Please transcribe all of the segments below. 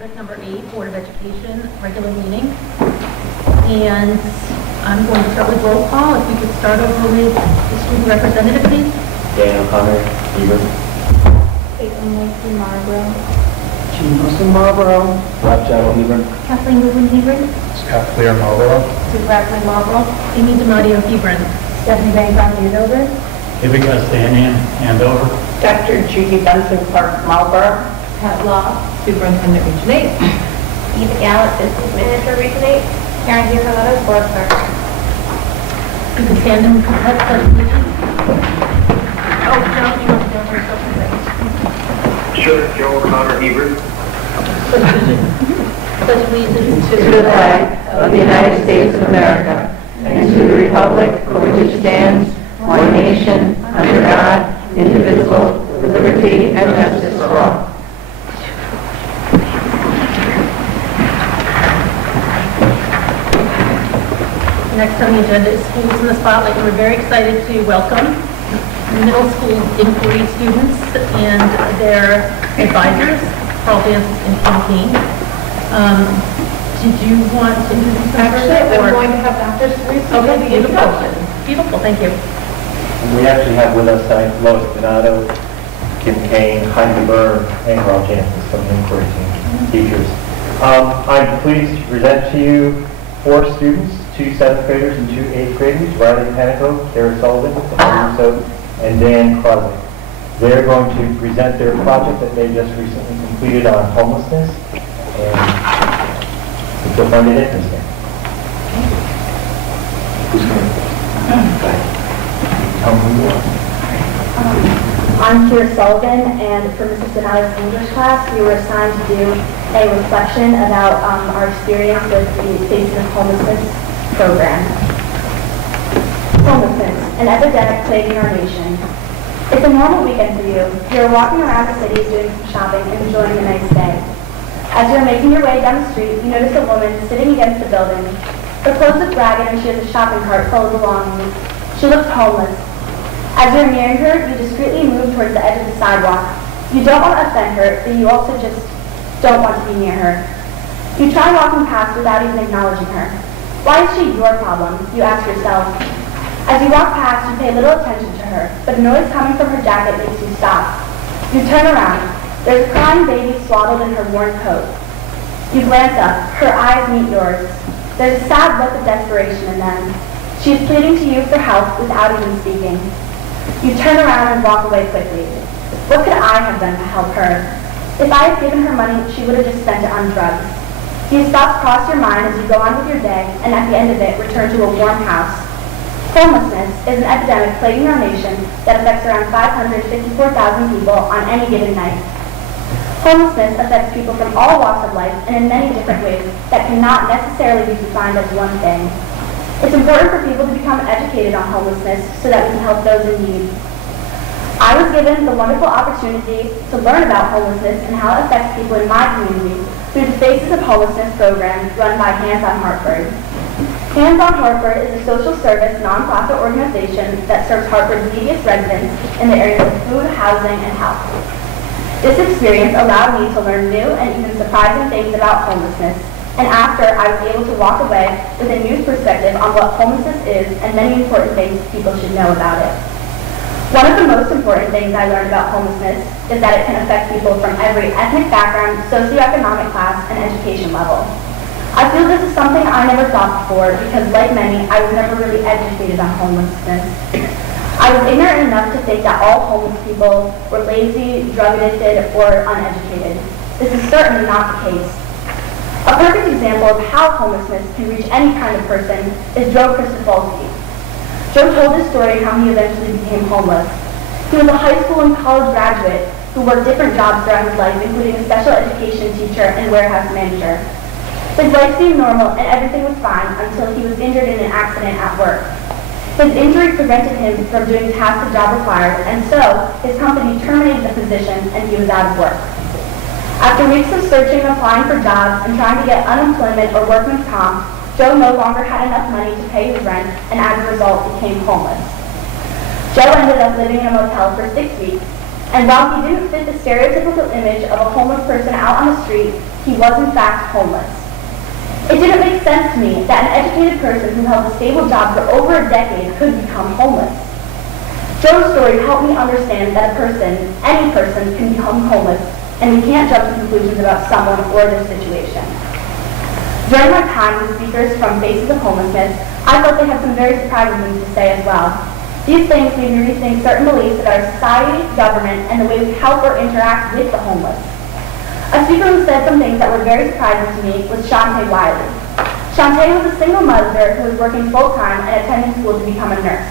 District Number 8 Board of Education regular meeting. And I'm going to start with roll call. If we could start over with the student representative, please. Dan O'Connor, Heber. Caitlin Lacey Marlborough. Gene Wilson Marlborough. Rob Jotto Heber. Kathleen Lewin-Hebron. Scott Clear Marlborough. Sue Bradley Marlborough. Amy DiMatteo Hebron. Stephanie Bancroft Andover. Hibika Stanian, Andover. Dr. Judy Benson Clark Marlborough. Pat Law, Superintendent Region 8. Eva Gallup, Business Manager, Region 8. Karen Giovanotto, Board Clerk. You can stand and pledge allegiance. Oh, no, you want to go for yourself, please. Sure, Joe O'Connor Heber. Pledge allegiance To the flag of the United States of America and to the republic for which it stands, one nation, under God, indivisible, with liberty and justice for all. Next on the agenda is Schools in the Spotlight, and we're very excited to welcome middle school inquiry students and their advisors, Carl Vance and Kim King. Did you want to introduce them? Actually, I'm going to have Dr. Cerisi Okay, do the beautiful. introduction. Beautiful, thank you. And we actually have with us tonight Lois Donato, Kim Kane, Heidi Byrne, and Carl Jansen from the inquiry team, teachers. I'm pleased to present to you 4 students, 2 7th graders and 2 8th graders, Riley Panico, Kara Sullivan, and Dan Crosby. They're going to present their project that they just recently completed on homelessness, and I think you'll find it interesting. Who's going to? Tell me who you are. I'm Kira Sullivan, and for Mrs. Donato's English class, we were assigned to do a reflection about our experience with the Faces of Homelessness program. Homelessness, an epidemic plaguing our nation. It's a normal weekend for you. You're walking around the city doing some shopping and enjoying a nice day. As you're making your way down the street, you notice a woman sitting against the building. Her clothes look ragged and she has a shopping cart full of belongings. She looks homeless. As you're nearing her, you discreetly move towards the edge of the sidewalk. You don't want to offend her, but you also just don't want to be near her. You try walking past without even acknowledging her. Why is she your problem? You ask yourself. As you walk past, you pay little attention to her, but a noise coming from her jacket makes you stop. You turn around. There's a crying baby swaddled in her worn coat. You glance up. Her eyes meet yours. There's a sad look of desperation in them. She is pleading to you for help without even speaking. You turn around and walk away quickly. What could I have done to help her? If I had given her money, she would have just spent it on drugs. These thoughts cross your mind as you go on with your day, and at the end of it, return to a warm house. Homelessness is an epidemic plaguing our nation that affects around 554,000 people on any given night. Homelessness affects people from all walks of life and in many different ways that cannot necessarily be defined as one thing. It's important for people to become educated on homelessness so that we can help those in need. I was given the wonderful opportunity to learn about homelessness and how it affects people in my community through the Faces of Homelessness program run by Hands on Hartford. Hands on Hartford is a social service nonprofit organization that serves Hartford's neediest residents in the areas of food, housing, and health. This experience allowed me to learn new and even surprising things about homelessness, and after, I was able to walk away with a new perspective on what homelessness is and many important things people should know about it. One of the most important things I learned about homelessness is that it can affect people from every ethnic background, socioeconomic class, and education level. I feel this is something I never thought before because, like many, I was never really educated on homelessness. I was ignorant enough to think that all homeless people were lazy, drug-addicted, or uneducated. This is certainly not the case. A perfect example of how homelessness can reach any kind of person is Joe Christopolsky. Joe told his story of how he eventually became homeless. He was a high school and college graduate who worked different jobs throughout his life, including a special education teacher and warehouse manager. His life seemed normal and everything was fine until he was injured in an accident at work. His injury prevented him from doing tasks the job required, and so his company terminated the position and he was out of work. After weeks of searching and applying for jobs and trying to get unemployment or workman's comp, Joe no longer had enough money to pay his rent and as a result became homeless. Joe ended up living in a motel for 6 weeks, and while he didn't fit the stereotypical image of a homeless person out on the street, He was in fact homeless. It didn't make sense to me that an educated person who held a stable job for over a decade could become homeless. Joe's story helped me understand that any person can become homeless, and we can't jump to conclusions about someone or their situation. During my time with speakers from Faces of Homelessness, I felt they had some very surprising things to say as well. These things made me rethink certain beliefs about our society, government, and the way we help or interact with the homeless. A speaker who said some things that were very surprising to me was Shantae Wiley. Shantae was a single mother who was working full-time and attending school to become a nurse.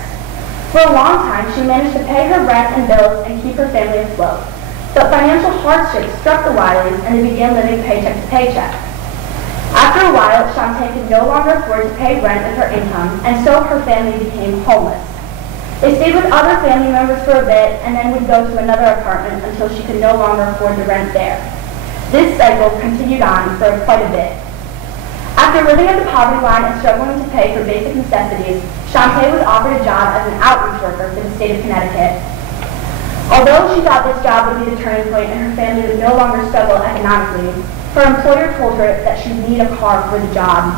For a long time, she managed to pay her rent and bills and keep her family afloat. But financial hardships struck the Wileys, and they began living paycheck to paycheck. After a while, Shantae could no longer afford to pay rent with her income, and so her family became homeless. They stayed with other family members for a bit, and then would go to another apartment until she could no longer afford the rent there. This cycle continued on for quite a bit. After living at the poverty line and struggling to pay for basic necessities, Shantae was offered a job as an outreach worker for the state of Connecticut. Although she thought this job would be the turning point and her family would no longer struggle economically, her employer told her that she would need a car for the job.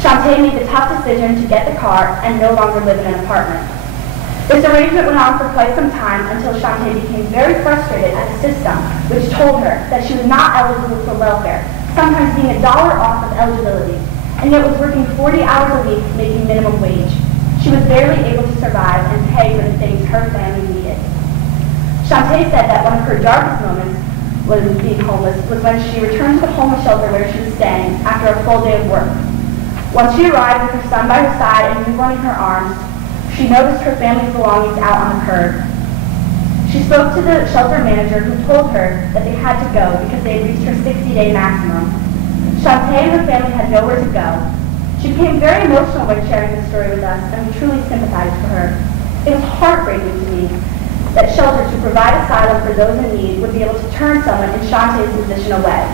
Shantae made the tough decision to get the car and no longer live in an apartment. This arrangement went on for quite some time until Shantae became very frustrated at the system, which told her that she was not eligible for welfare, sometimes being $1 off of eligibility, and yet was working 40 hours a week making minimum wage. She was barely able to survive and pay for the things her family needed. Shantae said that one of her darkest moments was being homeless was when she returned to the homeless shelter where she was staying after a full day of work. Once she arrived with her son by her side and newborn in her arms, she noticed her family's belongings out on the curb. She spoke to the shelter manager who told her that they had to go because they had reached her 60-day maximum. Shantae and her family had nowhere to go. She became very emotional when sharing this story with us, and we truly sympathized for her. It was heartbreaking to me that shelters who provide asylum for those in need would be able to turn someone in Shantae's position away.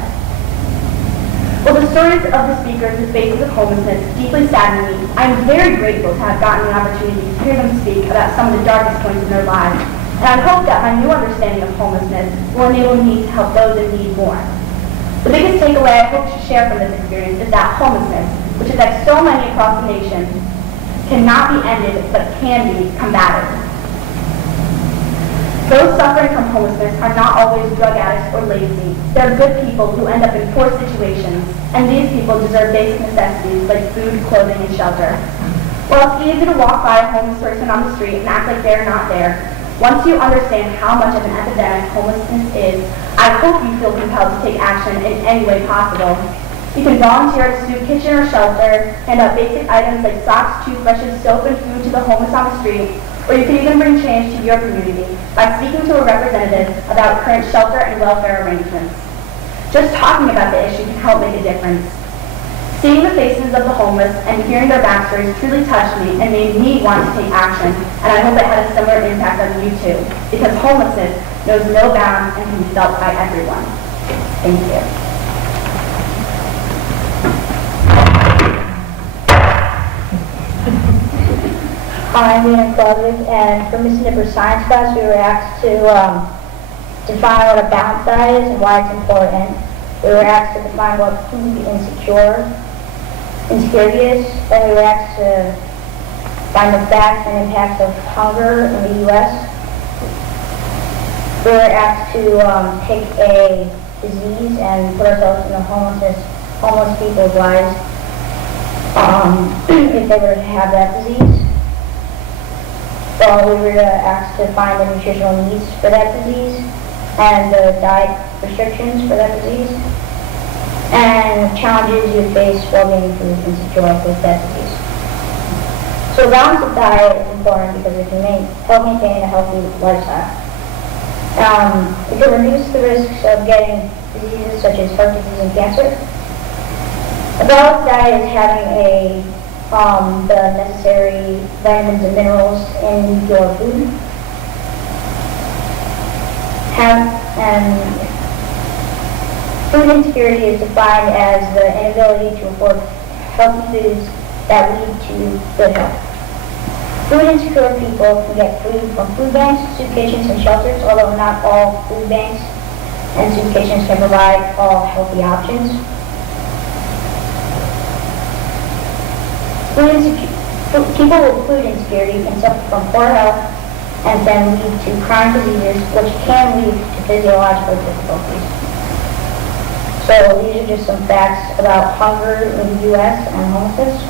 While the stories of the speakers with Faces of Homelessness deeply sadden me, I am very grateful to have gotten the opportunity to hear them speak about some of the darkest points in their lives, and I hope that my new understanding of homelessness will enable me to help those in need more. The biggest takeaway I hope to share from this experience is that homelessness, which is like so many across the nation, cannot be ended but can be combated. Those suffering from homelessness are not always drug addicts or lazy. They're good people who end up in poor situations, and these people deserve basic necessities like food, clothing, and shelter. While it's easy to walk by a homeless person on the street and act like they're not there, once you understand how much of an epidemic homelessness is, I hope you feel compelled to take action in any way possible. You can volunteer at a soup kitchen or shelter, hand out basic items like socks, toothbrushes, soap, and food to the homeless on the street, or you can even bring change to your community by speaking to a representative about current shelter and welfare arrangements. Just talking about the issue can help make a difference. Seeing the faces of the homeless and hearing their backstories truly touched me and made me want to take action, and I hope it had a similar impact on you too, because homelessness knows no bounds and can be felt by everyone. Thank you. I'm Nina Klodvik, and for Miss Nipper's science class, we were asked to define what a bounce is and why it's important. We were asked to define what food insecurity is. Then we were asked to find the facts and impacts of hunger in the U.S. We were asked to pick a disease and put ourselves in the homeless people's lives if they were to have that disease. So we were asked to find the nutritional needs for that disease and the diet restrictions for that disease and challenges you face while being food insecure with that disease. So a balanced diet is important because it can help maintain a healthy lifestyle. It can reduce the risks of getting diseases such as heart disease and cancer. A balanced diet is having the necessary vitamins and minerals in your food. Food insecurity is defined as the inability to afford healthy foods that lead to good health. Food insecure people can get food from food banks, soup kitchens, and shelters, although not all food banks and soup kitchens can provide all healthy options. People with food insecurity can suffer from poor health and then lead to chronic diseases, which can lead to physiological difficulties. So these are just some facts about hunger in the U.S. and homelessness.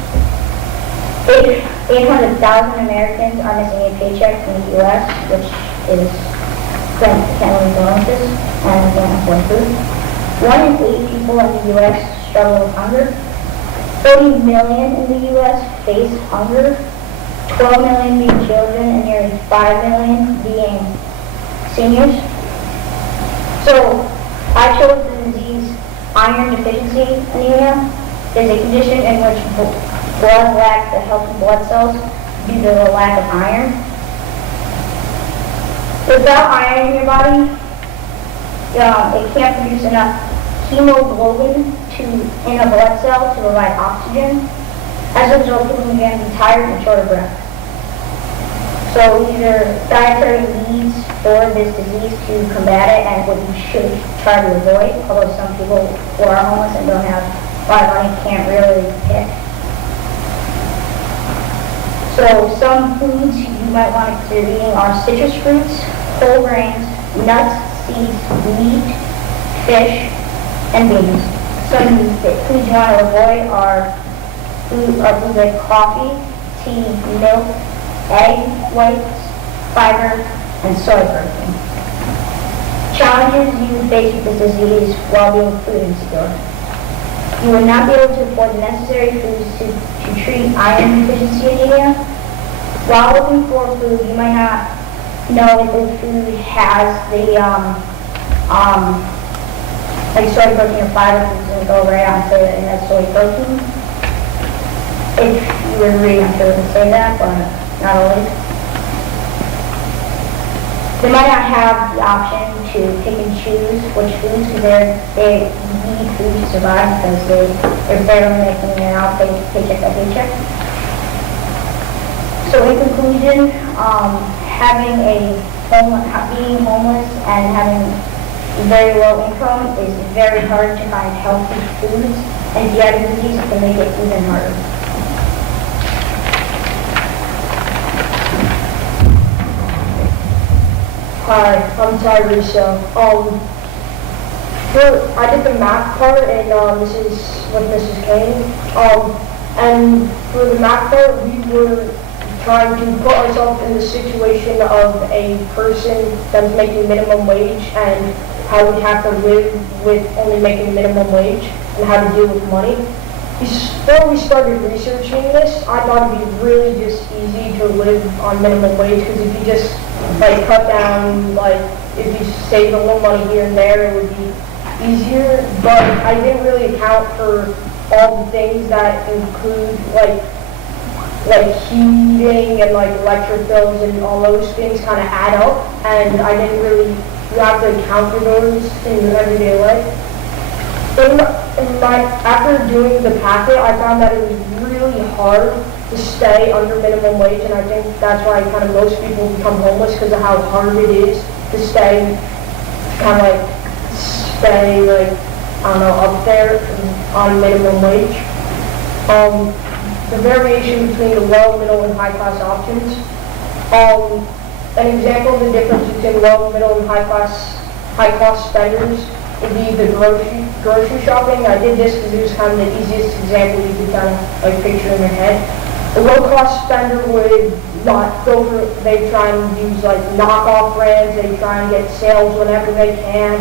800,000 Americans are missing a paycheck in the U.S., which is family bonuses and can't afford food. 1 in 8 people in the U.S. struggle with hunger. 30 million in the U.S. face hunger. 12 million being children and nearly 5 million being seniors. So I chose the disease iron deficiency anemia. It's a condition in which blood lacks the healthy blood cells due to the lack of iron. Without iron in your body, it can't produce enough hemoglobin in a blood cell to provide oxygen. As a result, people begin to be tired and short of breath. So these are dietary needs for this disease to combat it and what you should try to avoid, although some people who are homeless and don't have a lot of money can't really pick. So some foods you might want to consider eating are citrus fruits, whole grains, nuts, seeds, meat, fish, and beans. Some foods you want to avoid are foods like coffee, tea, milk, egg whites, fiber, and soy protein. Challenges you would face with this disease while being food insecure. You would not be able to afford the necessary foods to treat iron deficiency anemia. While looking for food, you might not know if the food has the like soy protein or fiber foods, and go right on and say that it has soy protein. If you were to read, I'm sure it would say that, but not always. They might not have the option to pick and choose which foods because they need food to survive because they're barely making it out paycheck by paycheck. So in conclusion, being homeless and having very low income is very hard to find healthy foods, and if you have a disease, it can make it even harder. Hi, I'm Tyrese. I did the math part, and this is with Mrs. Kane. And for the math part, we were trying to put ourselves in the situation of a person that's making minimum wage and how we'd have to live with only making minimum wage and how to deal with money. Before we started researching this, I thought it'd be really just easy to live on minimum wage because if you just cut down, if you save a little money here and there, it would be easier. But I didn't really account for all the things that include like heating and electric bills, and all those things kind of add up, and I didn't really, you have to account for those in your everyday life. After doing the packet, I found that it was really hard to stay under minimum wage, and I think that's why kind of most people become homeless because of how hard it is to stay up there on minimum wage. The variation between the low, middle, and high class options. An example of the difference between low, middle, and high cost spenders would be the grocery shopping. I did this because it was kind of the easiest example you could kind of picture in your head. A low cost spender would not go for, they try and use knockoff brands, they try and get sales whenever they can,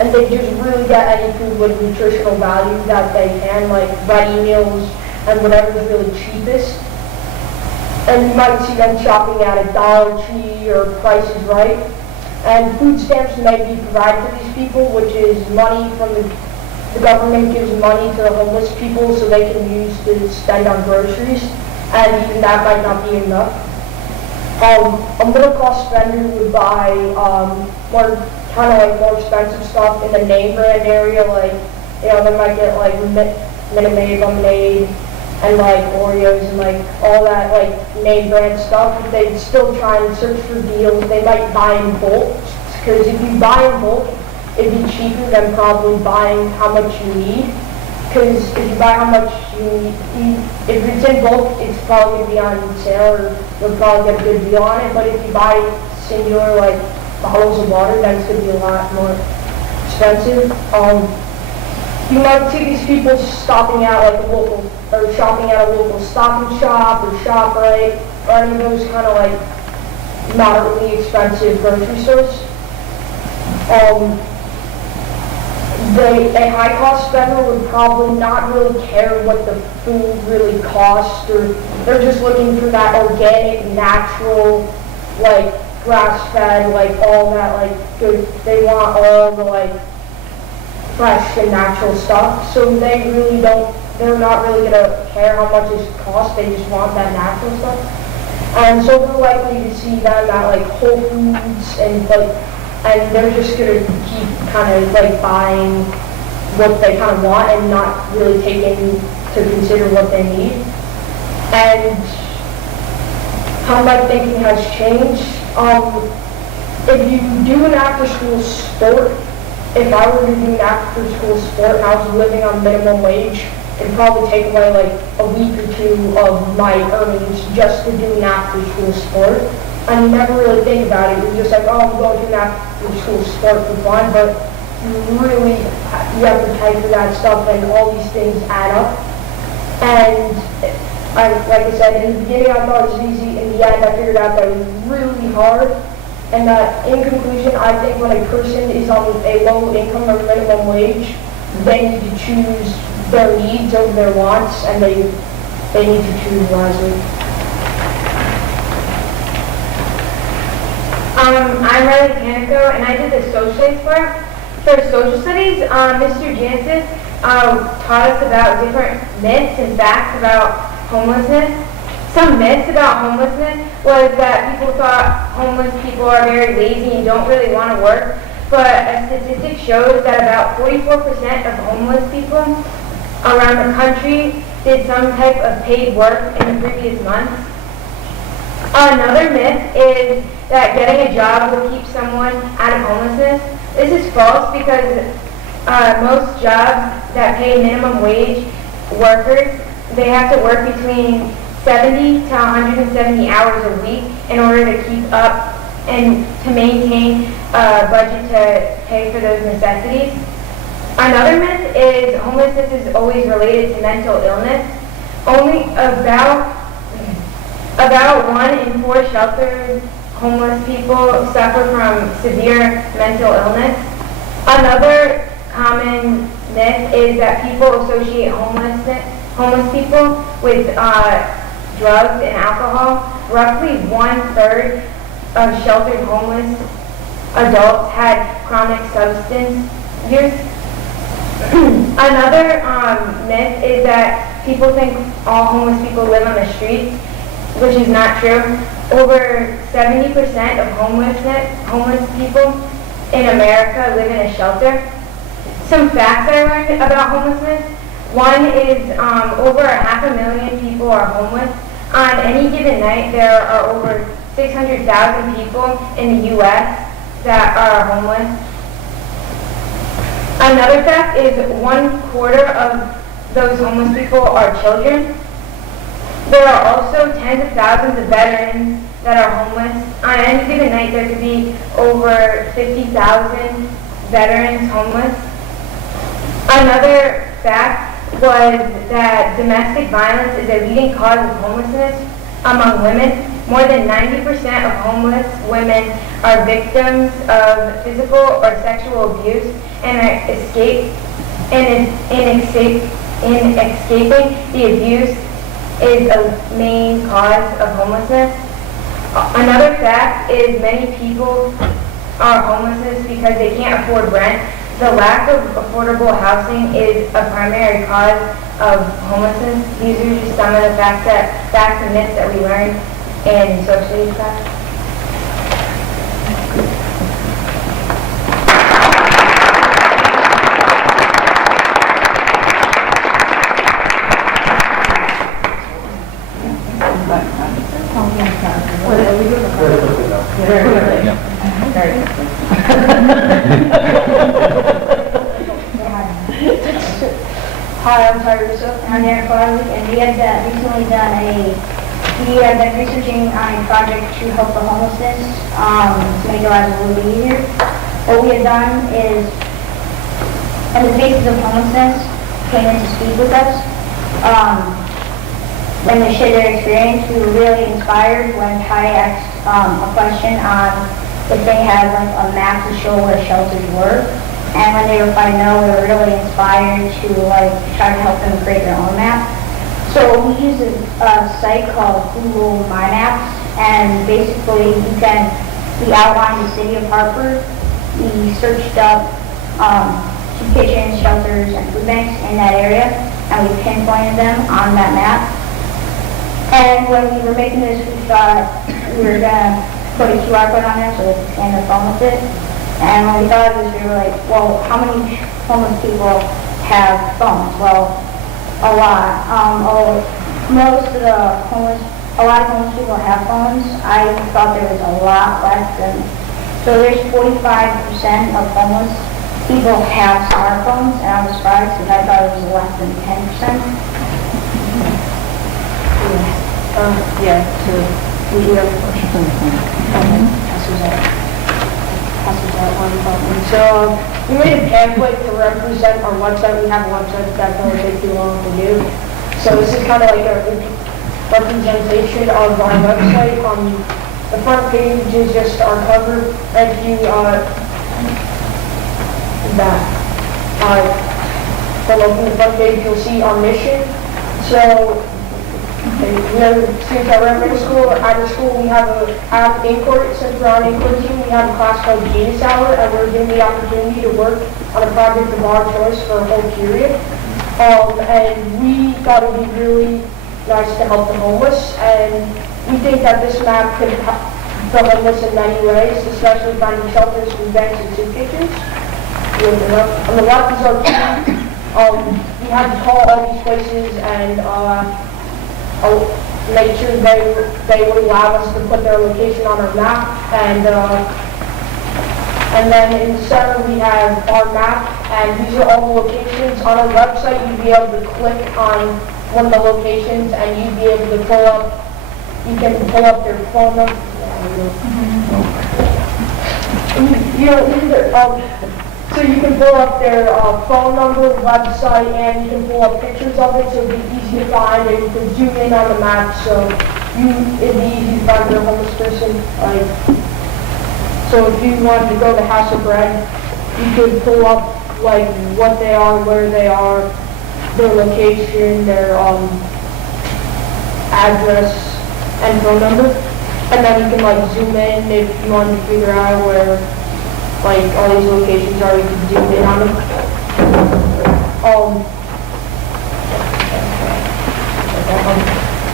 and they just really get any food with nutritional value that they can, like ready meals and whatever is really cheapest. And you might see them shopping at a Dollar Tree or Price is Right. And food stamps may be provided for these people, which is money from the government gives money to the homeless people so they can use to spend on groceries, and even that might not be enough. A middle class spender would buy more expensive stuff in the name brand area, they might get Minute Maid lemonade and Oreos and all that name brand stuff. But they'd still try and search for deals. They might buy in bulk, because if you buy in bulk, it'd be cheaper than probably buying how much you need. Because if you buy how much you need, if it's in bulk, it's probably going to be on sale, or you'll probably get a good deal on it. But if you buy singular, like, bottles of water, then it's going to be a lot more expensive. You might see these people stopping out like a local, or shopping at a local Stop and Shop or ShopRite, or any of those kind of like moderately expensive grocery stores. A high-cost spender would probably not really care what the food really costs, or they're just looking for that organic, natural, like grass-fed, like all that, like good. They want all the like fresh and natural stuff. So they really don't. They're not really gonna care how much it costs. They just want that natural stuff. And so they're likely to see them at like Whole Foods and they're just gonna keep kind of like buying what they kind of want and not really taking to consider what they need. And how my thinking has changed. If you do an after-school sport, if I were to do an after-school sport and I was living on minimum wage, it'd probably take away like a week or two of my earnings just to do an after-school sport. And you never really think about it. You're just like, oh, I'm going to an after-school sport for fun, but really, you have to pay for that stuff, and all these things add up. And like I said, in the beginning I thought it was easy. In the end, I figured out that it was really hard. And that, in conclusion, I think when a person is on a low income or minimum wage, they need to choose their needs over their wants, and they need to choose wisely. I'm Riley Canico, and I did the social studies part. For social studies, Mr. Jansen taught us about different myths and facts about homelessness. Some myths about homelessness was that people thought homeless people are very lazy and don't really want to work, but a statistic shows that about 44% of homeless people around the country did some type of paid work in the previous months. Another myth is that getting a job will keep someone out of homelessness. This is false because most jobs that pay minimum wage workers, they have to work between 70 to 170 hours a week in order to keep up and to maintain a budget to pay for those necessities. Another myth is homelessness is always related to mental illness. Only about 1 in 4 sheltered homeless people suffer from severe mental illness. Another common myth is that people associate homeless people with drugs and alcohol. Roughly 1/3 of sheltered homeless adults had chronic substance use. Another myth is that people think all homeless people live on the streets, which is not true. Over 70% of homeless people in America live in a shelter. Some facts I learned about homelessness. One is over 500,000 people are homeless. On any given night, there are over 600,000 people in the U.S. that are homeless. Another fact is 1/4 of those homeless people are children. There are also tens of thousands of veterans that are homeless. On any given night, there could be over 50,000 veterans homeless. Another fact was that domestic violence is a leading cause of homelessness among women. More than 90% of homeless women are victims of physical or sexual abuse and escaping the abuse is a main cause of homelessness. Another fact is many people are homeless because they can't afford rent. The lack of affordable housing is a primary cause of homelessness. These are just some of the facts and myths that we learned in social studies class. Hi, I'm Tyrese. I'm Derek Farley, and we had been researching on a project to help the homelessness, to make their lives a little bit easier. What we had done is, on the basis of homelessness, came in to speak with us. When they shared their experience, we were really inspired when Ty asked a question on if they had like a map to show where shelters were. And when they replied no, we were really inspired to like try to help them create their own map. So we use a site called Google My Maps, and basically we outlined the city of Hartford. We searched up soup kitchens, shelters, and food banks in that area, and we pinpointed them on that map. And when we were making this, we thought we were gonna put a QR code on there so they could scan their phone with it. And when we thought of this, we were like, well, how many homeless people have phones? Well, a lot. A lot of homeless people have phones. I thought there was a lot less than, so there's 45% of homeless people have smartphones, and I was surprised because I thought it was less than 10%. Yeah, so we have a question. So we made a pamphlet to represent our website. We have a website that doesn't take too long to do. So this is kind of like a representation of our website. The front page is just our cover. If you from the front page, you'll see our mission. So since I run middle school or out of school, we have since we're on in-court team, we have a class called Genius Hour, and we're given the opportunity to work on a project of our choice for a whole period. And we thought it would be really nice to help the homeless, and we think that this map could help the homeless in many ways, especially finding shelters, food banks, and soup kitchens. On the left is our team. We had to call all these places and make sure they would allow us to put their location on our map, and then in the center we have our map, and these are all the locations on our website. You'd be able to click on one of the locations, and you'd be able to you can pull up their phone number. So you can pull up their phone number, website, and you can pull up pictures of it, so it'd be easy to find, and you can zoom in on the map, so it'd be easy to find your homeless person. So if you wanted to go to House of Bread, you could pull up what they are, where they are, their location, their address, and phone number, and then you can zoom in if you want to figure out where all these locations are. You can zoom in on them.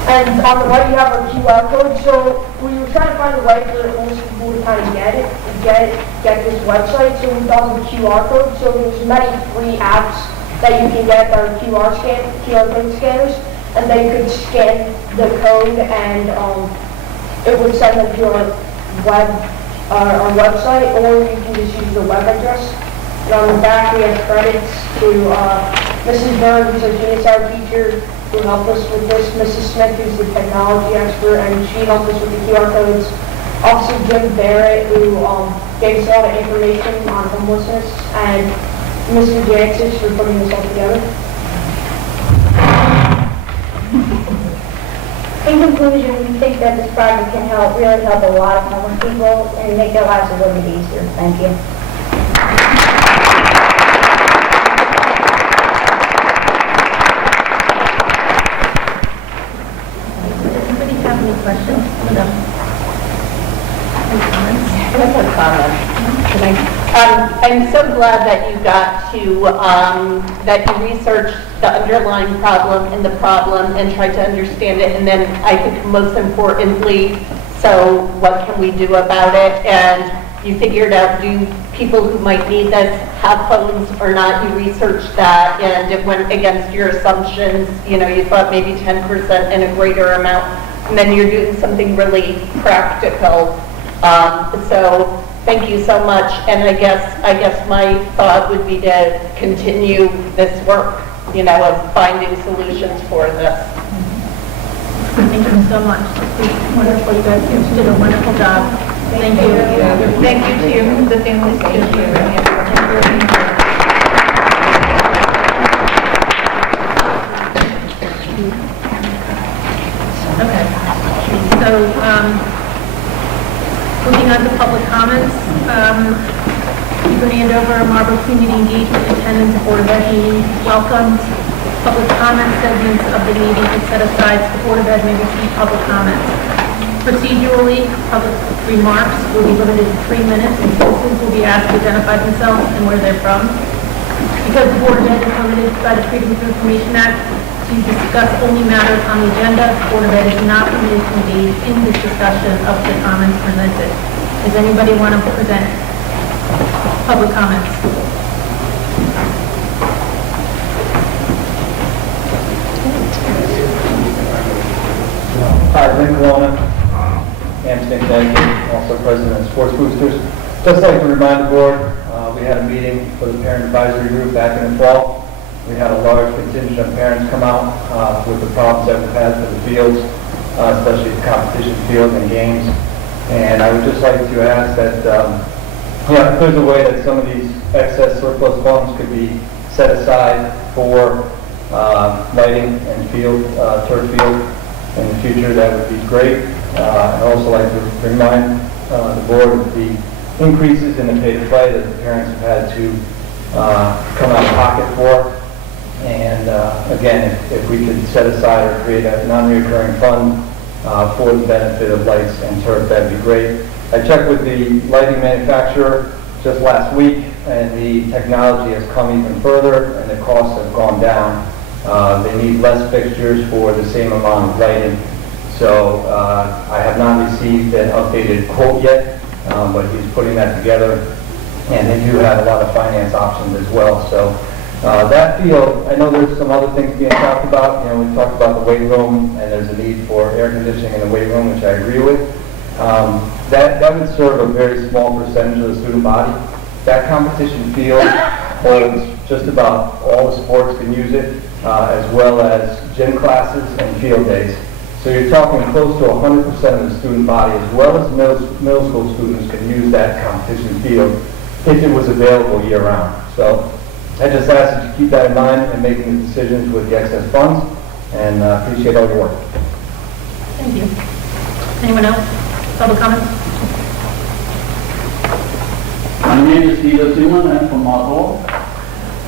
And on the right you have our QR code. So we were trying to find a way for homeless people to kind of get this website. So we thought of the QR code. So there's many free apps that you can get that are QR code scanners, and they could scan the code, and it would send them to our website, or you can just use the web address. And on the back we have credits to Mrs. Byrne, who's a Genius Hour teacher, who helped us with this, Mrs. Smith, who's the technology expert, and she helped us with the QR codes, Officer Jim Barrett, who gave us a lot of information on homelessness, and Mr. Jancis for putting this all together. In conclusion, we think that this project can really help a lot of homeless people and make their lives a little bit easier. Thank you. Does anybody have any questions? Any comments? I have one comment. I'm so glad that you got to, that you researched the underlying problem and tried to understand it, and then I think most importantly, so what can we do about it? And you figured out, do people who might need this have phones or not? You researched that, and it went against your assumptions. You thought maybe 10% and a greater amount, and then you're doing something really practical. So thank you so much, and I guess my thought would be to continue this work. of finding solutions for this. Thank you so much. It's wonderful. You guys did a wonderful job. Thank you. Thank you to the families too. Okay. So, moving on to public comments, you can hand over Marlboro Community Engagement Attendance Board of Ed meeting. Welcome. Public comment segments of the meeting is set aside so the Board of Ed may receive public comments. Procedurally, public remarks will be limited to 3 minutes, and citizens will be asked to identify themselves and where they're from. Because the Board of Ed is limited by the Freedom of Information Act to discuss only matters on the agenda, the Board of Ed is not permitted to engage in this discussion of the comments presented. Does anybody want to present public comments? Hi, Lynn Colonna, Hampton, Connecticut, also president of Sports Boosters. Just like to remind the board, we had a meeting for the parent advisory group back in the fall. We had a large contingent of parents come out with the problems that we've had for the fields, especially the competition fields and games. And I would just like to ask that, if there's a way that some of these excess surplus funds could be set aside for lighting and field, turf field in the future, that would be great. I'd also like to remind the board of the increases in the pay-to-play that the parents have had to come out of pocket for. And again, if we could set aside or create a non-recurring fund for the benefit of lights and turf, that'd be great. I checked with the lighting manufacturer just last week, and the technology has come even further, and the costs have gone down. They need less fixtures for the same amount of lighting. So I have not received an updated quote yet, but he's putting that together. And they do have a lot of finance options as well. So that field, I know there's some other things being talked about. We talked about the weight room, and there's a need for air conditioning in the weight room, which I agree with. That would serve a very small percentage of the student body. That competition field holds just about all the sports can use it, as well as gym classes and field days. So you're talking close to 100% of the student body, as well as middle school students, can use that competition field if it was available year-round. So I just ask that you keep that in mind in making the decisions with the excess funds, and appreciate all your work. Thank you. Anyone else? Public comments? My name is Peter Simon, I'm from Marlboro.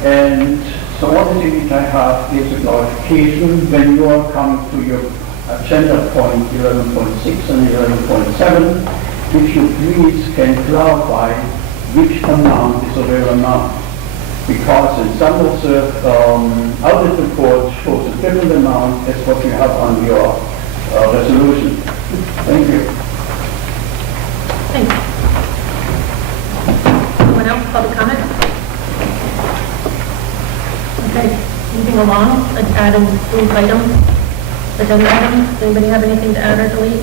And so what the ticket I have is a clarification when you are coming to your agenda point 11.6 and 11.7. If you please can clarify which amount is a real amount. Because in some of the audit reports shows a different amount as what you have on your resolution. Thank you. Thanks. Anyone else? Public comment? Okay, moving along, add and approve items, agenda items. Does anybody have anything to add or delete?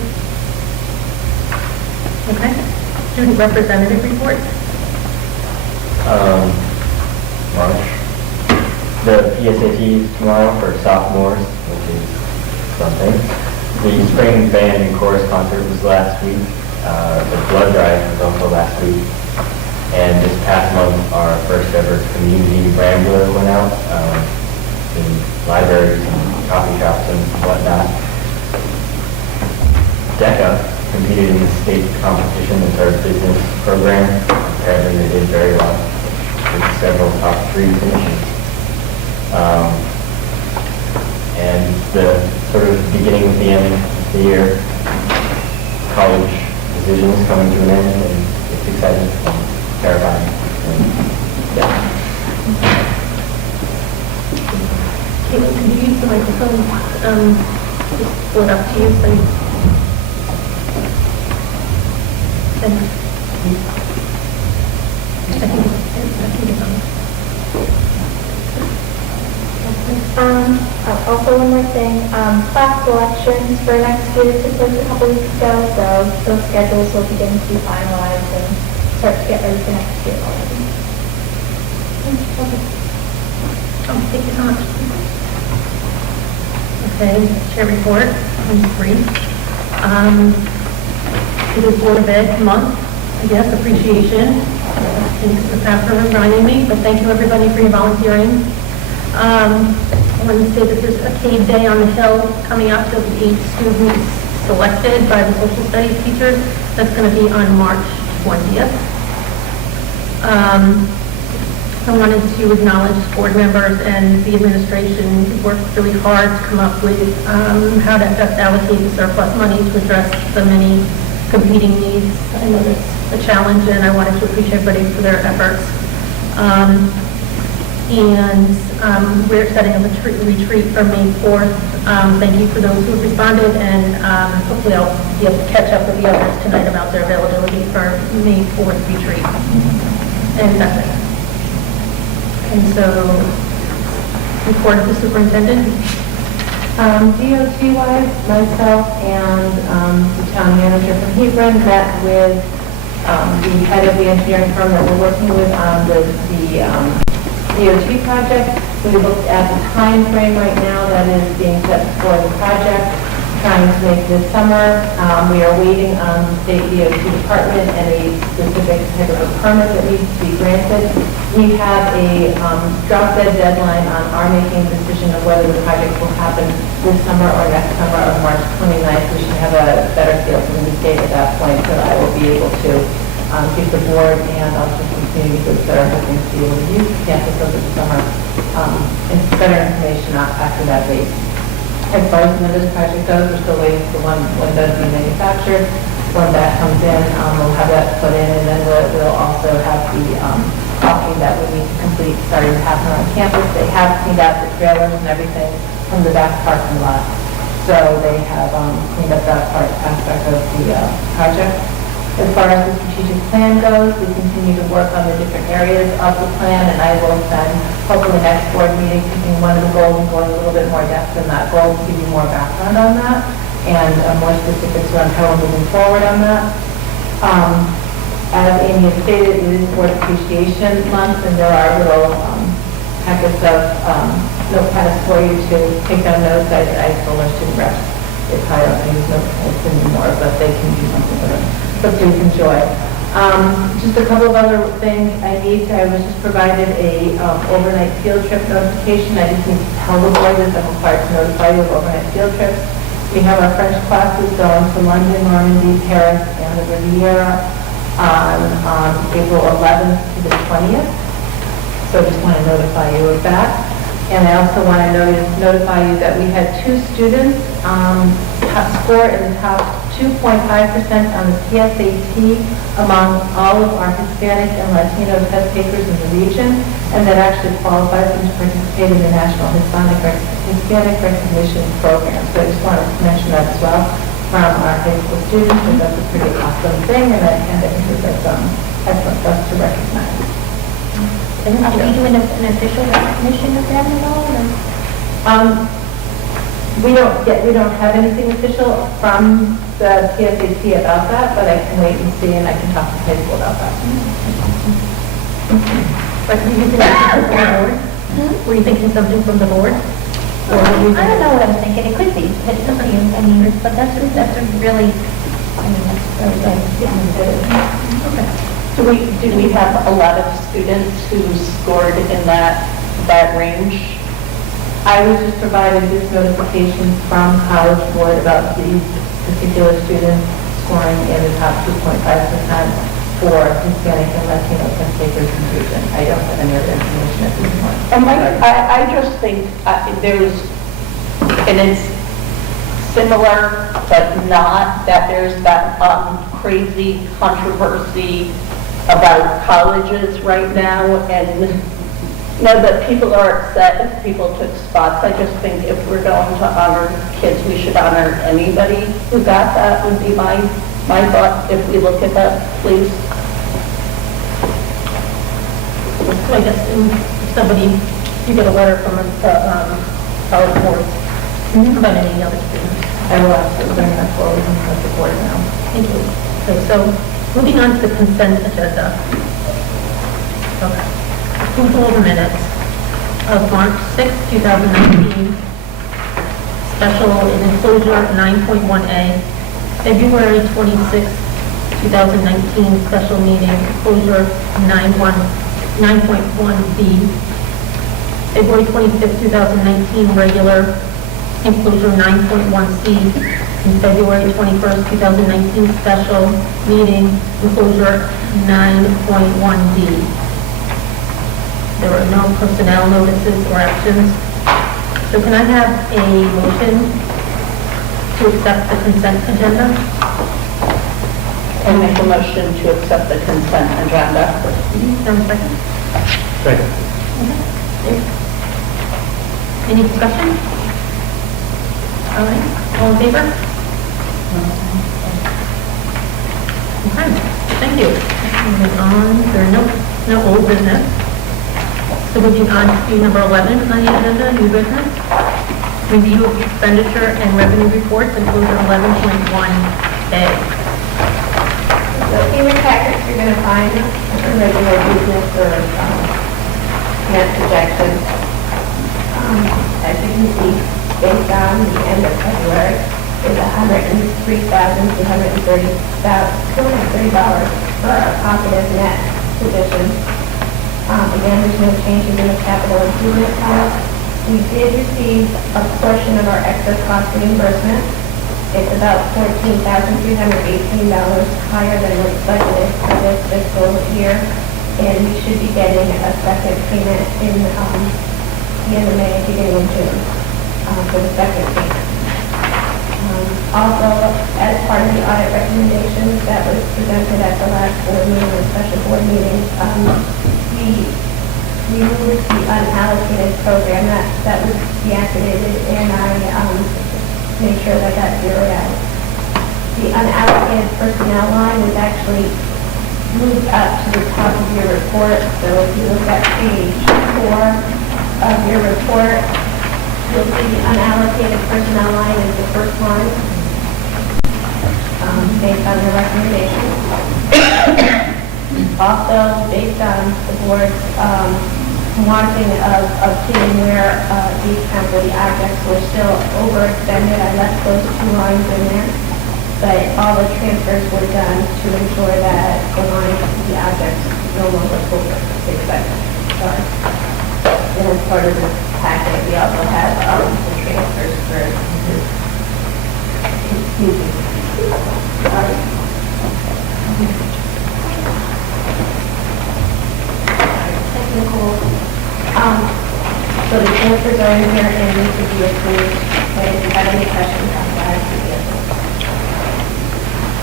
Okay. Student representative report. March. The PSAT tomorrow for sophomores, which is something. The spring band and chorus concert was last week. The blood drive was also last week. And this past month, our first ever community rambler went out in libraries and coffee shops and whatnot. DECA competed in the state competition, the third business program. Apparently they did very well with several top 3 finishes. And the sort of beginning of the end of the year, college decisions coming to an end, and it's exciting and terrifying. Yeah. Caitlin, could you use the microphone? Just pull it up to you so you... I think it's on. Also one more thing, class selections for next year took place a couple weeks ago, so those schedules will begin to be finalized and start to get ready for next year already. Oh, thank you so much. Okay, chair report, page 3. It is Board of Ed month, I guess, appreciation. Thanks to the staff for reminding me, but thank you everybody for your volunteering. I want to say that there's a cave day on the Hill coming up. There'll be 8 students selected by the social studies teachers. That's going to be on March 20th. I wanted to acknowledge board members and the administration who worked really hard to come up with how to best allocate the surplus money to address the many competing needs. I know that's a challenge, and I wanted to appreciate everybody for their efforts. We're setting up a retreat for May 4th. Thank you for those who have responded, and hopefully I'll be able to catch up with the others tonight about their availability for May 4th retreat. And that's it. And so, report of the superintendent. DOT-wise, myself and the town manager from Hebron met with the head of the engineering firm that we're working with on the DOT project. We looked at the time frame right now that is being set for the project, trying to make this summer. We are waiting on the state DOT department and a specific type of a permit that needs to be granted. We have a drop dead deadline on our making a decision of whether the project will happen this summer or next summer on March 29th. We should have a better feel from the state at that point, so that I will be able to give the board and also some community groups that are hoping to be able to use the campus over the summer and better information after that date. As far as when this project goes, we're still waiting for when those be manufactured. When that comes in, we'll have that put in, and then we'll also have the caulking that we need to complete starting to happen on campus. They have cleaned out the trailers and everything from the back parking lot. So they have cleaned up that aspect of the project. As far as the strategic plan goes, we continue to work on the different areas of the plan, and I will send, hopefully next board meeting, picking one of the goals and going a little bit more depth in that goal to give you more background on that and more specifics around how we're moving forward on that. As Amy has stated, it is Board Appreciation Month, and there are little packets of notepads for you to take down notes. I told our student reps they probably don't use notepads anymore, but they can do something with them. So please enjoy. Just a couple of other things I was just provided a overnight field trip notification. I just need to tell the board this. I'm required to notify you of overnight field trips. We have our French classes going to London, Normandy, Paris, and the Riviera on April 11th to the 20th. So I just want to notify you of that. And I also want to notify you that we had 2 students score in the top 2.5% on the PSAT among all of our Hispanic and Latino test takers in the region, and that actually qualifies them to participate in the National Hispanic Recognition Program. So I just wanted to mention that as well from our high school students, and that's a pretty awesome thing, and I think that's excellent for us to recognize. Are we doing an official recognition of them at all? Or? We don't have anything official from the PSAT about that, but I can wait and see, and I can talk to high school about that. But were you thinking something from the board? Were you thinking something from the board? Or were you I don't know what I was thinking. It could be. It's up to you. I mean, but that's a really, that's really good. Okay. Do we have a lot of students who scored in that range? I was just provided this notification from College Board about these particular students scoring in the top 2.5% for Hispanic and Latino test takers in the region. I don't have any other information at this point. And I just think and it's similar, but not that there's that crazy controversy about colleges right now, and that people are upset if people took spots. I just think if we're going to honor kids, we should honor anybody who got that, would be my thought, if we look at that, please. So I guess if somebody, you get a letter from the college board about any other students. I will absolutely bring that forward and let the board know. Thank you. Okay, so moving on to the consent agenda. Okay. Approval of minutes of March 6, 2019, special in enclosure 9.1A, February 26, 2019, special meeting, enclosure 9.1B, February 25, 2019, regular, enclosure 9.1C, and February 21st, 2019, special meeting, enclosure 9.1D. There were no personnel notices or actions. So can I have a motion to accept the consent agenda? I make a motion to accept the consent agenda. Is there a second? Second. Okay. Any discussion? All right, all in favor? Okay, thank you. Moving on, there are no old business. So moving on to number 11 on the agenda, new business. Review of expenditure and revenue reports, enclosure 11.1A. So in your packets, you're going to find regular business or net projections. As you can see, based on the end of February, is $103,230 for our positive net position. Again, there's no changes in the capital improvement cost. We did receive a portion of our excess cost reimbursement. It's about $14,318 higher than what's budgeted for this fiscal year, and we should be getting a second payment in the end of May, beginning of June, for the second payment. Also, as part of the audit recommendations that was presented at the last board meeting, or special board meeting, we moved the unallocated program that was deactivated, and I made sure that got zeroed out. The unallocated personnel line was actually moved up to the top of your report, so if you look at page 4 of your report, you'll see the unallocated personnel line is the first line, based on the recommendation. Also, based on the board's wanting of seeing where the account where the objects were still overextended, I left those 2 lines in there. But all the transfers were done to ensure that the lines, the objects no longer over-expected. Sorry. And as part of this packet, we also have the transfers for, excuse me. Sorry. Technical. So the transfers are in here and need to be approved. But if you have any questions, I'm glad to be able.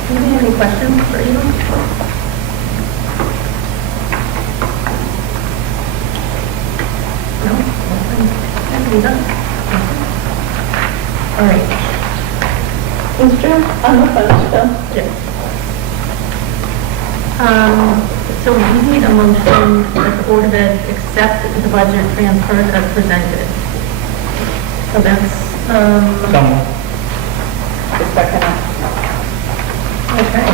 Do you have any questions for Eva? No? Eva? All right. Mr. On the phone still? Yes. So we need a motion that the Board of Ed accept the budget transfers as presented. So that's, Someone. The second. okay.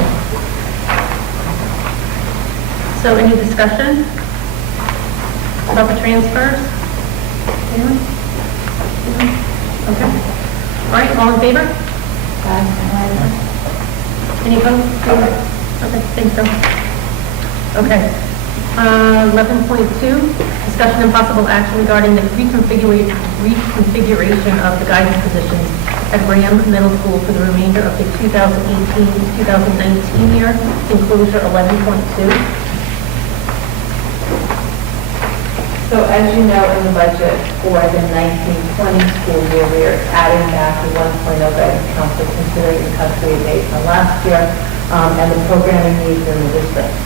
So any discussion about the transfers? Anyone? Okay. All right, all in favor? Any opposed? Okay, thanks, Bill. Okay. 11.2, discussion and possible action regarding the reconfiguration of the guidance positions at RHAM Middle School for the remainder of the 2018-2019 year, enclosure 11.2. So as you know, in the budget for the 1920 school year, we are adding back the 1.0 guidance counselor considering the cuts we made from last year and the programming needs in the district.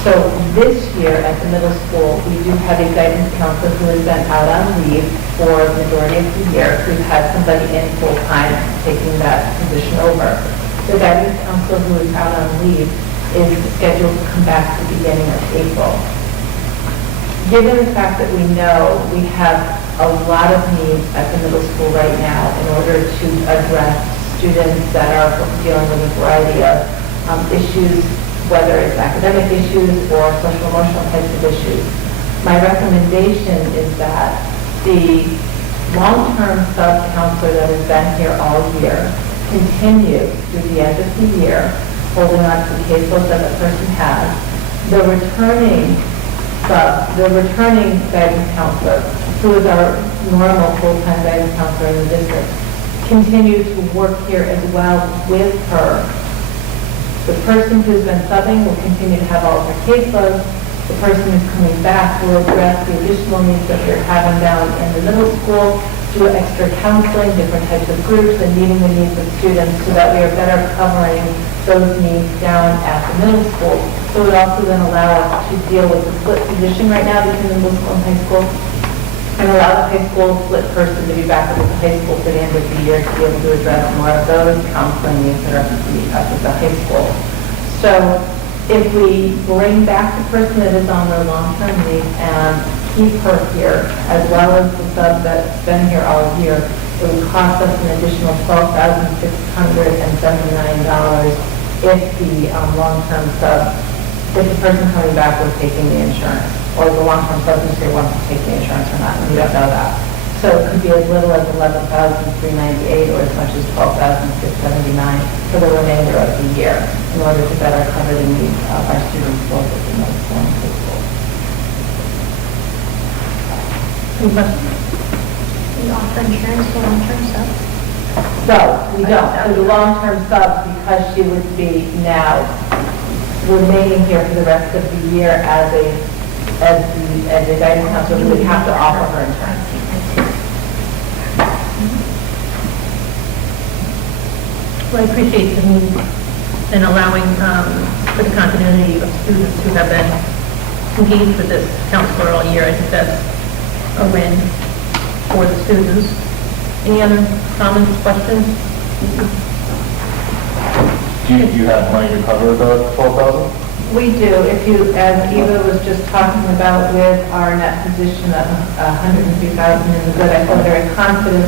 So this year at the middle school, we do have a guidance counselor who has been out on leave for the majority of the year. We've had somebody in full-time taking that position over. The guidance counselor who is out on leave is scheduled to come back at the beginning of April. Given the fact that we know we have a lot of needs at the middle school right now in order to address students that are dealing with a variety of issues, whether it's academic issues or social emotional types of issues, my recommendation is that the long-term sub-counselor that has been here all year continue through the end of the year, holding on to the caseload that the person has. The returning guidance counselor, who is our normal full-time guidance counselor in the district, continue to work here as well with her. The person who's been subbing will continue to have all of her caseloads. The person who's coming back will address the additional needs that we're having down in the middle school, do extra counseling, different types of groups, and meeting the needs of students so that we are better covering those needs down at the middle school. So it also then allow us to deal with the split position right now between the middle school and high school, and allow the high school split person to be back with the high school for the end of the year to be able to address more of those counseling needs that are up at the high school. So if we bring back the person that is on their long-term leave and keep her here, as well as the sub that's been here all year, it would cost us an additional $12,679 if the long-term sub, if the person coming back was taking the insurance, or the long-term substitute wants to take the insurance or not, and we don't know that. So it could be as little as $11,398 or as much as $12,679 for the remainder of the year in order to better cover the needs of our students both at the middle school and high school. Any questions? We offer insurance for long-term subs. So we don't. So the long-term sub, because she would be now remaining here for the rest of the year as a guidance counselor, we would have to offer her insurance. Well, I appreciate the need in allowing for the continuity of students who have been engaged with this counselor all year. I think that's a win for the students. Any other comments, questions? Do you have money to cover the 12,000? We do. If you, as Eva was just talking about with our net position of $102,000 in the good, I feel very confident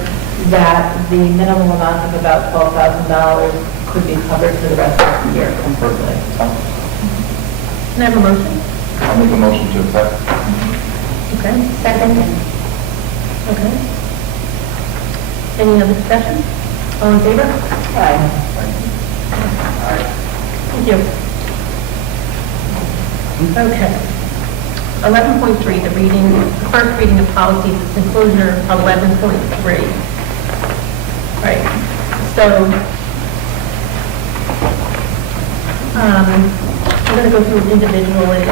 that the minimum amount of about $12,000 could be covered for the rest of the year completely. Can I have a motion? I'll make a motion to accept. Okay. Second. Okay. Any other discussion? All in favor? Aye. Thank you. Okay. 11.3, the first reading of policies, it's inclusion of 11.3. Right. So, I'm going to go through individually.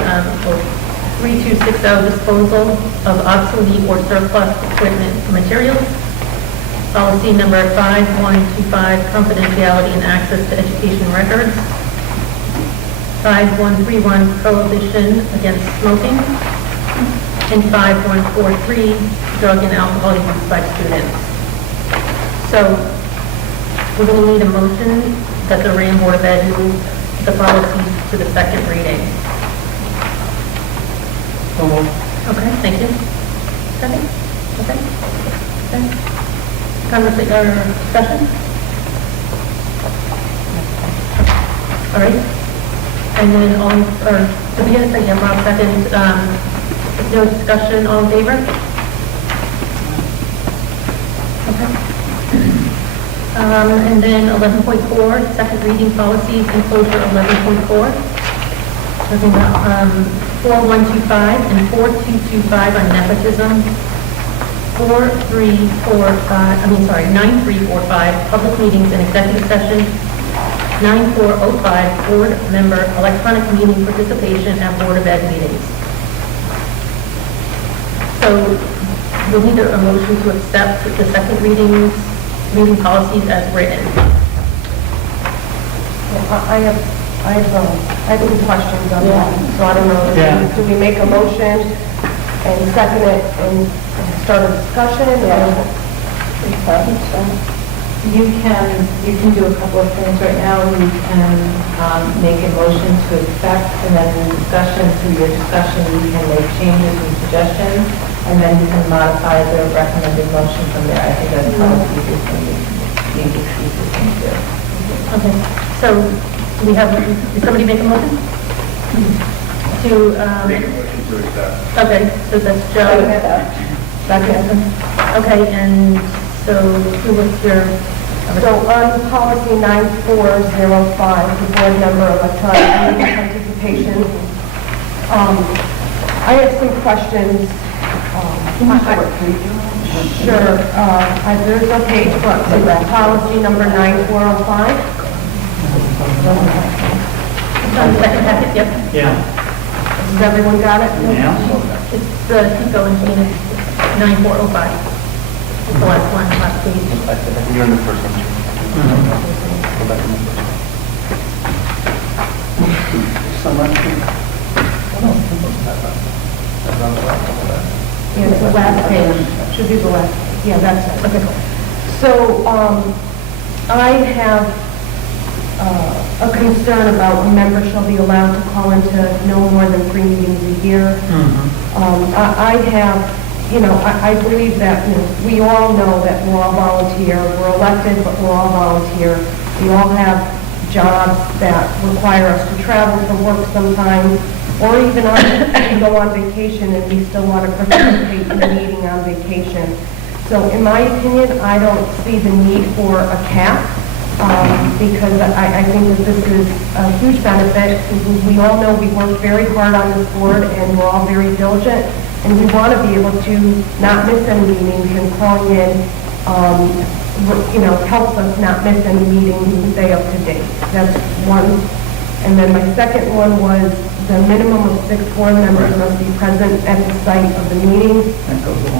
3260, disposal of obsolete or surplus equipment and materials. Policy number 5125, confidentiality and access to education records. 5131, prohibition against smoking. And 5143, drug and alcohol use by students. So, we're going to need a motion that the RHAM Board of Ed move the policies to the second reading. Okay, thank you. Second? Okay. Conversation or discussion? All right. And then to begin a second, Rob second, no discussion, all in favor? Okay. And then 11.4, second reading policies, enclosure 11.4. Talking about 4125 and 4225 on nepotism. 9345, public meetings and executive session. 9405, board member electronic meeting participation at Board of Ed meetings. So we'll need a motion to accept the second reading policies as written. I have some questions on that, so I don't know, do we make a motion and second it and start a discussion? You can do a couple of things right now. You can make a motion to accept, and then in discussion, through your discussion, you can make changes and suggestions, and then you can modify the recommended motion from there. I think that's probably the easiest thing to do. Okay, so we have, did somebody make a motion? To, Make a motion to accept. okay, so that's Joe. Second. Okay, and so who was your? So on policy 9405, the board member electronic meeting participation, I have some questions. Sure, there's a page, but it's policy number 9405. It's on the second packet, yep. Yeah. Has everyone got it? Yeah. It's, keep going, Gina, it's 9405. It's the last one, last page. You're in the first one. Go back in the first Yeah, it's the last page, should be the last, yeah, that's it. Okay. So, I have a concern about a member shall be allowed to call into no more than 3 meetings a year. I have, I believe that, we all know that we're all volunteer, we're elected, but we're all volunteer. We all have jobs that require us to travel for work sometimes, or even we go on vacation and we still want to participate in a meeting on vacation. So in my opinion, I don't see the need for a cap, because I think that this is a huge benefit. We all know we work very hard on this board and we're all very diligent, and we want to be able to not miss any meetings, and calling in, helps us not miss any meetings and stay up to date. That's one. And then my second one was the minimum of 6 board members must be present at the site of the meeting.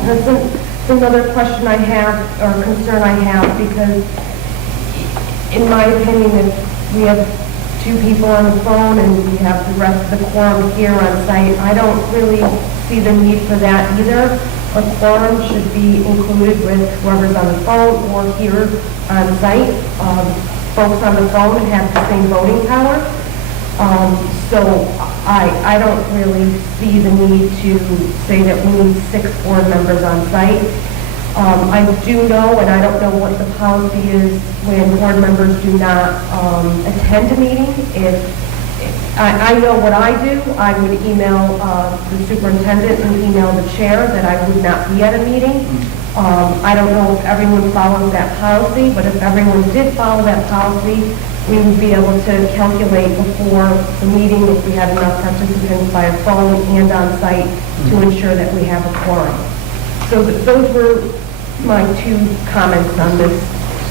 That's another question I have, or concern I have, because in my opinion, if we have 2 people on the phone and we have the rest of the quorum here on site, I don't really see the need for that either. A quorum should be included with whoever's on the phone or here on site. Folks on the phone have the same voting power. So I don't really see the need to say that we need 6 board members on site. I do know, and I don't know what the policy is when board members do not attend a meeting. I know what I do, I would email the superintendent and email the chair that I would not be at a meeting. I don't know if everyone follows that policy, but if everyone did follow that policy, we would be able to calculate before the meeting if we had enough participants by phone and on site to ensure that we have a quorum. So those were my 2 comments on this.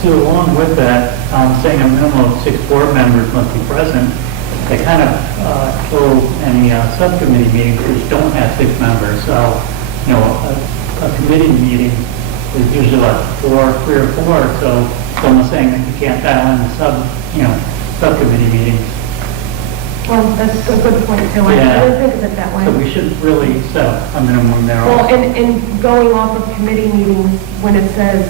So along with that, saying a minimum of 6 board members must be present, they kind of kill any subcommittee meetings which don't have 6 members. So, a committee meeting is usually like 3 or 4. So it's almost saying that you can't dial in the subcommittee meetings. Well, that's a good point too. I didn't think of it that way. So we should really set a minimum there. Well, also. and going off of committee meetings, when it says,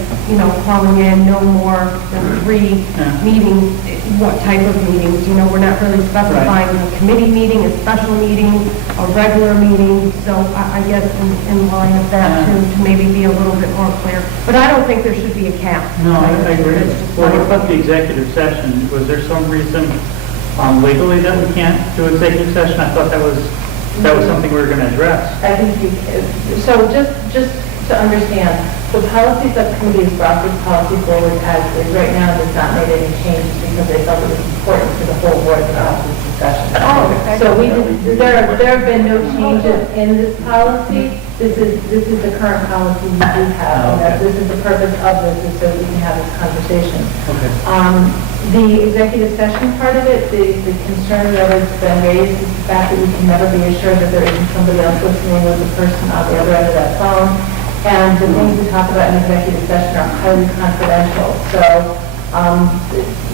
calling in no more than 3 meetings, what type of meetings? We're not really specifying a committee meeting, a special meeting, a regular meeting. So I guess in line with that to maybe be a little bit more clear. But I don't think there should be a cap. No, I agree. Well, what about the executive session? Was there some reason legally that we can't do executive session? I thought that was something we were going to address. I think so just to understand, the policy subcommittee has brought this policy forward as is right now, and has not made any changes because they felt it was important for the whole board to have this discussion. Oh, okay. So there have been no changes in this policy. This is the current policy we do have, and that this is the purpose of this, is so we can have this conversation. Okay. The executive session part of it, the concern that has been raised is the fact that we can never be assured that there isn't somebody else listening with the person on the other end of that phone. And the things we talk about in executive session are highly confidential. So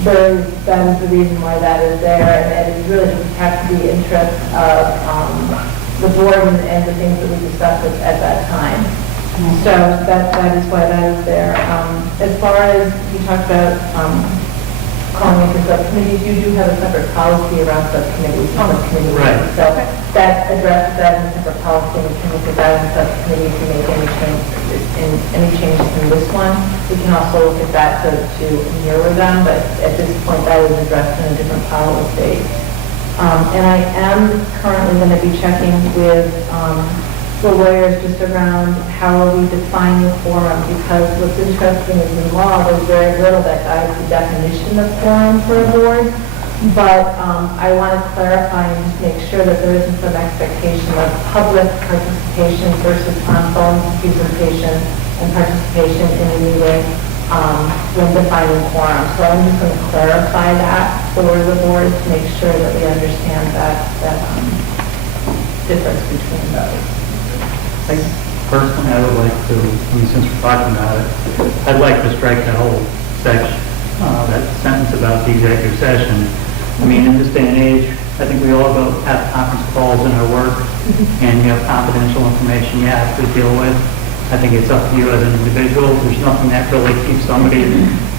there's been the reason why that is there, and it is really to protect the interests of the board and the things that we discussed at that time. So that is why that is there. As far as you talked about calling for subcommittees, you do have a separate policy around subcommittees and subcommittee meetings. So that addresses that in a separate policy, and we can look at that in subcommittee to make any changes in this one. We can also look at that to mirror them, but at this point that is addressed in a different policy. And I am currently going to be checking with the lawyers just around how are we defining quorum, because what's interesting is in law, there's very little that guides the definition of quorum for a board, but I want to clarify and just make sure that there isn't some expectation of public participation versus on-phone presentation and participation in a meeting when defining quorum. So I'm just going to clarify that for the board to make sure that we understand that difference between those. Personally, I would like to, since we're talking about it, I'd like to strike that whole section, that sentence about the executive session. I mean, in this day and age, I think we all have conference calls in our work, and you have confidential information you have to deal with. I think it's up to you as an individual. There's nothing that really keeps somebody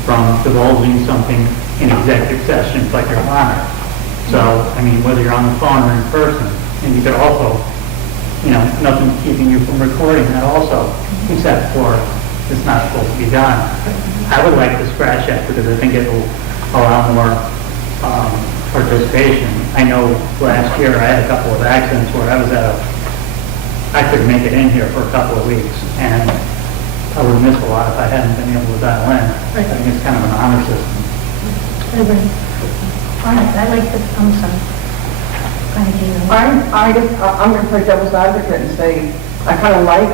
from divulging something in executive session. It's like your honor. So, I mean, whether you're on the phone or in person, and you could also, nothing's keeping you from recording that also, except for it's not supposed to be done. I would like to scratch that because I think it will allow more participation. I know last year I had a couple of accidents where I couldn't make it in here for a couple of weeks, and I would have missed a lot if I hadn't been able to dial in. I think it's kind of an honor system. I agree. All right, I like this, I'm sorry. Go ahead, Gina. I'm going to play devil's advocate and say, I kind of like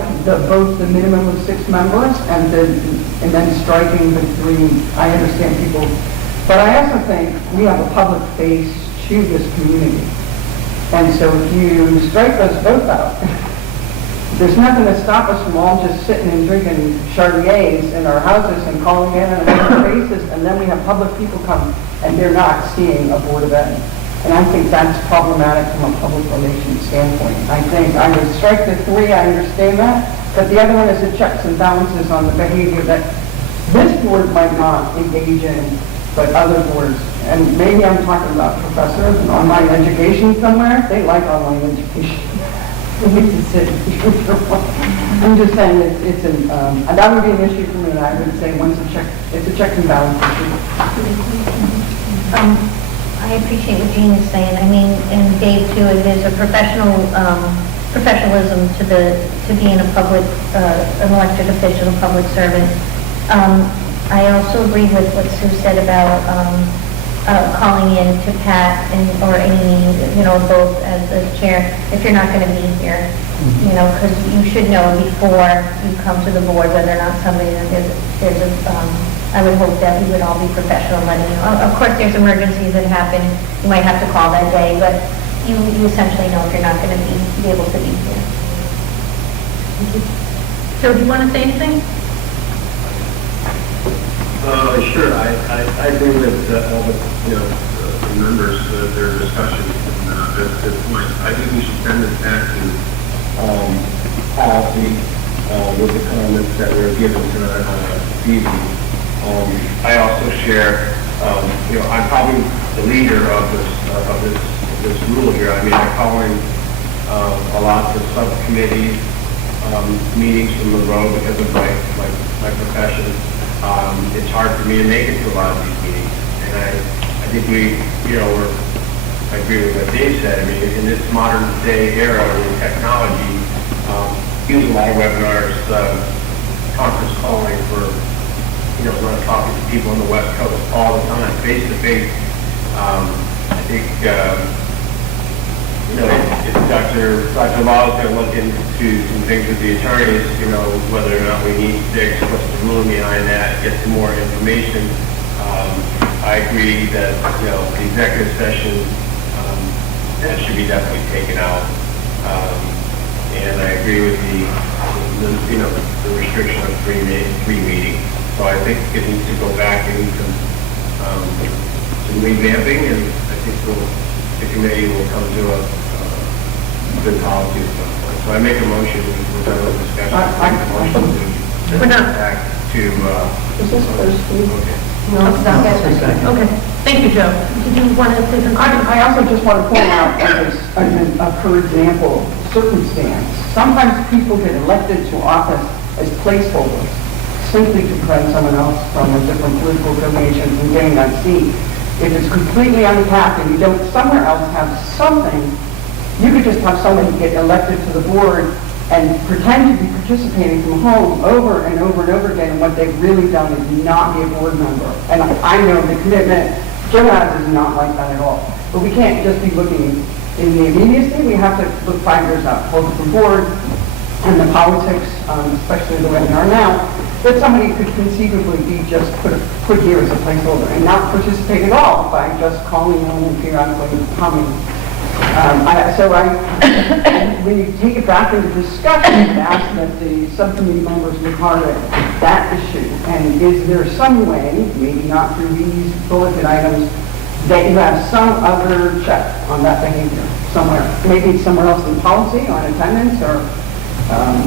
both the minimum of 6 members and then striking the 3. I understand people, but I also think we have a public face to this community. And so if you strike us both out, there's nothing to stop us from all just sitting and drinking Chardonnays in our houses and calling in on our faces, and then we have public people come and they're not seeing a Board of Ed. And I think that's problematic from a public relations standpoint. I think I would strike the 3, I understand that, but the other one is the checks and balances on the behavior that this board might not engage in, but other boards. And maybe I'm talking about professors and online education somewhere. They like online education. We need to sit here for a while. I'm just saying that would be an issue for me, and I would say it's a check and balance issue. I appreciate what Jean is saying. I mean, and Dave too, it is a professionalism to being a public, an elected official, a public servant. I also agree with what Sue said about calling in to Pat or Amy, both as chair, if you're not going to be here, because you should know before you come to the board whether or not somebody, there's a, I would hope that we would all be professional letting you know. Of course, there's emergencies that happen. You might have to call that day, but you essentially know if you're not going to be able to be here. Joe, do you want to say anything? Sure. I agree with all the members, their discussion and their points. I think we should send this back to policy with the comments that were given tonight this evening. I also share, I'm probably the leader of this rule here. I mean, I'm calling a lot of subcommittees, meetings from the road because of my profession. It's hard for me to make it to a lot of these meetings, and I think I agree with what Dave said. I mean, in this modern day era with technology, use a lot of webinars, conference calling for, we're talking to people on the West Coast all the time, face to face. I think, if Dr. Law is going to look into some things with the attorneys, whether or not we need 6, what's the ruling behind that, get some more information. I agree that, the executive session, that should be definitely taken out. And I agree with the restriction of 3 meetings. So I think it needs to go back and some revamping, and I think the committee will come to a good policy at some point. So I make a motion with our discussion. I make a motion to send it back to. Is this first week? Okay. No, it's not. Okay, thank you, Joe. Did you want to say something? I also just want to point out, for example, circumstance. Sometimes people get elected to office as placeholders, simply to prevent someone else from a different political affiliation from getting that seat. If it's completely uncapped and you don't somewhere else have something, you could just have somebody get elected to the board and pretend to be participating from home over and over and over again, and what they've really done is not be a board member. And I know the commitment, Jim has is not like that at all. But we can't just be looking in the immediacy, we have to look 5 years out, hold the board, and the politics, especially the way they are now, that somebody could conceivably be just put here as a placeholder and not participate at all by just calling in and periodically coming. When you take it back into discussion, ask that the subcommittee members look hard at that issue. And is there some way, maybe not through these bulleted items, that you have some other check on that behavior somewhere? Maybe somewhere else in policy, on attendance, or,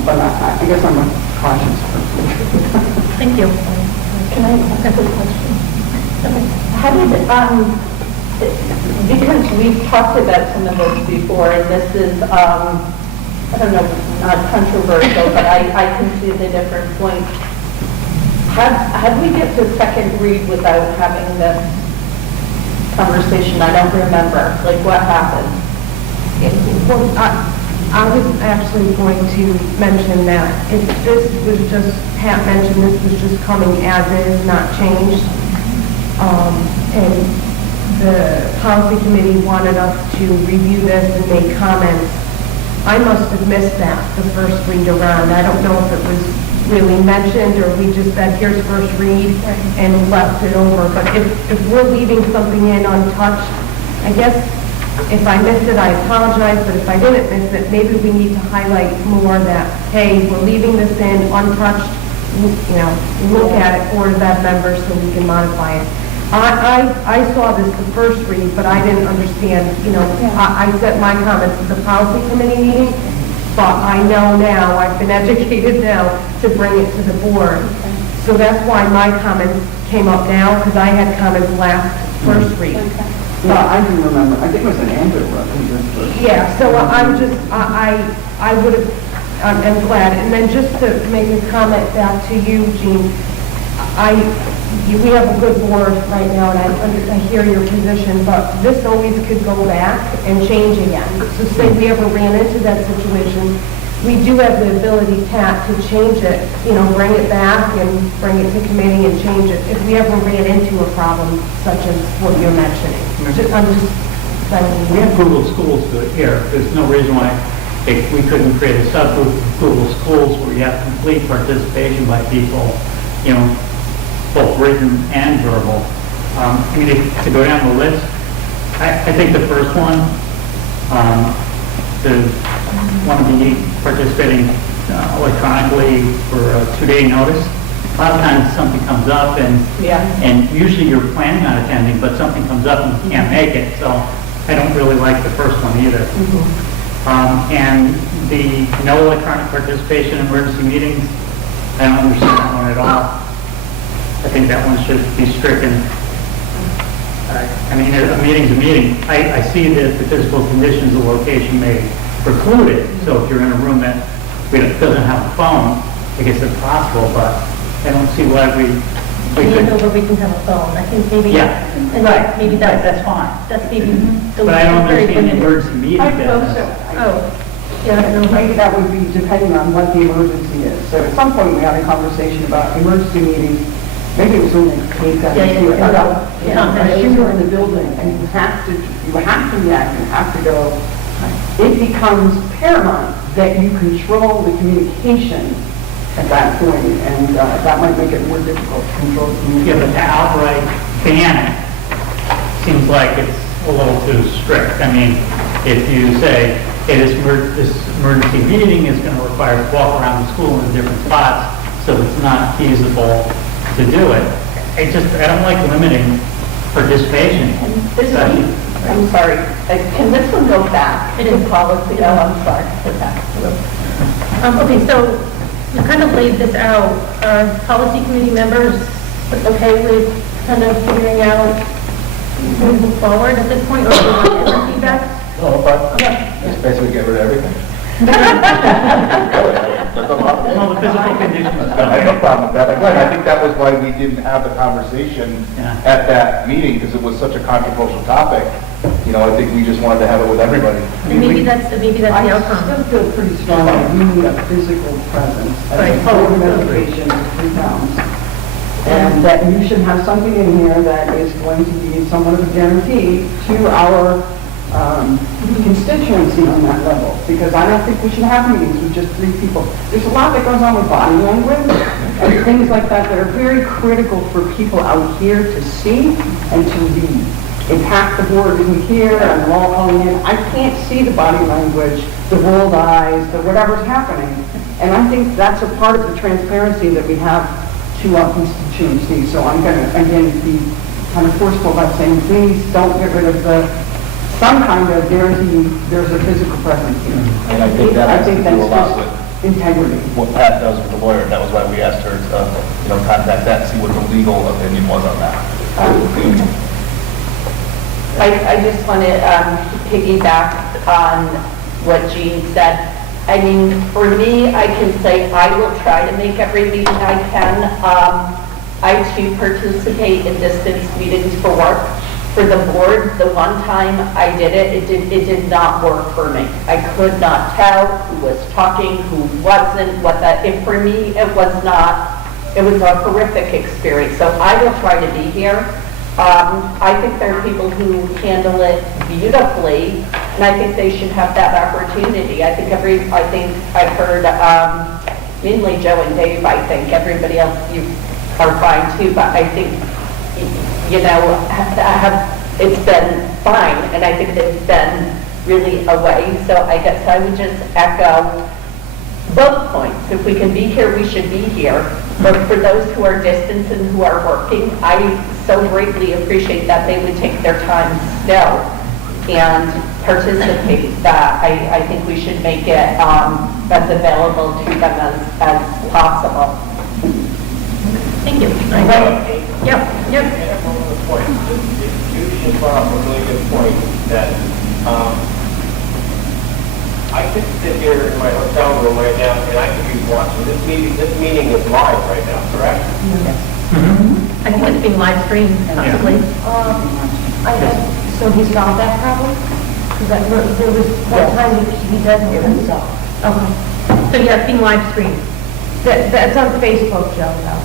but I guess I'm a cautious person. Thank you. Can I ask a question? How did, because we've talked about some of this before, and this is, I don't know, not controversial, but I can see the different points. How do we get to second read without having this conversation? I don't remember. Like, what happened? Well, I was actually going to mention that if this was just, Pat mentioned this was just coming as is, not changed, and the policy committee wanted us to review this and make comments, I must have missed that the first read around. I don't know if it was really mentioned or we just said, here's first read and left it over. But if we're leaving something in untouched, I guess if I missed it, I apologize, but if I didn't miss it, maybe we need to highlight more that, hey, we're leaving this in untouched, look at it for that member so we can modify it. I saw this the first read, but I didn't understand, I sent my comments at the policy committee meeting, but I know now, I've been educated now to bring it to the board. So that's why my comments came up now, because I had comments last first read. Yeah, I do remember. I think it was an Andrew. Yeah, so I'm just, I would have, I'm glad. And then just to make a comment back to you, Jean, we have a good board right now, and I hear your position, but this always could go back and change again. So say we ever ran into that situation, we do have the ability, Pat, to change it, bring it back and bring it to committee and change it if we ever ran into a problem such as what you're mentioning. I'm just saying. We have Google Schools do it here. There's no reason why we couldn't create a subgroup of Google Schools where you have complete participation by people, both written and verbal. To go down the list, I think the first one, to want to be participating electronically for a 2-day notice. A lot of times something comes up and usually you're planning on attending, but something comes up and you can't make it. So I don't really like the first one either. And the no electronic participation in emergency meetings, I don't understand that one at all. I think that one should be stricken. A meeting's a meeting. I see that the physical conditions of location may preclude it. So if you're in a room that doesn't have a phone, I guess it's possible, but I don't see why we could. Over, we can have a phone. I think maybe. Yeah, right. Maybe That's fine. That's maybe. But I don't understand the emergency meeting business. Yeah, I don't know. Maybe that would be depending on what the emergency is. So at some point we had a conversation about emergency meetings. Maybe it was when they came down about a shooter in the building, and you have to react, you have to go. It becomes paramount that you control the communication at that point, and that might make it more difficult to control the communication. Yeah, but to outright ban it seems like it's a little too strict. If you say, hey, this emergency meeting is going to require to walk around the school in different spots, so it's not feasible to do it. I don't like limiting participation. I'm sorry, can this one go back? It is policy. Oh, I'm sorry. Okay, so we kind of laid this out. Are policy committee members okay with kind of figuring out moving forward at this point, or do you want to get some feedback? No, but just basically get rid of everything. No, the physical conditions. I have no problem with that. Again, I think that was why we didn't have the conversation at that meeting, because it was such a controversial topic. You know, I think we just wanted to have it with everybody. And maybe that's the I outcome. still feel pretty strong that we need a physical presence as Right. a Board of Education in 3 towns. And that you should have something in here that is going to be somewhat of a guarantee to our constituency on that level. Because I don't think we should have meetings with just 3 people. There's a lot that goes on with body language and things like that that are very critical for people out here to see and to read. If half the board isn't here and they're all calling in, I can't see the body language, the rolled eyes, the whatever's happening. And I think that's a part of the transparency that we have to our constituency. So I'm going to, again, be kind of forceful by saying, please don't get rid of some kind of guarantee there's a physical presence here. And I think that has to do a lot that's with just integrity. what Pat does with the lawyer. That was why we asked her to, contact that, see what the legal opinion was on that. I just want to piggyback on what Jean said. I mean, for me, I can say I will try to make every meeting I can. I too participate in distance meetings for work. For the board, the one time I did it did not work for me. I could not tell who was talking, who wasn't, for me, it was a horrific experience. So I will try to be here. I think there are people who handle it beautifully, and I think they should have that opportunity. I think I've heard, mainly Joe and Dave, I think everybody else you are fine too, but I think, it's been fine, and I think they've been really away. So I guess I would just echo both points. If we can be here, we should be here. But for those who are distant and who are working, I so greatly appreciate that they would take their time still and participate. That I think we should make it as available to them as possible. Thank you. Yep. One of the points, you just brought up a really good point that I could sit here in my hotel room right now and I could be watching this meeting. This meeting is live right now, correct? I think it's being live streamed, possibly. So he's not that problem? Because there was one time he doesn't hear himself. Okay. So yeah, it's being live streamed. That's on Facebook, Joe, though.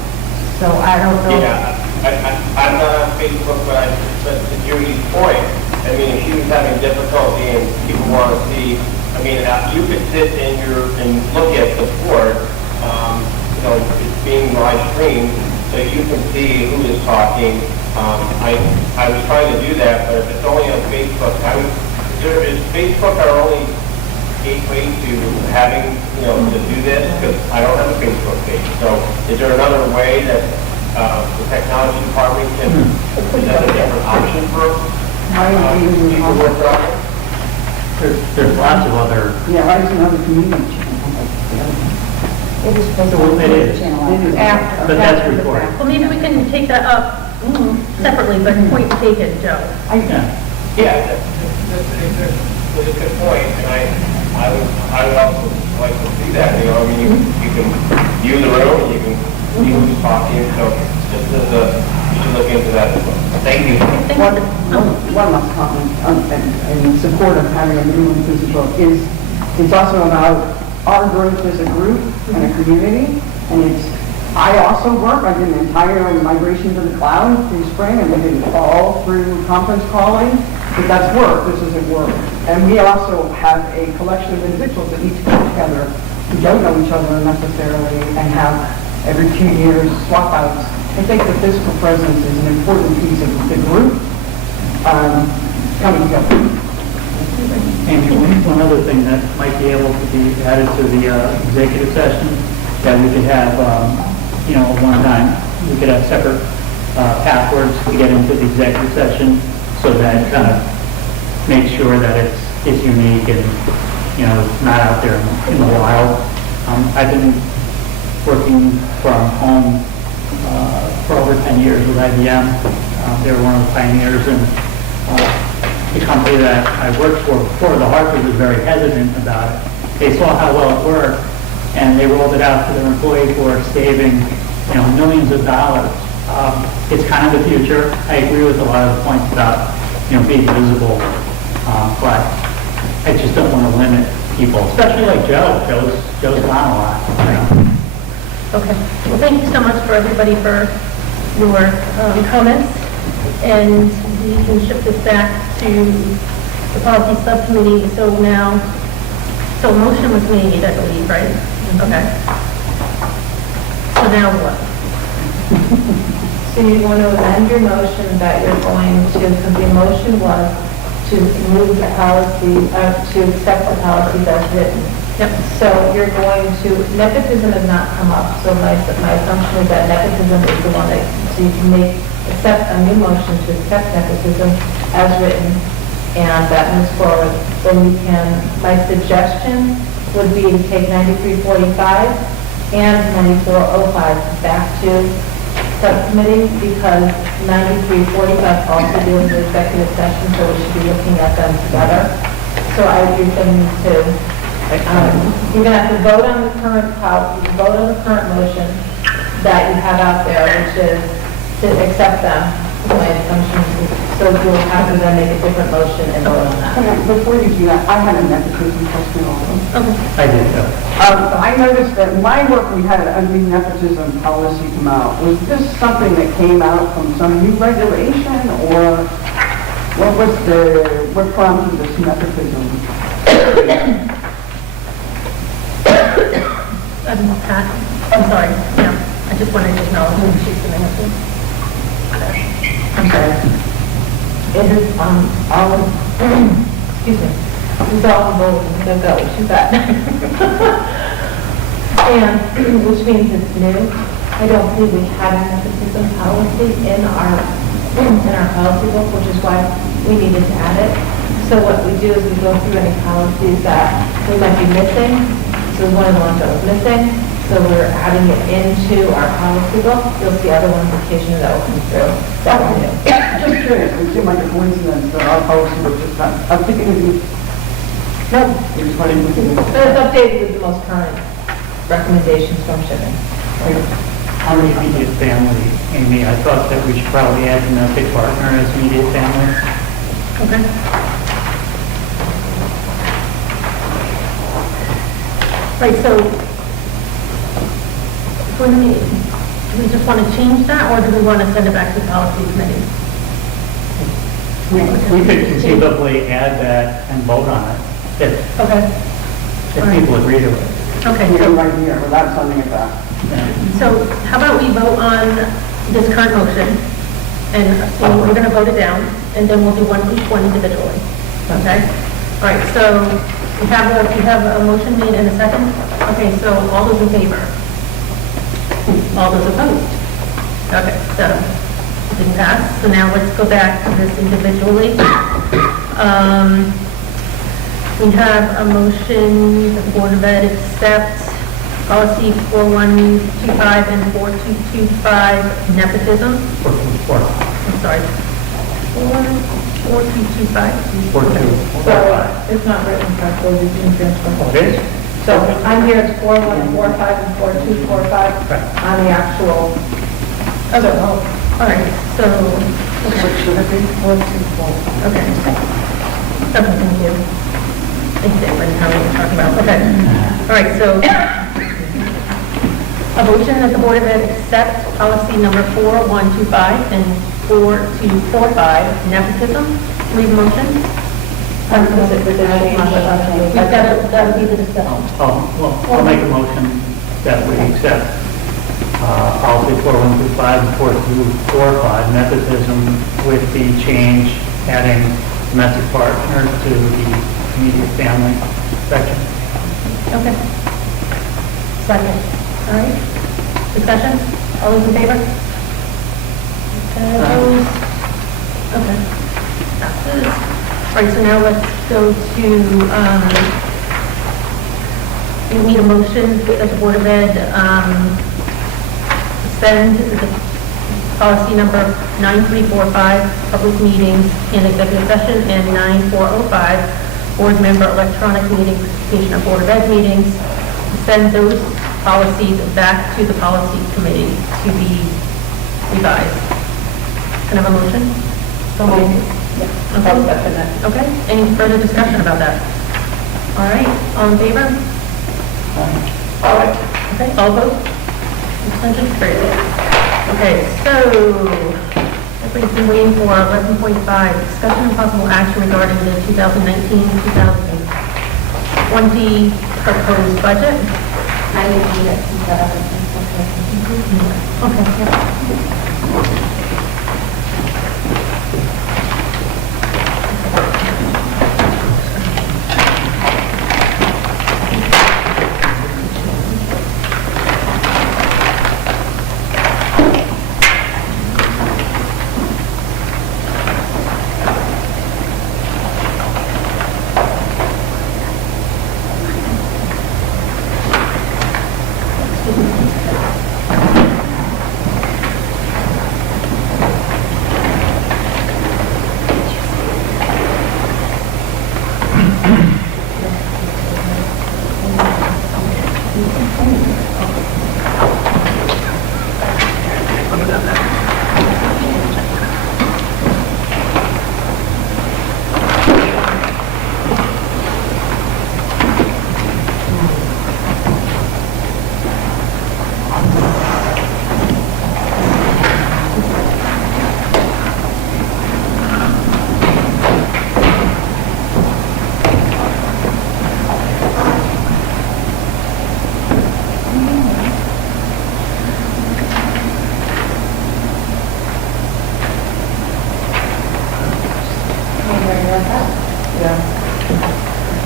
So I don't know. Yeah, I'm not on Facebook, but to Judy's point, I mean, if she was having difficulty and people want to see, I mean, you could sit and look at the board, it's being live streamed, so you can see who is talking. I was trying to do that, but if it's only on Facebook, is Facebook our only gateway to having, to do this? Because I don't have a Facebook page. So is there another way that the technology department can, is that a different option for people who work on it? There's lots of other, Yeah, why is another community channel? It is supposed to Well, it is. channel. After. but that's recorded. Well, maybe we can take that up separately, but point taken, Joe. Yeah. Yeah, that's a good point, and I would also like to see that, I mean, you can view the room, you can see who's talking, so just you should look into that as well. Thank you. One last comment in support of having a minimum physical is it's also about our growth as a group and a community, and I also work, I did an entire migration to the cloud through spring, and we did it all through conference calling, but that's work, this isn't work. And we also have a collection of individuals that need to come together who don't know each other necessarily and have every 2 years swap outs. I think the physical presence is an important piece of the group coming together. Amy, one other thing that might be able to be added to the executive session, that we could have, one time, we could have separate passwords to get into the executive session, so that kind of makes sure that it's unique and, it's not out there in the wild. I've been working from home for over 10 years with IBM. They were one of the pioneers, and the company that I worked for before, the Hartford, was very hesitant about it. They saw how well it worked, and they rolled it out to their employees who are saving, millions of dollars. It's kind of the future. I agree with a lot of the points about, be visible, but I just don't want to limit people, especially like Joe. Joe's gone a lot, you know. Okay, well, thank you so much for everybody for your comments, and we can shift this back to the policy subcommittee. So now, so a motion was made, I believe, right? Okay. So now what? So you want to amend your motion that you're going to, because the motion was to move the policy, to accept the policies as written. Yep. So you're going to, nepotism has not come up, so my assumption is that nepotism is the one that, so you can accept a new motion to accept nepotism as written, and that moves forward. Then you can, my suggestion would be to take 9345 and 9405 back to subcommittee, because 9345 also deals with executive session, so we should be looking at them together. So I would use them to, you're going to have to vote on the current policy, vote on the current motion that you have out there, which is to accept them. My assumption is, so you'll have to then make a different motion and vote on that. Before you do that, I had a nepotism question also. I did, I noticed that my work, we had a new nepotism policy come out. Was this something that came out from some new regulation, or what prompted this nepotism? Pat, I'm sorry, yeah, I just wanted to acknowledge that she's going to have to. I'm sorry. It is, all, excuse me, it's all voting, no go, too bad. And, which means it's new. I don't believe we had a nepotism policy in our policy book, which is why we needed to add it. So what we do is we go through any policies that we might be missing. This is one of the ones that was missing. So we're adding it into our policy book. You'll see other ones occasionally that will come through. That one new. Just curious, it seemed like a coincidence that our policy was just not, I'm thinking of you. No. You just wanted to do But it's updated with the most current recommendations from shipping. How many immediate family, Amy? I thought that we should probably add domestic partner as immediate family. Okay. Right, so, do we just want to change that, or do we want to send it back to the policy committee? We could conceivably add that and vote on it, Okay. if people agree to it. Okay, it so, right here without sending it back. so how about we vote on this current motion, and so we're going to vote it down, and then we'll do each one individually. Okay? All right, so we have a motion made and a second. Okay, so all those in favor? All those opposed? Okay, so it didn't pass. So now let's go back to this individually. We have a motion, the Board of Ed accept policy 4125 and 4225 nepotism. I'm sorry. 4225. 4245. So it's not written correctly, it's in transfer. It is? So on here it's 4145 and 4245 on the actual. Okay, all right, so, What should it be? okay. Okay, thank you. Thank you, everybody, how we're talking about, okay. All right, so, a motion that the Board of Ed accept policy number 4125 and 4245, nepotism. Leave motion. That would be the discussion. Well, I'll make a motion that we accept policy 4125 and 4245, nepotism, with the change adding domestic partner to the immediate family section. Okay. Second. All right. Discussion? All those in favor? Opposed? Okay. Passes. All right, so now let's go to, we need a motion that the Board of Ed send the policy number 9345, public meetings in executive session, and 9405, board member electronic meeting, participation of Board of Ed meetings, send those policies back to the policy committee to be revised. Can I have a motion? So moved. Okay, any further discussion about that? All right, all in favor? Okay, all opposed? Abstentions? Great. Okay, so, everybody's been waiting for lesson point 5, discussion and possible action regarding the 2019-2020 proposed budget. I need to get some Okay.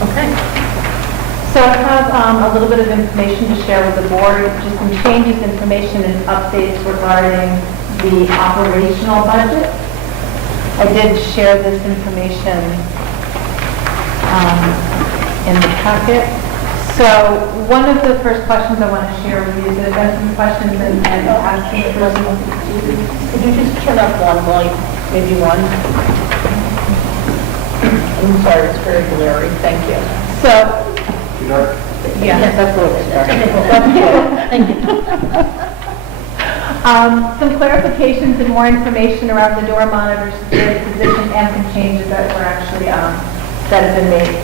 Okay. So I have a little bit of information to share with the board, just some changes, information, and updates regarding the operational budget. I did share this information in the packet. So one of the first questions I want to share with you is that I've got some questions and asking for some. Could you just turn up one light, maybe one? I'm sorry, it's very blurry, thank you. So, yeah, that's a little bit Thank you. Some clarifications and more information around the door monitors, their position, and some changes that were actually, that have been made.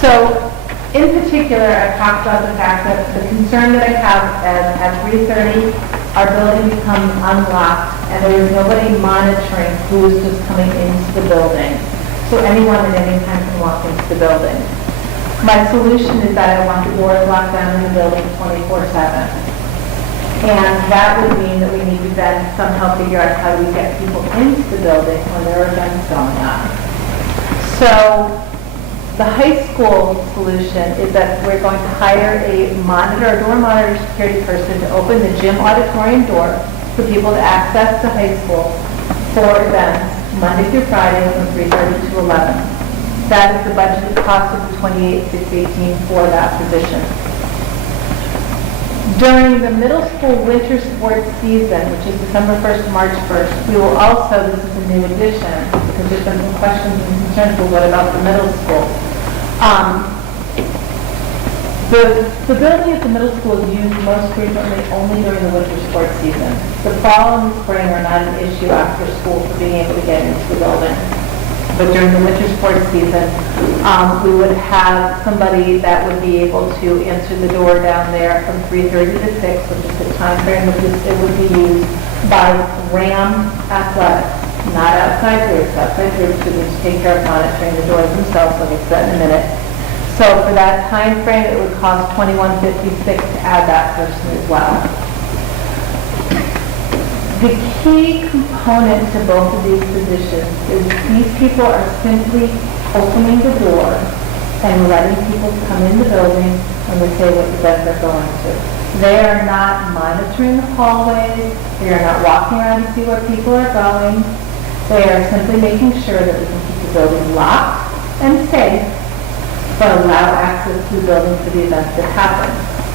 So, in particular, I talked about the fact that the concern that I have at 3:30, our building becomes unlocked, and there is nobody monitoring who is just coming into the building. So anyone at any time can walk into the building. My solution is that I want the doors locked down in the building 24/7. And that would mean that we need to then somehow figure out how do we get people into the building when there are events going on. So the high school solution is that we're going to hire a door monitor security person to open the gym auditorium door for people to access the high school for events Monday through Friday from 3:30 to 11. That is the budgeted cost of the 28,618 for that position. During the middle school winter sports season, which is December 1st to March 1st, we will also, this is a new addition, because there's been some questions and concerns, well, what about the middle school? The building at the middle school is used most frequently only during the winter sports season. The fall and the spring are not an issue after school for being able to get into the building. But during the winter sports season, we would have somebody that would be able to answer the door down there from 3:30 to 6, which is the time frame that it would be used by RHAM Athletics, not outside groups. Outside groups students take care of monitoring the doors themselves, like I said in a minute. So for that time frame, it would cost $21.56 to add that person as well. The key component to both of these positions is these people are simply opening the door and letting people come in the building when they say what event they're going to. They are not monitoring the hallways. They are not walking around to see where people are going. They are simply making sure that we can keep the building locked and safe, but allow access to the building for the events that happen.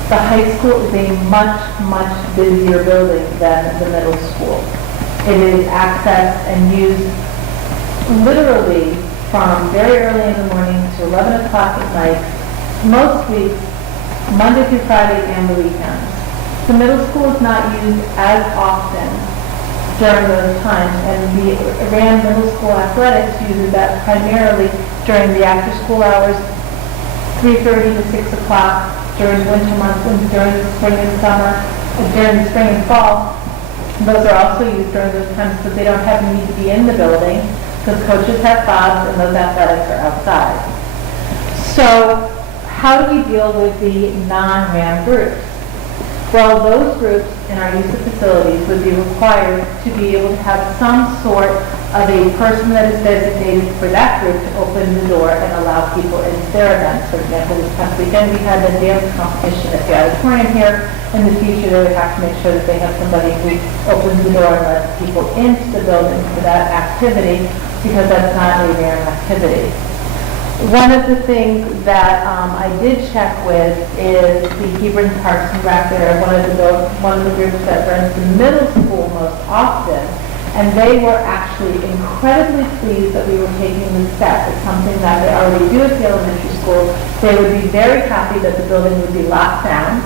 The high school is a much, much busier building than the middle school. It is accessed and used literally from very early in the morning to 11 o'clock at night, most weeks, Monday through Friday and the weekends. The middle school is not used as often during those times. And the RHAM Middle School Athletics uses that primarily during the after-school hours, 3:30 to 6 o'clock during the winter months, and during the spring and summer, during the spring and fall. Those are also used during those times, but they don't have the need to be in the building because coaches have fobs and those athletics are outside. So how do we deal with the non-RHAM groups? Well, those groups in our use of facilities would be required to be able to have some sort of a person that is designated for that group to open the door and allow people into their events. For example, this past weekend we had a dance competition at the auditorium here. In the future, they would have to make sure that they have somebody who opens the door and lets people into the building for that activity, because that's not a RHAM activity. One of the things that I did check with is the Hebron Parks and Rec. They're one of the groups that runs the middle school most often, and they were actually incredibly pleased that we were taking this step. It's something that they already do at the elementary school. They would be very happy that the building would be locked down,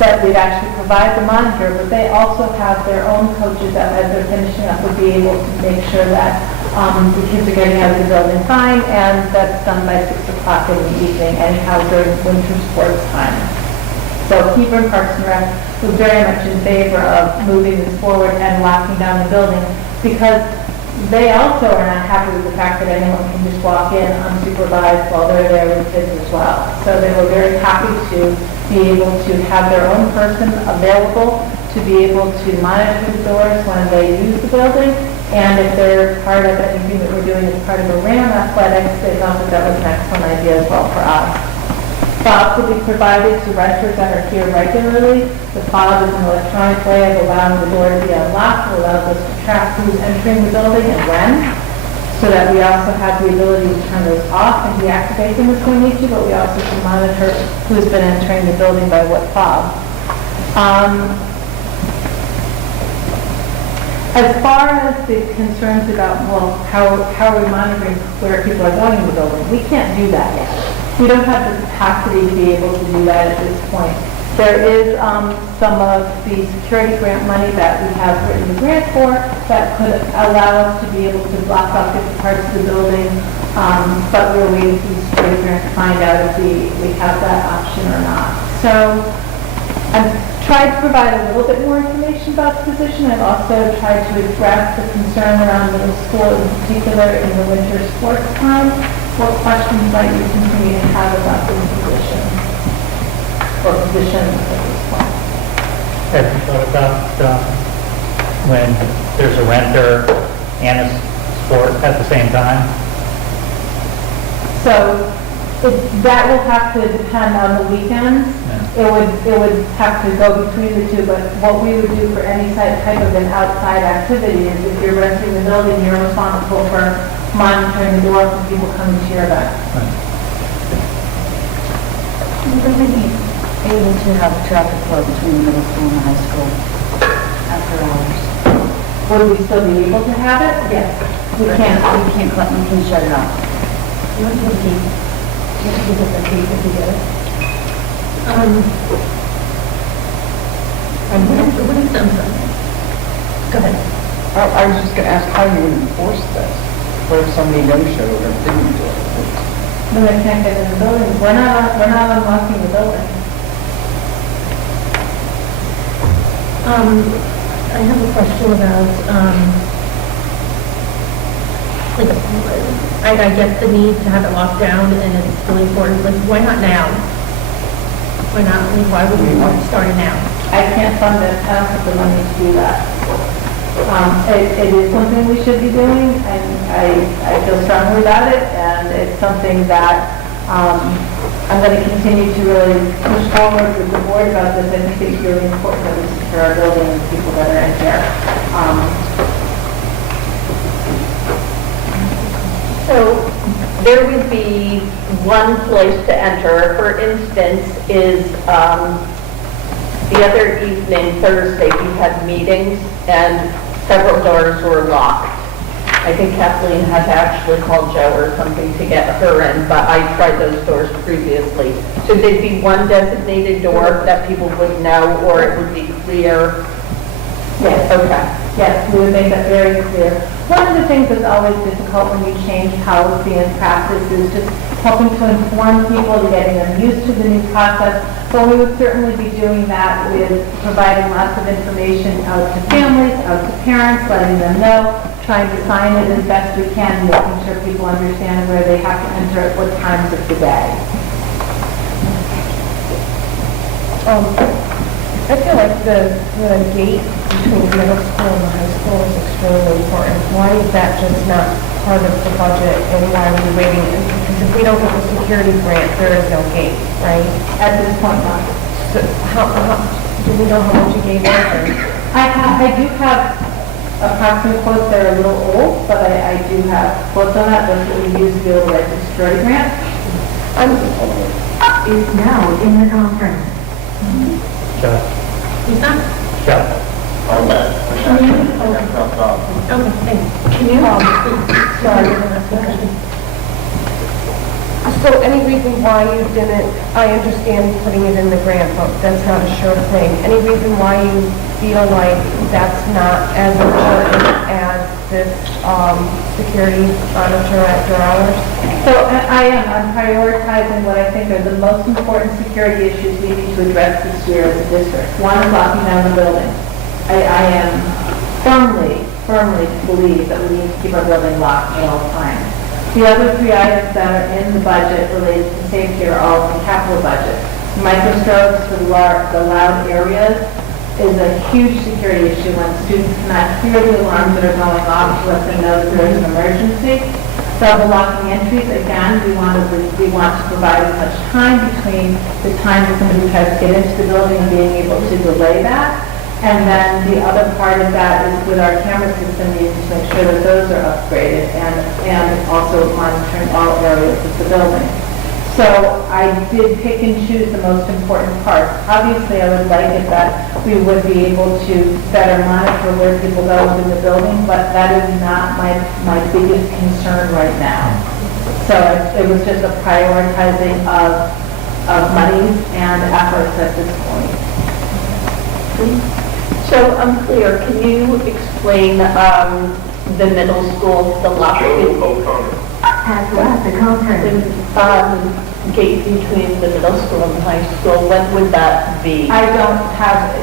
that we'd actually provide the monitor, but they also have their own coaches that as they're finishing up would be able to make sure that the kids are getting out of the building fine, and that's done by 6 o'clock in the evening, anyhow during winter sports time. So Hebron Parks and Rec was very much in favor of moving this forward and locking down the building, because they also are not happy with the fact that anyone can just walk in unsupervised while they're there with kids as well. So they were very happy to be able to have their own person available to be able to monitor the doors when they use the building. And if they're part of anything that we're doing as part of a RHAM athletics, they thought that that was an excellent idea as well for us. Fobs will be provided to renters that are here regularly. The fob is an electronic way of allowing the door to be unlocked. It allows us to track who's entering the building and when, so that we also have the ability to turn those off and deactivate them if we need to, but we also can monitor who's been entering the building by what fob. As far as the concerns about, well, how are we monitoring where people are going in the building, we can't do that yet. We don't have the capacity to be able to do that at this point. There is some of the security grant money that we have written the grant for that could allow us to be able to block off different parts of the building, but we're waiting for the security grant to find out if we have that option or not. So I've tried to provide a little bit more information about the position. I've also tried to address the concern around middle school, in particular in the winter sports time. What questions might you continue to have about this position or positions at this point? Have you thought about when there's a renter and a sport at the same time? So that will have to depend on the weekends. Yeah. It would have to go between the two, but what we would do for any type of an outside activity is if you're renting the building, you're responsible for monitoring the door for people coming to your event. We're going to be able to have traffic flow between the middle school and the high school after hours. Would we still be able to have it? Yes. We can shut it off. You want to give a key? You have to give us a key if you get it. What is something? Go ahead. I was just going to ask how you would enforce this. What if somebody no-showed or didn't do it? Then they can't get in the building. We're not unlocking the building. I have a question about, I get the need to have it locked down and it's really important, like, why not now? Why not, why would we want to start it now? I can't fund it, I don't have the money to do that. It is something we should be doing, and I feel strongly about it, and it's something that I'm going to continue to really push forward with the board about this. I think it's really important that we secure our building and the people that are in here. So there would be one place to enter. For instance, is the other evening, Thursday, we had meetings and several doors were locked. I think Kathleen had actually called Joe or something to get her in, but I tried those doors previously. So there'd be one designated door that people would know, or it would be clear. Yes, okay. Yes, we would make that very clear. One of the things that's always difficult when you change policy and practice is just helping to inform people, to getting them used to the new process. But we would certainly be doing that with providing lots of information out to families, out to parents, letting them know, trying to sign it as best we can, making sure people understand where they have to enter at what times of the day. I feel like the gate between the middle school and the high school is extremely important. Why is that just not part of the budget, and why are we waiting? Because if we don't get the security grant, there is no gate, right? At this point, not. So do we know how much you gave us? I do have approximate quotes that are a little old, but I do have quotes on that. That's what we use to be able to write the security grant. Is now in the conference. Jeff? Who's that? Jeff? Okay, thanks. Can you, so any reason why you didn't, I understand putting it in the grant, but that's not a sure thing. Any reason why you feel like that's not as important as this security monitor after hours? So I'm prioritizing what I think are the most important security issues we need to address this year as a district. One is locking down the building. I am firmly believe that we need to keep our building locked at all times. The other three items that are in the budget related to safety are all in the capital budget. Microstrobes for the loud areas is a huge security issue when students cannot hear the alarms that are going off to let them know that there is an emergency. Double locking entries, again, we want to provide as much time between the time that somebody tries to get into the building and being able to delay that. And then the other part of that is with our camera system, we need to make sure that those are upgraded and also monitoring all areas of the building. So I did pick and choose the most important parts. Obviously, I would like it that we would be able to better monitor where people go within the building, but that is not my biggest concern right now. So it was just a prioritizing of monies and efforts at this point. So I'm clear, can you explain the middle school, the locking? Has left the conference. Gate between the middle school and the high school, when would that be? I don't have,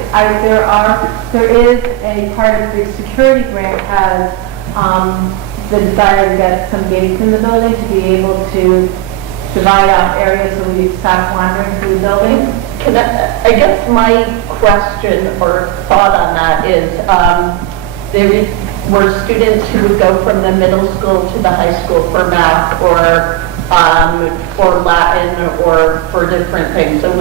there is a part of the security grant has the desire to get some gates in the building to be able to divide out areas so we stop wandering through the building. I guess my question or thought on that is, there were students who would go from the middle school to the high school for math or for Latin or for different things. So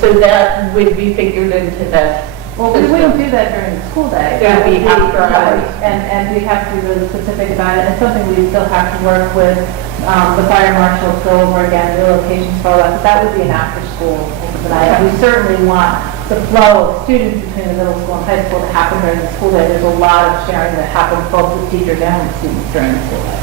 so that would be figured into this. Well, we wouldn't do that during the school day. It would be after hours. And we have to be really specific about it. It's something we still have to work with the fire marshal to go over again, the locations for all that. But that would be an after school tonight. We certainly want the flow of students between the middle school and high school to happen during the school day. There's a lot of sharing that happens both with teachers and with students during the school day.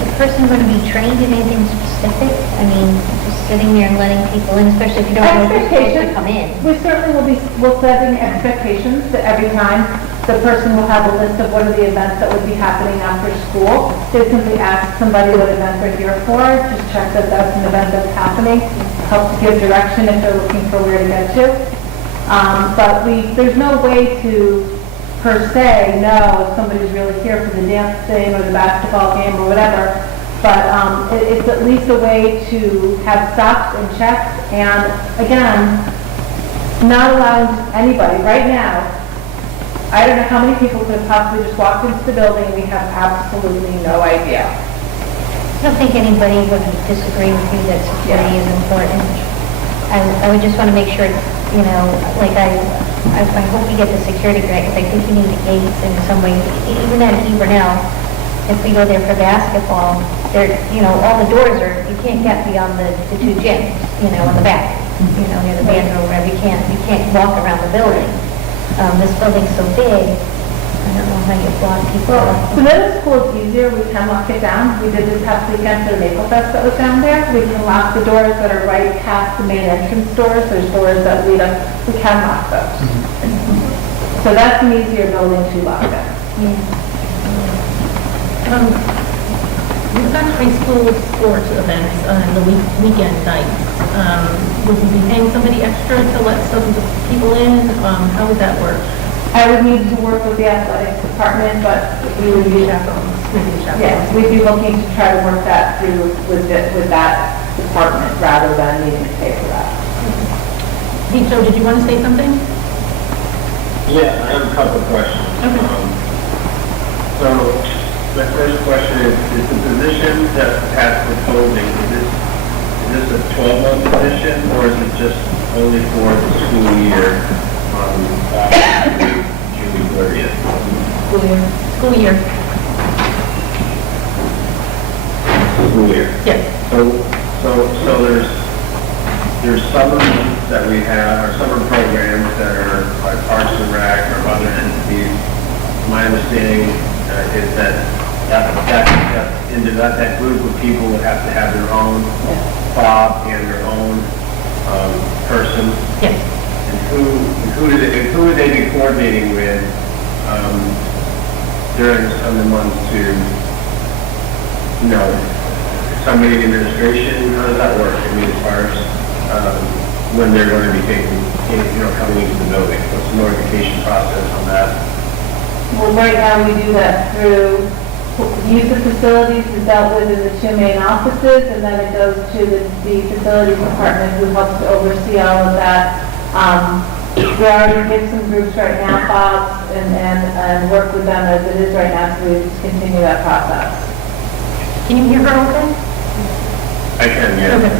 Is the person going to be trained in anything specific? I mean, just sitting there and letting people in, especially if you don't know who's supposed to come in. We certainly will setting expectations that every time the person will have a list of what are the events that would be happening after school. They simply ask somebody what events they're here for, just check that that's an event that's happening, help to give direction if they're looking for where to get to. But there's no way to per se know if somebody's really here for the dance thing or the basketball game or whatever. But it's at least a way to have stops and checks, and again, not allowing anybody right now. I don't know how many people could have possibly just walked into the building. We have absolutely no idea. I don't think anybody would disagree with you that security is important. I would just want to make sure, you know, like I hope we get the security grant, because I think we need the gates in some way. Even at Hebronell, if we go there for basketball, there, you know, all the doors are, you can't get beyond the two gyms, you know, in the back, you know, near the band room, wherever. You can't walk around the building. This building's so big, I don't know how you block people off. The middle school is easier. We can lock it down. We did this past weekend for the Maple Fest that was down there. We can lock the doors that are right past the main entrance doors. There's doors that lead up. We can lock those. So that's an easier building to lock down. We've got high school sports events on the weekend nights. Would you be paying somebody extra to let some people in? How would that work? I would need to work with the athletics department, but we would be, Chaperones, maybe chaperones. yes, we'd be looking to try to work that through with that department rather than needing to pay for that. Joe, did you want to say something? Yeah, I have a couple of questions. Okay. So, my first question is the position that Pat's proposing, is this a 12-month position, or is it just only for the school year, June 30th? School year. School year. School year. Yes. So there's summer months that we have, or summer programs that are like Parks and Rec or other entities. My understanding is that group of people would have to have their own fob and their own person. Yes. And who would they be coordinating with during the summer months to, somebody in administration? How does that work? I mean, as far as when they're going to be coming into the building, what's the notification process on that? Well, right now we do that through use of facilities is dealt with in the two main offices, and then it goes to the facilities department who helps to oversee all of that. We already give some groups right now fobs and work with them as it is right now, so we just continue that process. Can you hear her okay? I can, yeah. Okay.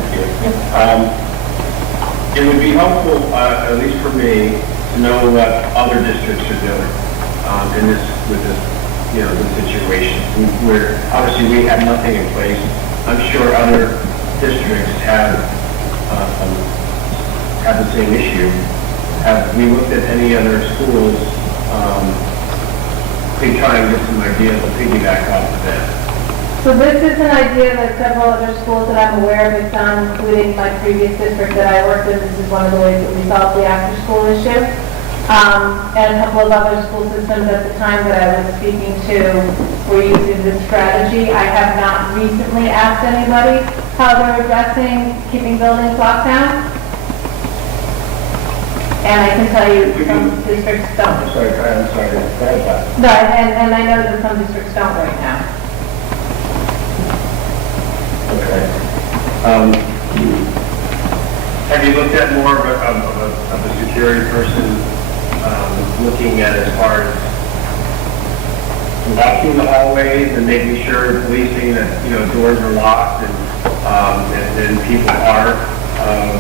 It would be helpful, at least for me, to know what other districts are doing with this situation. Obviously we have nothing in place. I'm sure other districts have the same issue. Have we looked at any other schools to try and get some ideas to piggyback off of that? So this is an idea that several other schools that I'm aware of have done, including my previous district that I worked in. This is one of the ways that we solved the after-school issue. And a couple of other school systems at the time that I was speaking to were using this strategy. I have not recently asked anybody how they're addressing keeping buildings locked down. And I can tell you some districts don't. I'm sorry. No, and I know that some districts don't right now. Okay. Have you looked at more of a security person looking at as far as walking the hallways and making sure, policing that, doors are locked and people are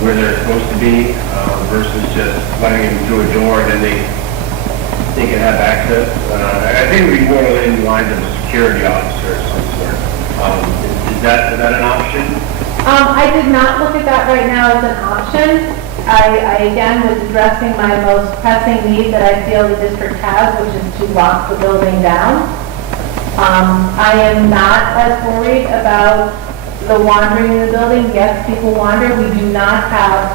where they're supposed to be versus just letting them through a door and then they can have access? I think it would be more along the lines of a security officer of some sort. Is that an option? I did not look at that right now as an option. I again was addressing my most pressing need that I feel the district has, which is to lock the building down. I am not as worried about the wandering in the building. Yes, people wander. We do not have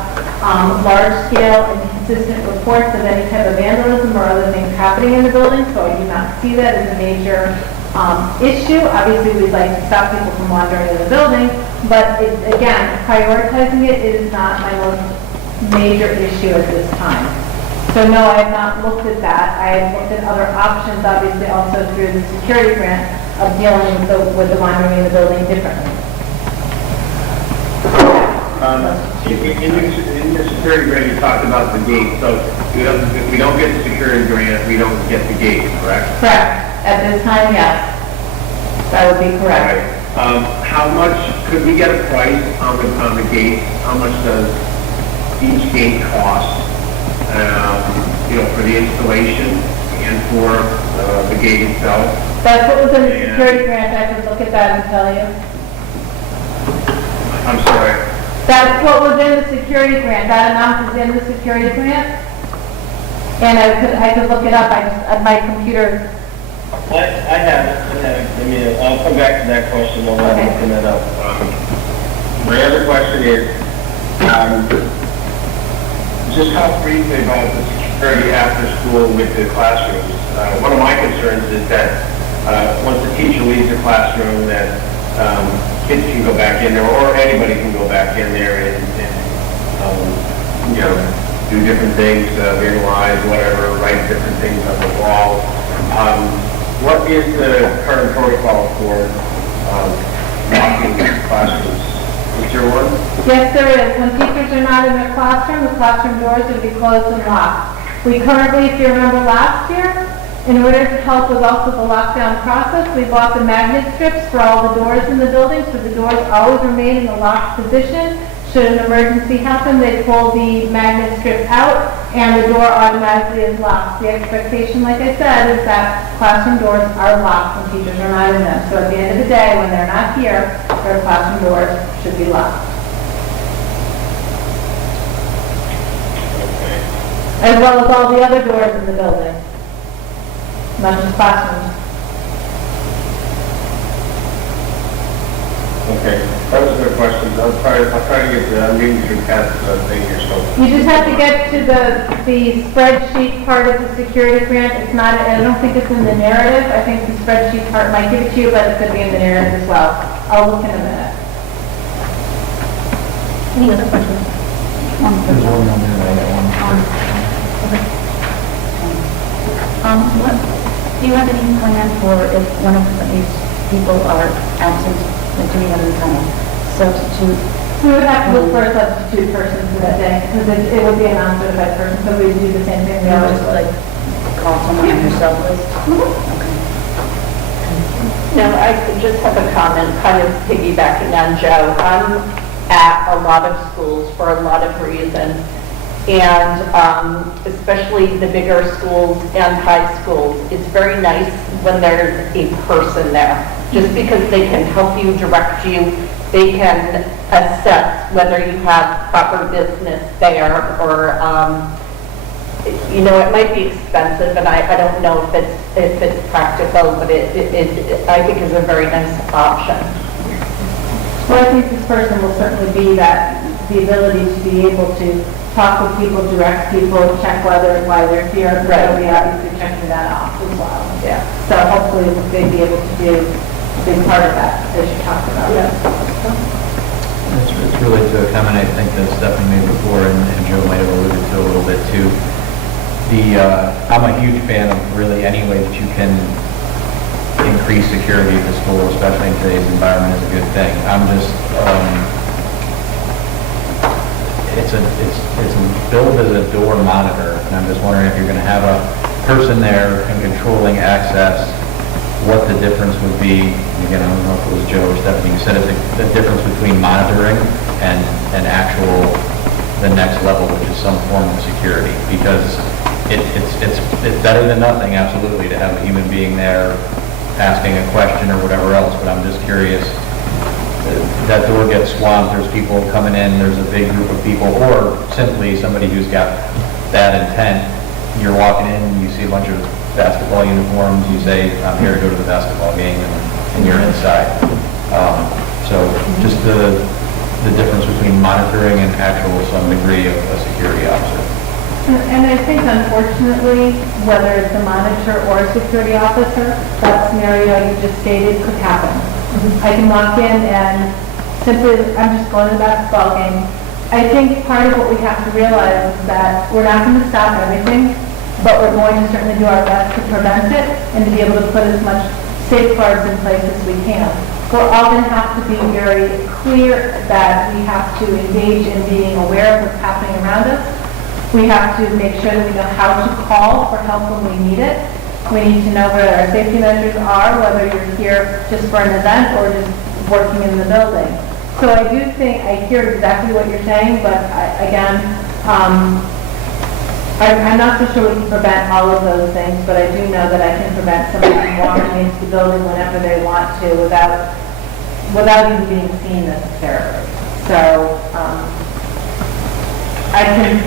large-scale and consistent reports of any type of vandalism or other things happening in the building, so I do not see that as a major issue. Obviously, we'd like to stop people from wandering in the building, but again, prioritizing it is not my most major issue at this time. So no, I have not looked at that. I have looked at other options, obviously also through the security grant, of dealing with the wandering in the building differently. In the security grant, you talked about the gate. So if we don't get the security grant, we don't get the gate, correct? Correct. At this time, yes. That would be correct. Right. How much, could we get a price on the gate? How much does each gate cost, for the installation and for the gate itself? That's what was in the security grant. I could look at that and tell you. I'm sorry. That's what was in the security grant. That amount is in the security grant. And I could look it up. My computer. I have it. I mean, I'll come back to that question while I'm looking that up. My other question is, just how briefly about the security after school with the classrooms. One of my concerns is that once the teacher leaves the classroom, that kids can go back in there, or anybody can go back in there and do different things, vandalize, whatever, write different things on the wall. What is the current protocol for locking classrooms? Is there one? Yes, there is. When teachers are not in their classroom, the classroom doors will be closed and locked. We currently, if you remember last year, in order to help with also the lockdown process, we bought the magnet strips for all the doors in the building, so the doors always remain in the locked position. Should an emergency happen, they pull the magnet strip out and the door automatically is locked. The expectation, like I said, is that classroom doors are locked when teachers are not in them. So at the end of the day, when they're not here, their classroom doors should be locked. As well as all the other doors in the building, not just classrooms. Okay, those are the questions. I'll try to get the meeting through past thing here, so. You just have to get to the spreadsheet part of the security grant. It's not, I don't think it's in the narrative. I think the spreadsheet part might give it to you, but it could be in the narrative as well. I'll look in a minute. Any other questions? There's one on there, I got one. Do you have any plan for if one of these people are absent, like do we have any kind of substitute? We would have to look for a substitute person for that day, because it would be a non-certified person, so we'd do the same thing. We always Just like call someone on your sub list? Okay. No, I just have a comment, kind of piggybacking on Joe. I'm at a lot of schools for a lot of reasons, and especially the bigger schools and high schools, it's very nice when there's a person there, just because they can help you, direct you, they can assess whether you have proper business there, or it might be expensive, and I don't know if it's practical, but it I think is a very nice option. Well, I think this person will certainly be the ability to be able to talk with people, direct people, check why they're here. Right. They'll be obviously checking that off as well. Yeah. So hopefully they'd be able to do a big part of that, as you talked about. Yeah. It's related to a comment I think that Stephanie made before, and Joe might have alluded to a little bit too. I'm a huge fan of really any way that you can increase security at the school, especially in today's environment, is a good thing. I'm just, it's billed as a door monitor, and I'm just wondering if you're going to have a person there and controlling access, what the difference would be. Again, I don't know if it was Joe or Stephanie who said it, the difference between monitoring and the next level, which is some form of security, because it's better than nothing, absolutely, to have a human being there asking a question or whatever else, but I'm just curious. That door gets swamped, there's people coming in, there's a big group of people, or simply somebody who's got bad intent. You're walking in, you see a bunch of basketball uniforms, you say, I'm here to go to the basketball game, and you're inside. So just the difference between monitoring and actual some degree of a security officer. And I think unfortunately, whether it's a monitor or a security officer, that scenario you just stated could happen. I can walk in and simply, I'm just going to the basketball game. I think part of what we have to realize is that we're not going to stop everything, but we're going to certainly do our best to prevent it and to be able to put as much safeguards in place as we can. We're all going to have to be very clear that we have to engage in being aware of what's happening around us. We have to make sure that we know how to call for help when we need it. We need to know where our safety measures are, whether you're here just for an event or just working in the building. So I do think, I hear exactly what you're saying, but I'm not so sure we can prevent all of those things, but I do know that I can prevent somebody from walking into the building whenever they want to without even being seen necessarily. So I can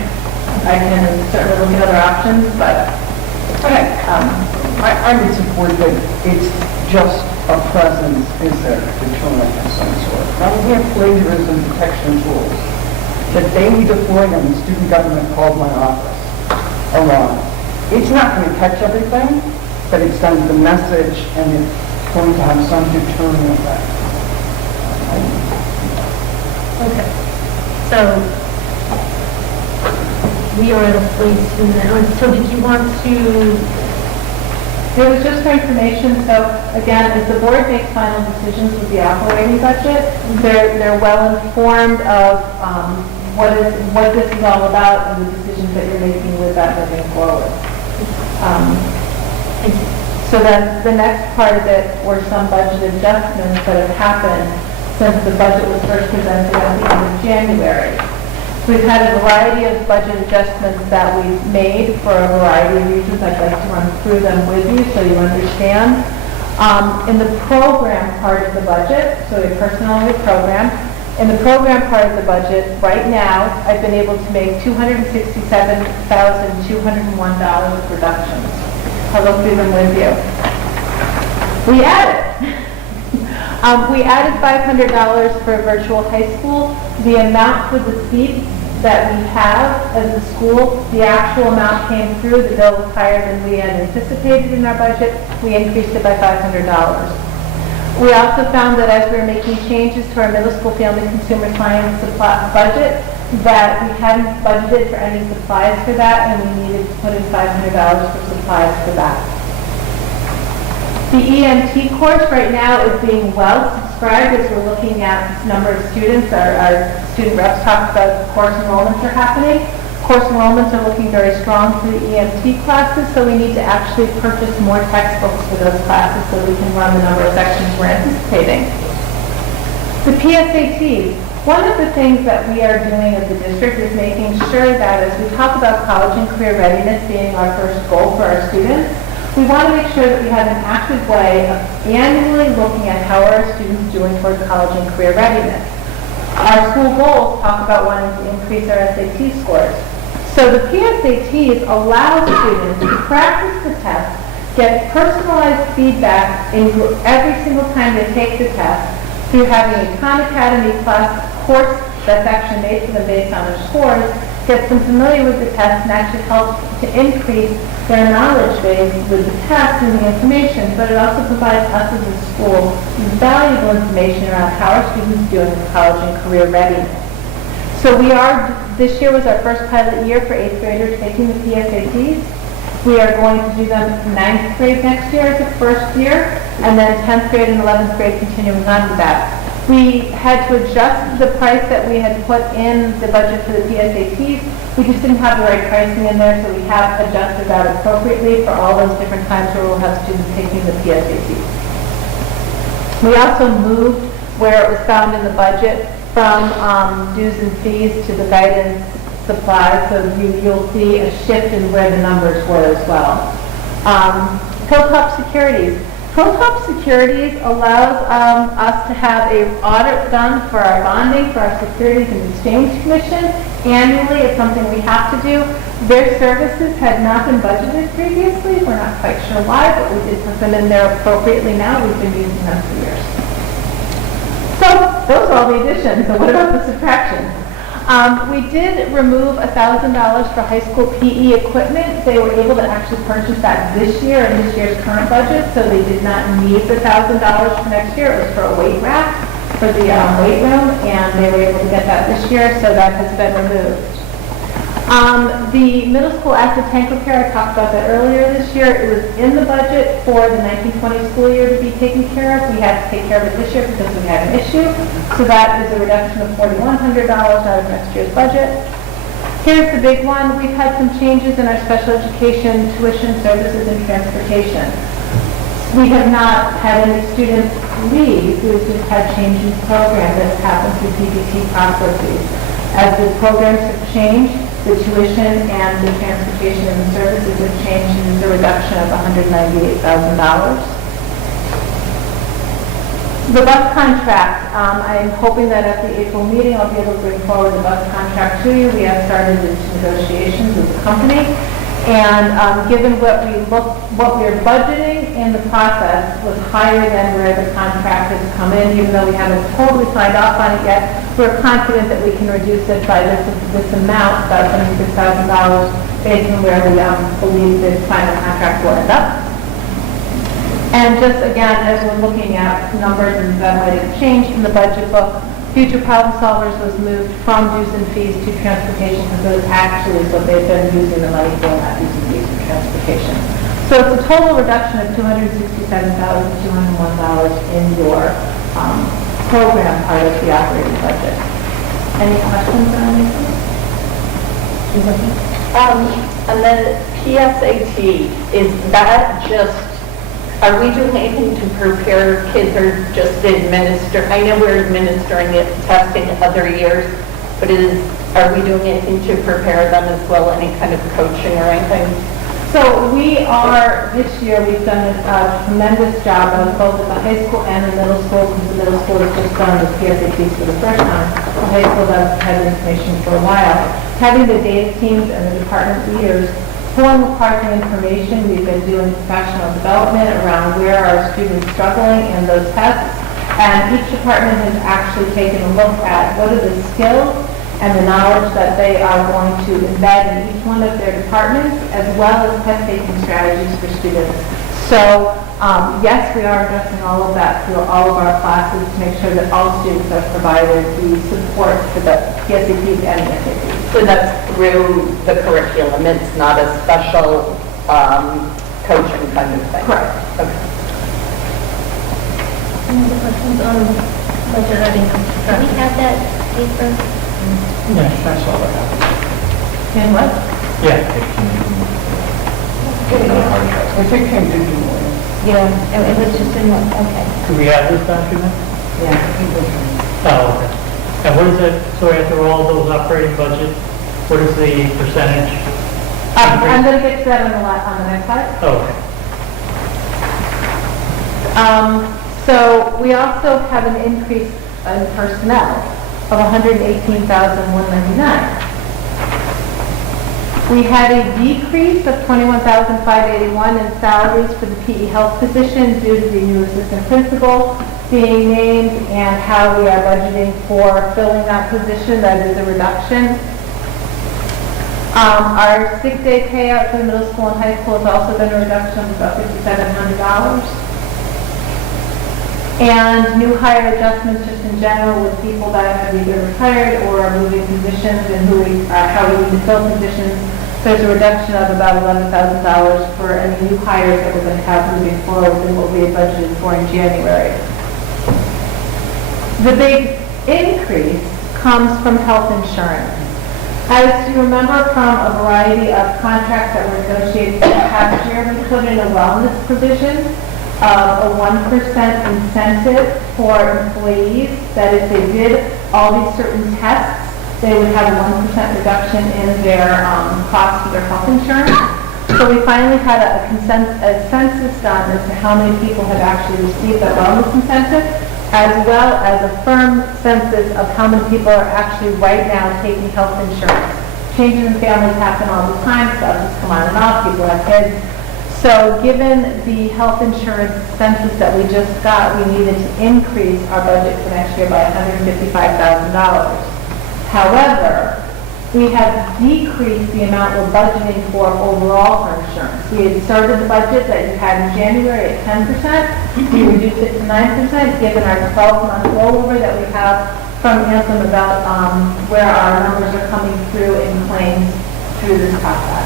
certainly look at other options, but I would support that it's just a presence is a deterrent of some sort. Now we have plagiarism detection tools. The day we deployed them, the student government called my office. a lot. It's not going to catch everything, but it sends the message and it's going to have some deterrent effect. Okay. So we are at a place now. So did you want to? It was just for information, so again, as the board makes final decisions with the operating budget, they're well informed of what this is all about and the decisions that you're making with that moving forward. So then the next part of it were some budget adjustments that have happened since the budget was first presented at the end of January. We've had a variety of budget adjustments that we've made for a variety of reasons. I'd like to run through them with you so you understand. In the program part of the budget, so a personnel and a program, in the program part of the budget, right now, I've been able to make $267,201 of reductions. I'll go through them with you. We added $500 for virtual high school. The amount for the seats that we have as a school, the actual amount came through, the bill was higher than we had anticipated in our budget. We increased it by $500. We also found that as we were making changes to our middle school family consumer science supply budget, that we hadn't budgeted for any supplies for that, and we needed to put in $500 for supplies for that. The EMT course right now is being well subscribed as we're looking at this number of students. Our student reps talked about course enrollments are happening. Course enrollments are looking very strong for the EMT classes, so we need to actually purchase more textbooks for those classes so we can run the number of sections we're anticipating. The PSATs. One of the things that we are doing as a district is making sure that as we talk about college and career readiness being our first goal for our students, we want to make sure that we have an active way of annually looking at how are our students doing towards college and career readiness. Our school goals talk about wanting to increase our SAT scores. So the PSATs allow students to practice the test, get personalized feedback every single time they take the test through having a Khan Academy class course that's actually made for them based on their scores, gets them familiar with the test and actually helps to increase their knowledge base with the test and the information, but it also provides us as a school valuable information around how our students are doing with college and career readiness. So this year was our first pilot year for 8th graders taking the PSATs. We are going to do them 9th grade next year as the first year, and then 10th grade and 11th grade continuing on with that. We had to adjust the price that we had put in the budget for the PSATs. We just didn't have the right pricing in there, so we have adjusted that appropriately for all those different times where we'll have students taking the PSATs. We also moved where it was found in the budget from dues and fees to the guidance supplies, so you'll see a shift in where the numbers were as well. Hilltop Securities. Hilltop Securities allows us to have an audit done for our bonding, for our Securities and Exchange Commission. Annually, it's something we have to do. Their services had not been budgeted previously. We're not quite sure why, but we did put them in there appropriately now. We've been using them for years. So those are all the additions. So what about the subtractions? We did remove $1,000 for high school PE equipment. They were able to actually purchase that this year in this year's current budget, so they did not need the $1,000 for next year. It was for a weight rack for the weight room, and they were able to get that this year, so that has been removed. The middle school active tank repair, I talked about that earlier this year. It was in the budget for the 1920 school year to be taken care of. We had to take care of it this year because we had an issue. So that is a reduction of $4,100 out of next year's budget. Here's the big one. We've had some changes in our special education tuition services and transportation. We have not had any students leave. We've just had changes in program that has happened through PBT processes. As the programs have changed, the tuition and the transportation and the services have changed, and there's a reduction of $198,000. The bus contract, I'm hoping that at the April meeting I'll be able to bring forward the bus contract to you. We have started into negotiations with the company, and given what we're budgeting in the process was higher than where the contract has come in, even though we haven't totally signed off on it yet. We're confident that we can reduce it by this amount, about $76,000, based on where we believe the final contract will end up. And just again, as we're looking at numbers and that might have changed in the budget book, Future Problem Solvers was moved from dues and fees to transportation because it actually is what they've been using the money for, not dues and fees for transportation. So it's a total reduction of $267,201 in your program part of the operating budget. Any questions on anything? And then PSAT, is that just, are we doing anything to prepare kids or just administer? I know we're administering it, testing other years, but are we doing anything to prepare them as well, any kind of coaching or anything? So we are, this year, we've done a tremendous job of both at the high school and the middle school, because the middle school has just done the PSATs for the first time. The high school has had information for a while. Having the data teams and the department leaders pulling apart the information, we've been doing professional development around where our students struggling in those tests, and each department has actually taken a look at what are the skills and the knowledge that they are going to embed in each one of their departments, as well as test-taking strategies for students. So, yes, we are addressing all of that through all of our classes to make sure that all students are provided the support for the PSATs and the SATs. So that's through the curriculum, it's not a special coaching kind of thing? Correct. Okay. Any other questions on budget or income? Can we have that paper? Yeah, I saw that. And what? Yeah. If it came to you, Yeah, it was just in one, okay. Do we have this document? Oh, okay. And what is it, so after all those operating budget, what is the percentage? I'm going to get to that on the next slide. Oh, okay. So we also have an increase in personnel of $118,199. We had a decrease of $21,581 in salaries for the PE health position due to the new assistant principal being named and how we are budgeting for filling that position. That is a reduction. Our sick day payout for the middle school and high school has also been a reduction of about $5,700. And new hire adjustments just in general with people that have either retired or are moving positions and how we need to fill positions. There's a reduction of about $11,000 for any new hires that we're going to have moving forward than what we had budgeted for in January. The big increase comes from health insurance. As you remember from a variety of contracts that were negotiated in the past year, we put in a wellness provision of a 1% incentive for employees, that if they did all these certain tests, they would have a 1% reduction in their cost for their health insurance. So we finally had a census done as to how many people have actually received that wellness incentive, as well as a firm census of how many people are actually right now taking health insurance. Changes in families happen all the time, stuff come on and off, people have kids. So given the health insurance census that we just got, we needed to increase our budget for next year by $155,000. However, we have decreased the amount we're budgeting for overall for insurance. We had started the budget that you had in January at 10%. We reduced it to 9%, given our 12-month rollover that we have from Anthem about where our numbers are coming through in claims through this process.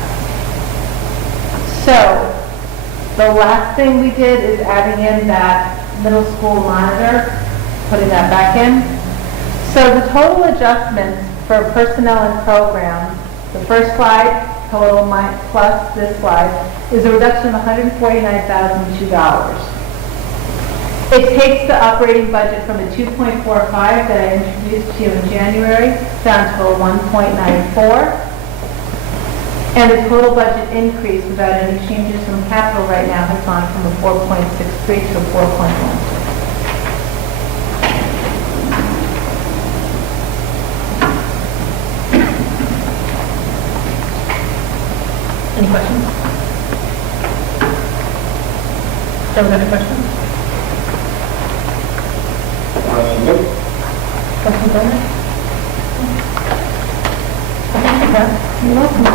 So, the last thing we did is adding in that middle school monitor, putting that back in. So the total adjustments for personnel and programs, the first slide, total plus this slide, is a reduction of $149,002. It takes the operating budget from a 2.45 that I introduced to you in January down to a 1.94. And the total budget increase without any changes from capital right now has gone from a 4.63 to a 4.12. Any questions? Joe, got a question? Nope. Questions on it? Thank you, Beth. You're welcome.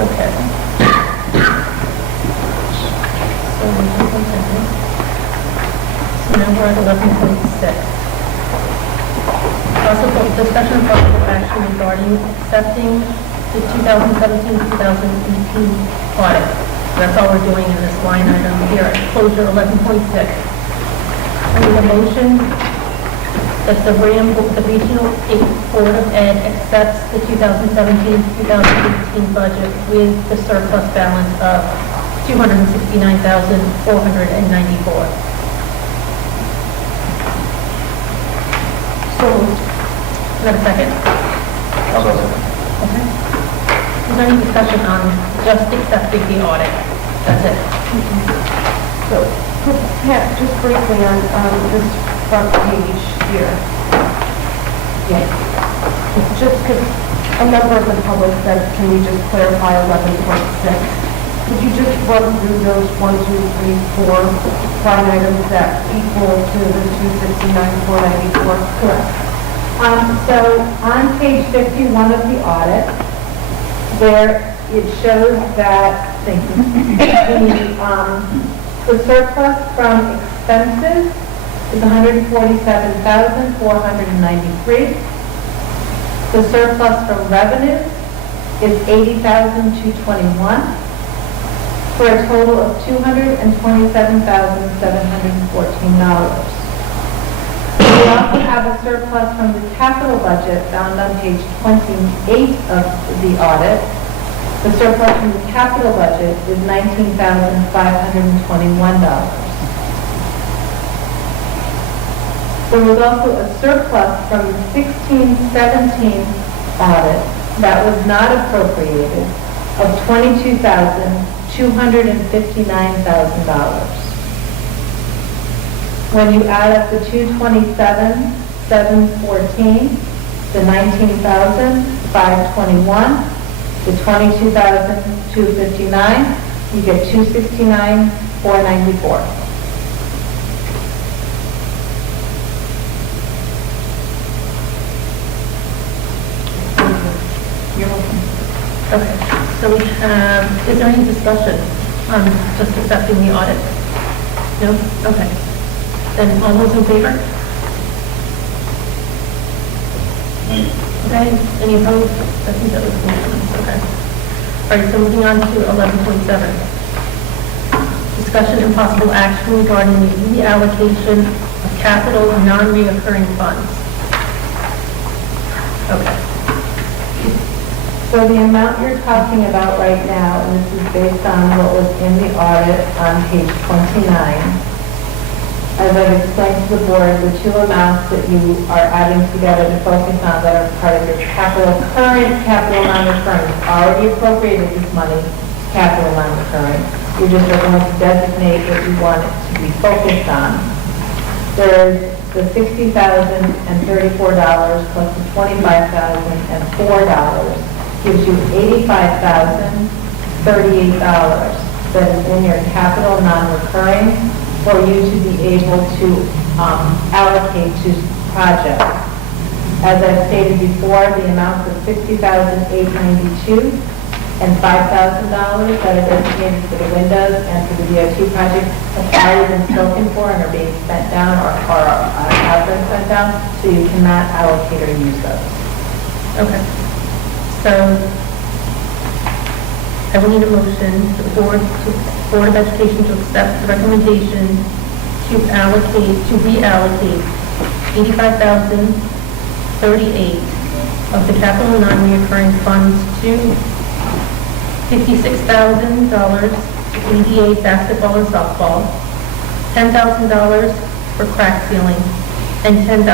Okay. So now we're at 11.6. Possible discussion of possible action regarding accepting the 2017-2018 audit. That's all we're doing in this line item here at closure 11.6. I need a motion that the the Regional 8 Board of Ed accepts the 2017-2018 budget with the surplus balance of $269,494. So moved. Can I have a second? I'll go second. Okay. Is there any discussion on just accepting the audit? That's it. So, Pat, just briefly on this front page here. Yeah. Just because a member of the public said, can we just clarify 11.6? Could you just run through those 1, 2, 3, 4 line items that equal to the 269,494? Correct. So on page 51 of the audit, there it shows that the surplus from expenses is $147,493. The surplus from revenues is $80,221 for a total of $227,714. We also have a surplus from the capital budget found on page 28 of the audit. The surplus from the capital budget is $19,521. There was also a surplus from the 16-17 audit that was not appropriated of $22,259,000. When you add up the 227,714, the 19,521, the 22,259, you get 269,494. You're welcome. Okay, so we have, is there any discussion on just accepting the audit? No? Okay. Then all those in favor? Okay, any opposed? I think that was unanimous, okay. All right, so moving on to 11.7. Discussion and possible action regarding the reallocation of capital non-reoccurring funds. Okay. So the amount you're talking about right now, and this is based on what was in the audit on page 29, as I've explained to the board, the two amounts that you are adding together to focus on that are part of your current capital non-recurring. You've already appropriated this money, capital non-recurring. You just are going to designate what you want it to be focused on. There's the $60,034 plus the $25,004 gives you $85,038 that is in your capital non-recurring for you to be able to allocate to projects. As I've stated before, the amounts of $60,892 and $5,000 that are designated for the windows and for the DOT project have already been spoken for and are being spent down or have been spent down, so you cannot allocate or use those. Okay. So I will need a motion for the Board of Education to accept the recommendation to reallocate $85,038 of the capital non-reoccurring funds to $56,000 to ADA basketball and softball, $10,000 for crack sealing, and $10,000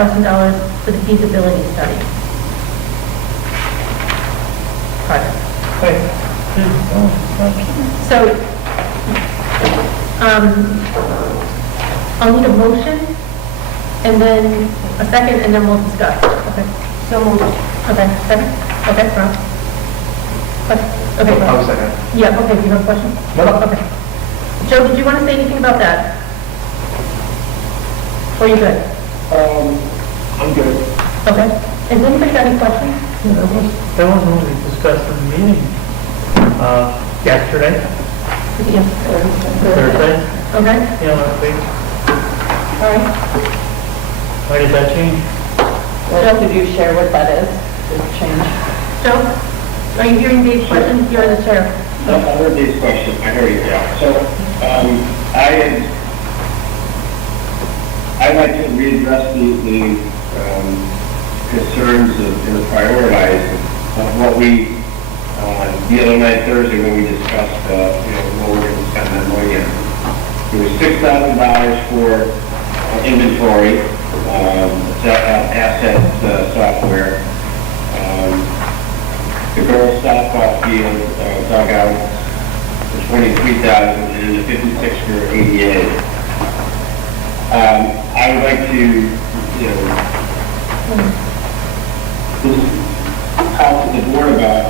for the feasibility study project. So, I'll need a motion, and then a second, and then we'll discuss. Okay. So moved. Okay, second? Okay, Ron? Okay, I Ron. was second. Yeah, okay, do you have a question? No. Okay. Joe, did you want to say anything about that? Or you good? I'm good. Okay. Has anybody got any questions? That was what we discussed in the meeting, yesterday, Yes. Thursday, Okay, last week. all right. Why did that change? Joe, could you share what that is, this change? Joe, are you hearing Dave's question? You're the chair. I heard these questions, I heard it, yeah. So, I'd like to readdress the concerns and the prioritize of what we, the other night Thursday when we discussed, what we're going to spend that money on. There was $6,000 for inventory, asset software. The girls softball field dugout for $23,000 and then the $56,000 for ADA. I would like to, talk to the board about,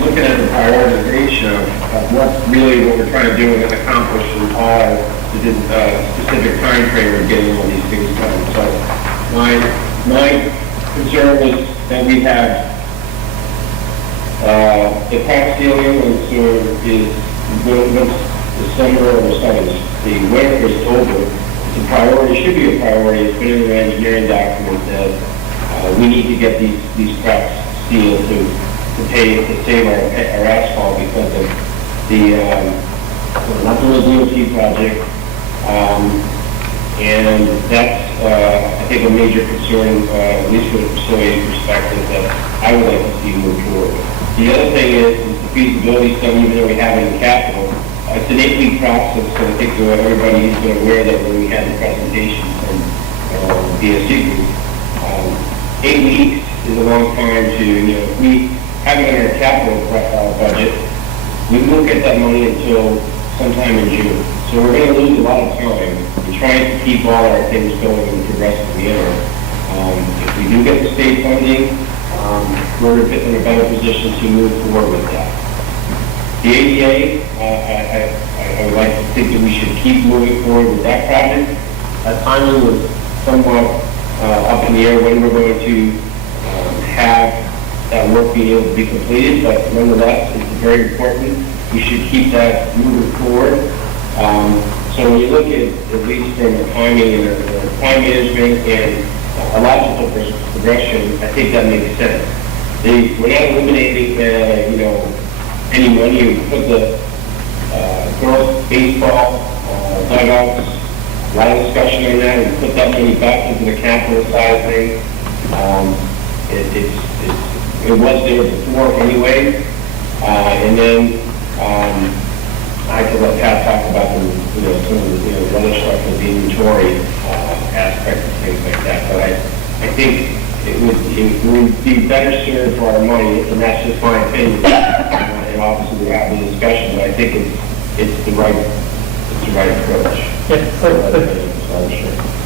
looking at the prioritization of what we're trying to do and accomplish in all the specific time frame of getting all these things done. So my concern is that we have the tax ceiling is the summer or the winter is over. It's a priority, should be a priority. It's been in the engineering document that we need to get these cracks sealed to save our asphalt because of the not the DOT project. And that's I think a major concern, at least from the facility perspective, that I would like to see move forward. The other thing is the feasibility study, even though we have it in capital. It's an 8-week process, so I think everybody has been aware that when we had the presentation from BSC Group, 8 weeks is a long time to, if we have it in our capital budget, we won't get that money until sometime in June. So we're going to lose a lot of time. We're trying to keep all our things going and progress to the end. If we do get the state funding, we're in a better position to move forward with that. The ADA, I would like to think that we should keep moving forward with that project. That timing was somewhat up in the air when we're going to have that work being able to be completed, but nonetheless, it's very important. We should keep that moving forward. So when you look at least from the timing and the time management and a logical progression, I think that makes sense. We're not eliminating, any money. We put the girls baseball dugouts, a lot of discussion on that. We put that money back into the capital side of things. It was there before anyway. And then I could let Pat talk about some of the other stuff with the inventory aspect and things like that. But I think it would be better served for our money, and that's just my opinion. And obviously we're having a discussion, but I think it's the right approach.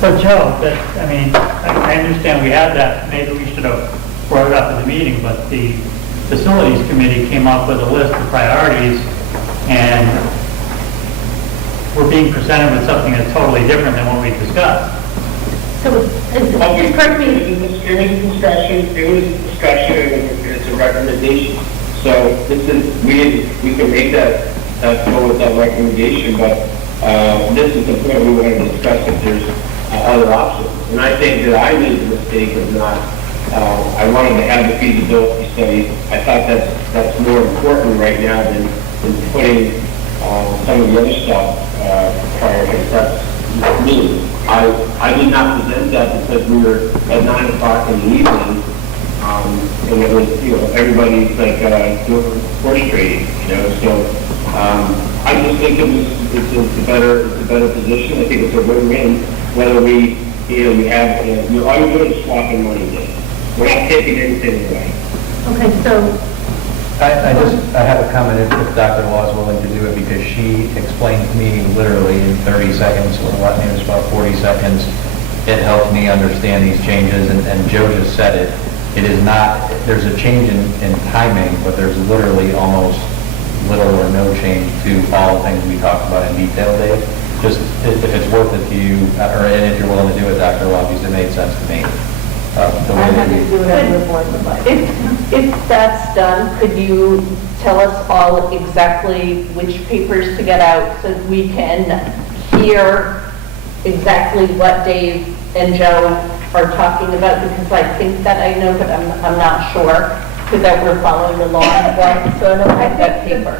But Joe, I understand we had that, maybe we should have brought it up at the meeting, but the facilities committee came up with a list of priorities, and we're being presented with something that's totally different than what we discussed. So, it's correct me. It was a discussion, and it's a recommendation. So we can make that go with that recommendation, but this is the point we want to discuss if there's other options. And I think that I made the mistake of not, I wanted to have the feasibility study. I thought that's more important right now than putting some of the other stuff prior, because that's me. I did not present that because we were at 9 o'clock in the evening, and it was, everybody's like horse trading, so I just think it's a better position. I think it's a win-win, whether we have, all you're doing is swapping money in. We're not taking anything away. Okay, so I have a comment if Dr. Law is willing to do it, because she explained to me literally in 30 seconds, or what, it was about 40 seconds. It helped me understand these changes, and Joe just said it. it is not, there's a change in timing, but there's literally almost little or no change to all the things we talked about in detail, Dave. Just if it's worth it to you, or and if you're willing to do it, Dr. Lobbies, it made sense to me. The way I'm that happy you- to do whatever the board would like. If that's done, could you tell us all exactly which papers to get out so we can hear exactly what Dave and Joe are talking about? Because I think that I know, but I'm not sure, because that we're following along, so I don't have that paper.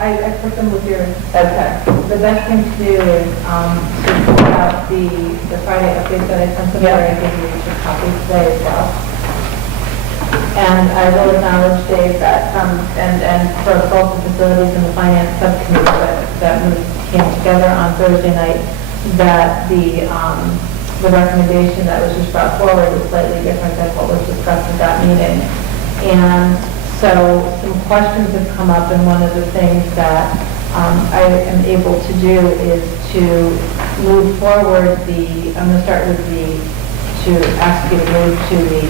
I put them with your, Okay. the best thing to do is, to pull out the Friday updates that I sent them, I gave you each a copy today as well. And I will acknowledge, Dave, that, and for both the facilities and the finance subcommittee that came together on Thursday night, that the recommendation that was just brought forward is slightly different than what was discussed at that meeting. And so some questions have come up, and one of the things that I am able to do is to move forward I'm going to start with to ask you to move to the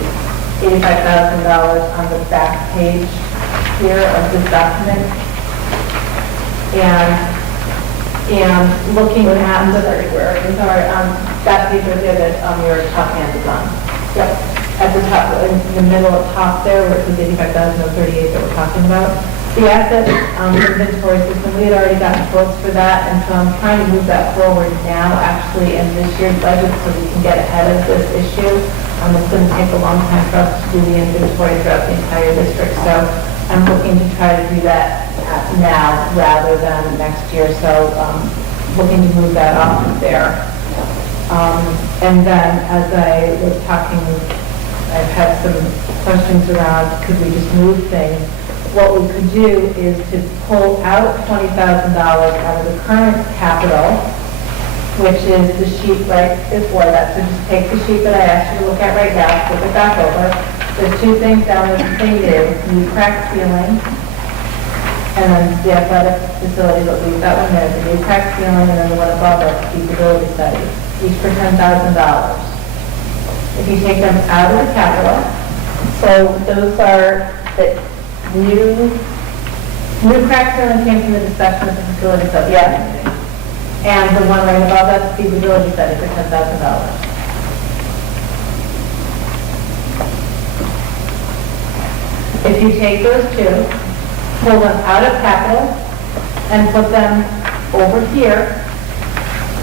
$85,000 on the back page here of this document. And looking at, that page right there that your top hand is on. Yep. At the top, in the middle of top there, where it says 85,038 that we're talking about. The asset inventory system, we had already gotten quotes for that, and so I'm trying to move that forward now, actually, in this year's budget, so we can get ahead of this issue. It's going to take a long time for us to do the inventory throughout the entire district, so I'm looking to try to do that now rather than next year, so looking to move that off of there. And then, as I was talking, I've had some questions around, could we just move things? What we could do is to pull out $20,000 out of the current capital, which is the sheet right before that. So just take the sheet that I asked you to look at right now, flip it back over. There's two things down there that say new crack ceiling, and then the athletic facility, but leave that one there, the new crack ceiling, and then the one above it, feasibility study, each for $10,000. If you take them out of the capital, so those are the new crack ceiling came from the discussion of the facility study. Yes. And the one right above that's feasibility study for $10,000. If you take those two, pull them out of capital, and put them over here,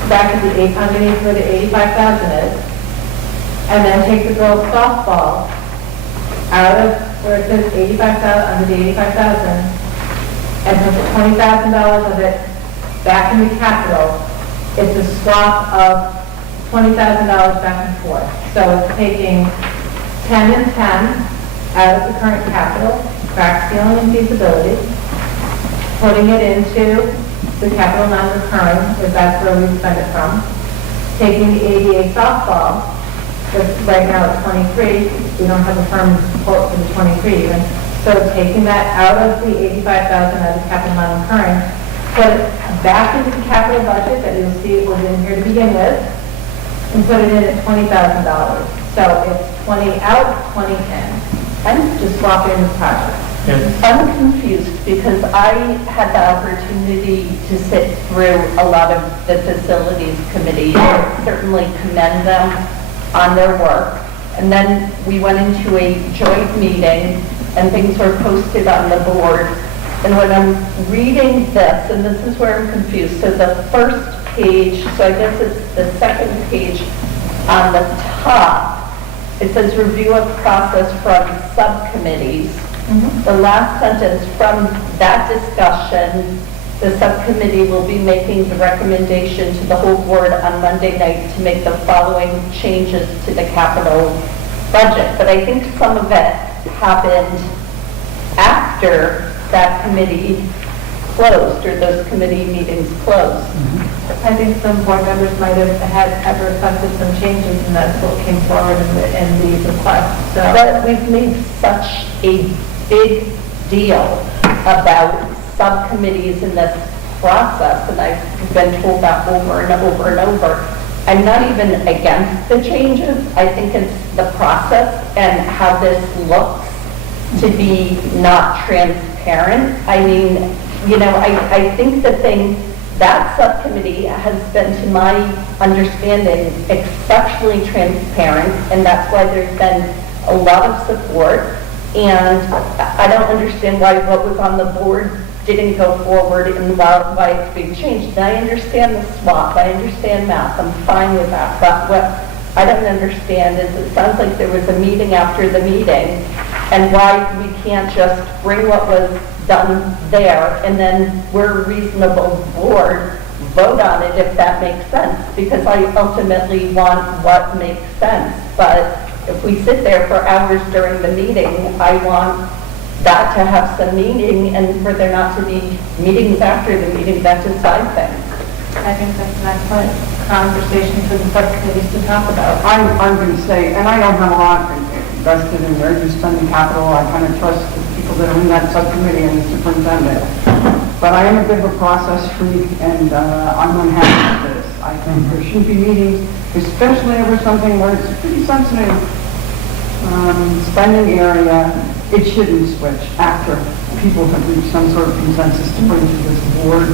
back to the underneath where the 85,000 is, and then take the girls softball out of where it says 85,000, under the 85,000, and put the $20,000 of it back in the capital. It's a swap of $20,000 back and forth. So it's taking 10 and 10 out of the current capital, crack ceiling and feasibility, putting it into the capital non-recurring, because that's where we spend it from, taking the ADA softball, which right now it's 23, we don't have a firm quote for the 23 even, so taking that out of the 85,000 out of capital non-recurring, put it back into the capital budget that you'll see was in here to begin with, and put it in at $20,000. So it's 20 out, 20 in. And just swap in the project. I'm confused because I had the opportunity to sit through a lot of the facilities committee. I certainly commend them on their work. And then we went into a joint meeting and things were posted on the board. And when I'm reading this, and this is where I'm confused, so the first page, so I guess it's the second page on the top, it says review of process from subcommittees. The last sentence, from that discussion, the subcommittee will be making the recommendation to the whole board on Monday night to make the following changes to the capital budget. But I think some of it happened after that committee closed, or those committee meetings closed. I think some board members might have requested some changes, and that's what came forward in the request. So, but we've made such a big deal about subcommittees in this process, and I've been told that over and over and over. I'm not even against the changes. I think it's the process and how this looks to be not transparent. I mean, I think the thing, that subcommittee has been, to my understanding, exceptionally transparent, and that's why there's been a lot of support. And I don't understand why what was on the board didn't go forward and why it's being changed. And I understand the swap, I understand math, I'm fine with that. But what I don't understand is it sounds like there was a meeting after the meeting, and why we can't just bring what was done there and then we're a reasonable board, vote on it if that makes sense. Because I ultimately want what makes sense. But if we sit there for hours during the meeting, I want that to have some meaning and for there not to be meetings after the meeting that decide things. I think that's an excellent conversation for the subcommittees to talk about. I'm going to say, and I don't have a lot invested in where you're spending capital. I kind of trust the people that are in that subcommittee and the superintendent. But I am a bit of a process freak, and I'm unhappy with this. I think there shouldn't be meetings, especially over something where it's a pretty sensitive spending area. It shouldn't switch after people have reached some sort of consensus to bring to this board.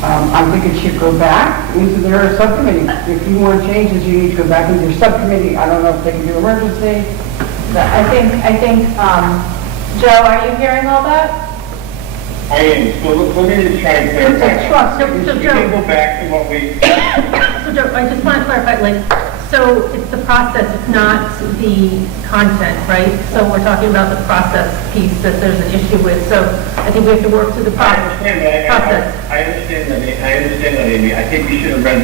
I think it should go back into their subcommittee. If you want changes, you need to go back into your subcommittee. I don't know if they can do emergency. I think, Joe, are you hearing all that? I am, so let me just try and clarify. So We Joe, can go back to what we, so Joe, I just want to clarify, so it's the process, it's not the content, right? So we're talking about the process piece that there's an issue with, so I think we have to work through the process. I understand that, Amy. I think we should have read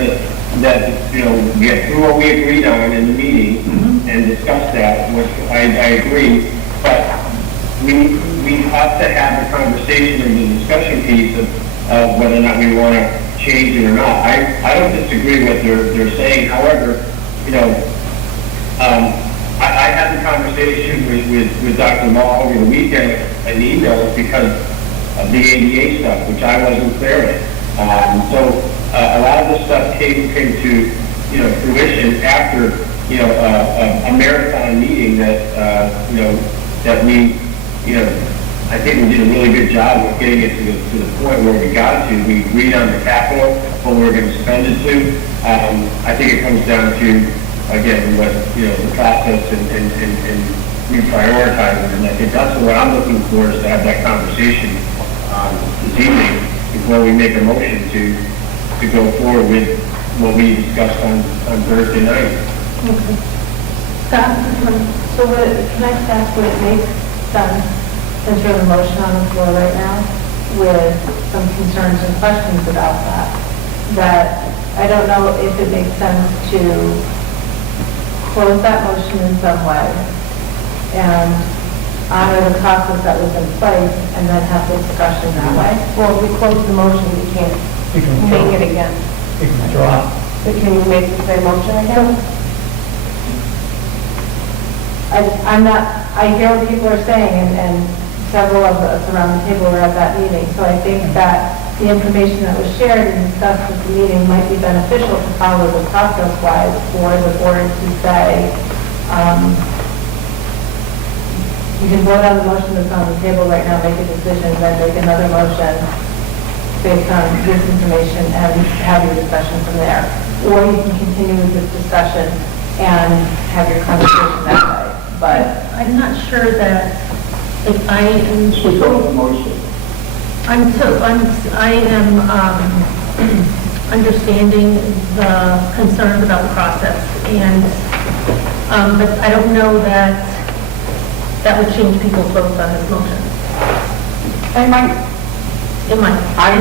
that, get through what we agreed on in the meeting and discuss that, which I agree, but we have to have the conversation and the discussion piece of whether or not we want to change it or not. I don't disagree with what they're saying. However, I had the conversation with Dr. Mall over the weekend and emails because of the ADA stuff, which I wasn't clear with. So a lot of this stuff came to fruition after a marathon meeting that we I think we did a really good job of getting it to the point where we got to. We agreed on the capital, what we were going to spend it to. I think it comes down to, again, what, the process and reprioritizing. And I think that's what I'm looking for, is to have that conversation this evening before we make a motion to go forward with what we discussed on Thursday night. Okay. Scott, so can I just ask, would it make sense, since you have a motion on the floor right now, with some concerns and questions about that I don't know if it makes sense to close that motion in some way and honor the process that was in place and then have the discussion that way? Well, if we close the motion, we can't make it again. You can withdraw. But can you make the same motion again? I hear what people are saying, and several of us around the table were at that meeting, so I think that the information that was shared and discussed at the meeting might be beneficial to follow the process-wise for the board to say, you can vote on the motion that's on the table right now, make a decision, then make another motion based on this information and have your discussion from there. Or you can continue with this discussion and have your conversation that way. But I'm not sure that if I am... I am understanding the concerns about the process, and but I don't know that would change people's votes on this motion. It might. It might. I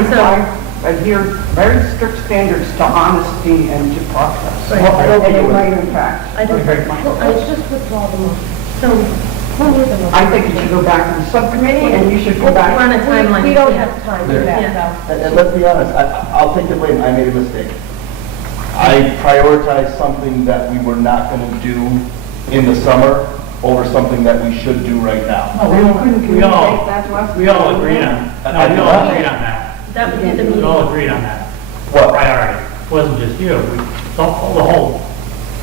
adhere very strict standards to honesty and to process. Right. Well, I don't think it might, in fact. I don't think. Let's just withdraw the motion. So, who needs a motion? I think it should go back to the subcommittee, and you should go back. We're on a timeline. We don't have time for that, Yeah. though. And let's be honest, I'll take the blame, I made a mistake. I prioritized something that we were not going to do in the summer over something that we should do right now. No, we all agreed on that. We all agreed on that. That would be the We meeting. all agreed on that. What? Priority. wasn't just you, the whole.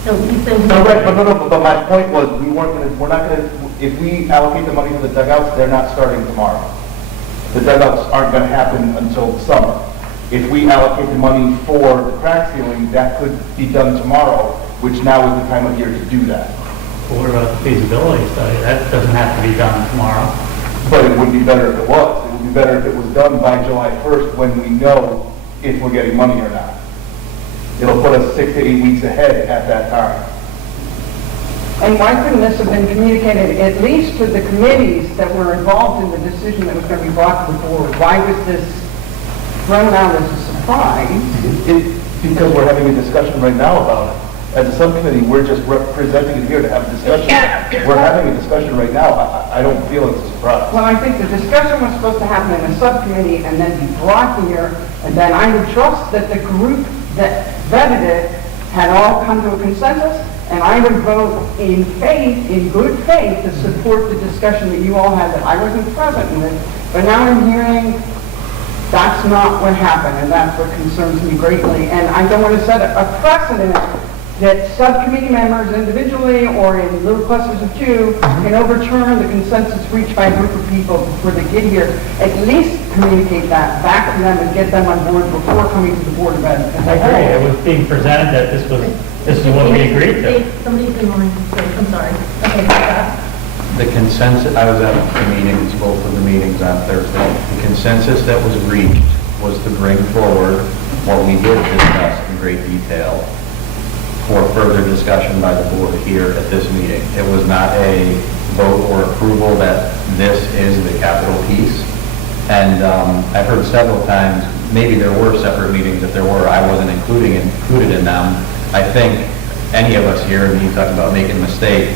So you said. No, right, but my point was, we're not gonna, if we allocate the money for the dugouts, they're not starting tomorrow. The dugouts aren't gonna happen until the summer. If we allocate the money for the crack sealing, that could be done tomorrow, which now is the time of year to do that. What about the feasibility study? That doesn't have to be done tomorrow. But it would be better if it was. It would be better if it was done by July 1st when we know if we're getting money or not. It'll put us 6 to 8 weeks ahead at that time. And why couldn't this have been communicated at least to the committees that were involved in the decision that was going to be brought to the board? Why was this thrown out as a surprise? Because we're having a discussion right now about it. As a subcommittee, we're just presenting it here to have a discussion. We're having a discussion right now. I don't feel it's a surprise. Well, I think the discussion was supposed to happen in a subcommittee and then be brought here, and then I would trust that the group that vetted it had all come to a consensus, and I would vote in faith, in good faith, to support the discussion that you all had that I wasn't present in it. But now I'm hearing that's not what happened, and that's what concerns me greatly. And I don't want to set a precedent that subcommittee members individually or in little clusters of two can overturn the consensus reached by a group of people before they get here. At least communicate that back to them and get them on board before coming to the Board of Ed. I agree, it was being presented that this is what we agreed to. Somebody's been wanting to say, I'm sorry. Okay, The consensus, I was at the meetings, both of the meetings on Thursday. The consensus that was reached was to bring forward what we did discuss in great detail for further discussion by the board here at this meeting. It was not a vote or approval that this is the capital piece. And I've heard several times, maybe there were separate meetings. If there were, I wasn't included in them. I think any of us here, and you talked about making a mistake,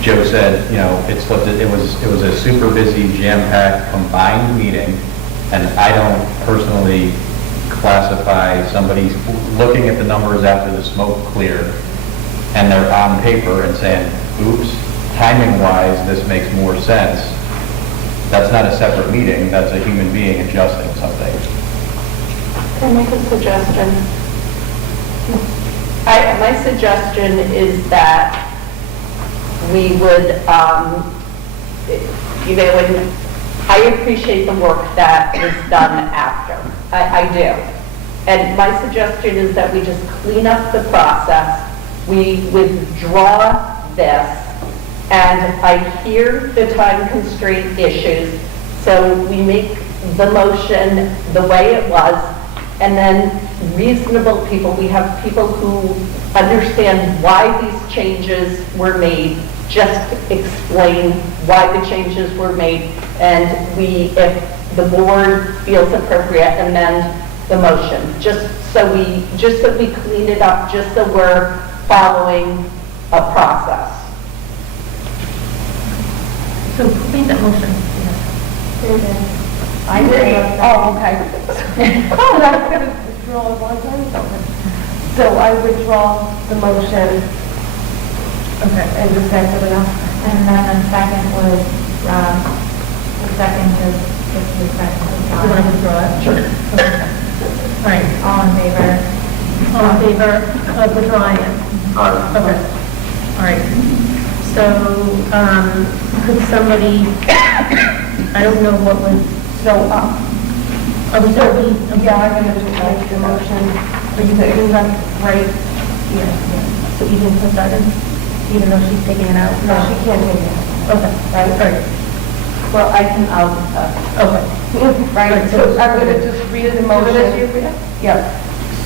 Joe said, you know, it was a super busy, jam-packed, combined meeting, and I don't personally classify somebody looking at the numbers after the smoke cleared, and they're on paper and saying, oops, timing-wise, this makes more sense. That's not a separate meeting, that's a human being adjusting something. Can I make a suggestion? My suggestion is that we would, I appreciate the work that is done after. I do. And my suggestion is that we just clean up the process, we withdraw this, and I hear the time constraint issues, so we make the motion the way it was, and then reasonable people, we have people who understand why these changes were made, just explain why the changes were made, and if the board feels appropriate, amend the motion, just so we clean it up, just so we're following a process. So who made that motion? I did. Oh, okay. Oh, that's going to withdraw one time. So I withdraw the motion. Okay. And the second enough? And then the second was, the second is the second. You want to withdraw it? Sure. Okay. All right. All in favor? All in favor of withdrawing it? Okay. All right. So, could somebody, I don't know what was, So, are we still being? yeah, I'm going to just make the motion. Are you saying that right? Yeah. So you didn't put that in, even though she's taking it out? No, she can't take it. Okay. Right. All right. Well, I'll, Okay. right, so I'm going to just read the motion. Yep.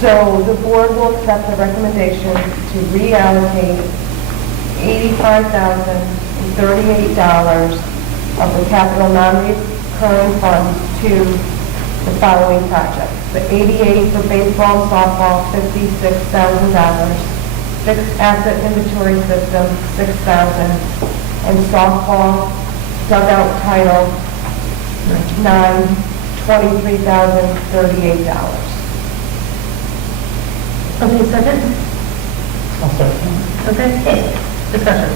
So the board will accept the recommendation to reallocate $85,038 of the capital non-recurring funds to the following projects. The 88 for baseball and softball, $56,000. Fixed asset inventory system, $6,000. And softball dugout title, $23,038. Okay, second? I'll second. Okay. Discussion.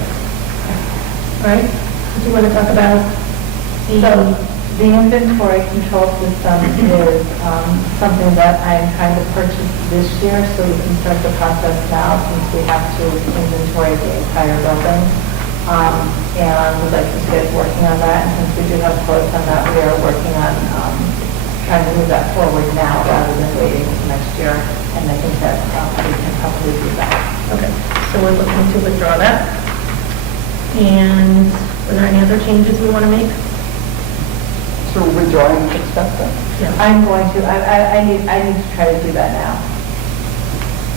All right. Do you want to talk about the The inventory control system is something that I'm trying to purchase this year, so we can start the process now since we have to inventory the entire building. And we'd like to get working on that, and since we do have quotes on that, we are working on trying to move that forward now rather than waiting until next year, and I think that we can probably do that. Okay, so we're looking to withdraw that. And are there any other changes we want to make? So withdrawing accept that? I'm going to, I need to try to do that now.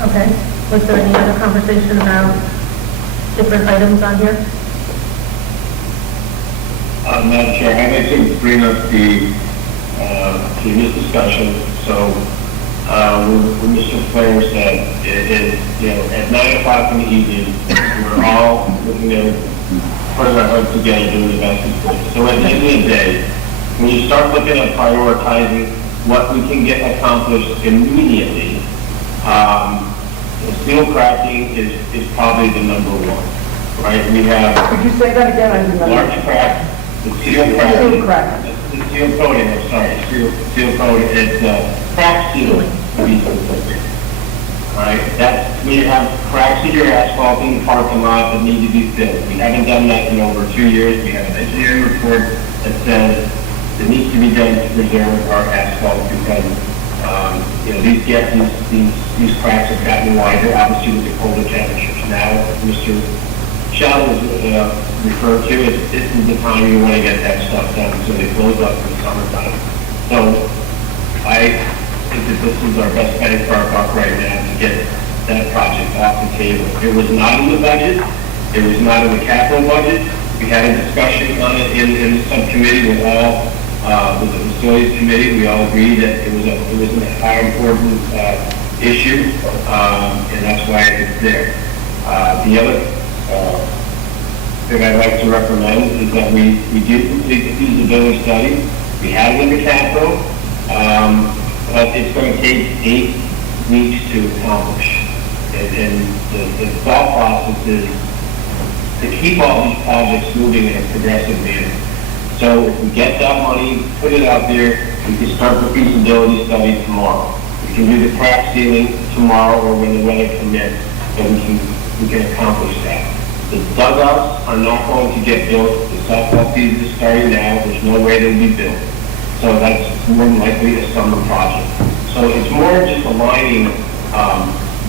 Okay. Was there any other conversation about different items on here? Madam Chair, I'd like to bring up the previous discussion. So, when Mr. Flair said, at 9 o'clock in the evening, we're all looking at putting our heads together doing the best we can. So at the end of the day, when you start looking at prioritizing what we can get accomplished immediately, steel cracking is probably the number one, right? We have... Could you say that again? I didn't know. Large crack, the steel cracking. The steel coating, I'm sorry, steel coating, it's crack sealing, to be specific. Right? That's when you have cracks in your asphalt in the parking lot that need to be filled. We haven't done that in over 2 years. We have an engineering report that says it needs to be done to preserve our asphalt because, these cracks have gotten wider, obviously with the colder temperatures. Now, Mr. Shell was referred to as this is the time you want to get that stuff done, so they close up for the summertime. So, I think that this is our best bang for our buck right now to get that project off the table. It was not in the budget. It was not in the capital budget. We had a discussion on it in the subcommittee with the facilities committee. We all agreed that it was a high important issue, and that's why it's there. The other thing I'd like to recommend is that we did complete the feasibility study. We had it in the capital, but it's going to take 8 weeks to accomplish. And the thought process is to keep all these projects moving in a progressive manner. So if we get that money, put it out there, we can start the feasibility study tomorrow. We can do the crack sealing tomorrow or when the weather permits, and we can accomplish that. The dugouts are not going to get built. The softball season is starting now. There's no way they'll be built. So that's more than likely a summer project. So it's more just aligning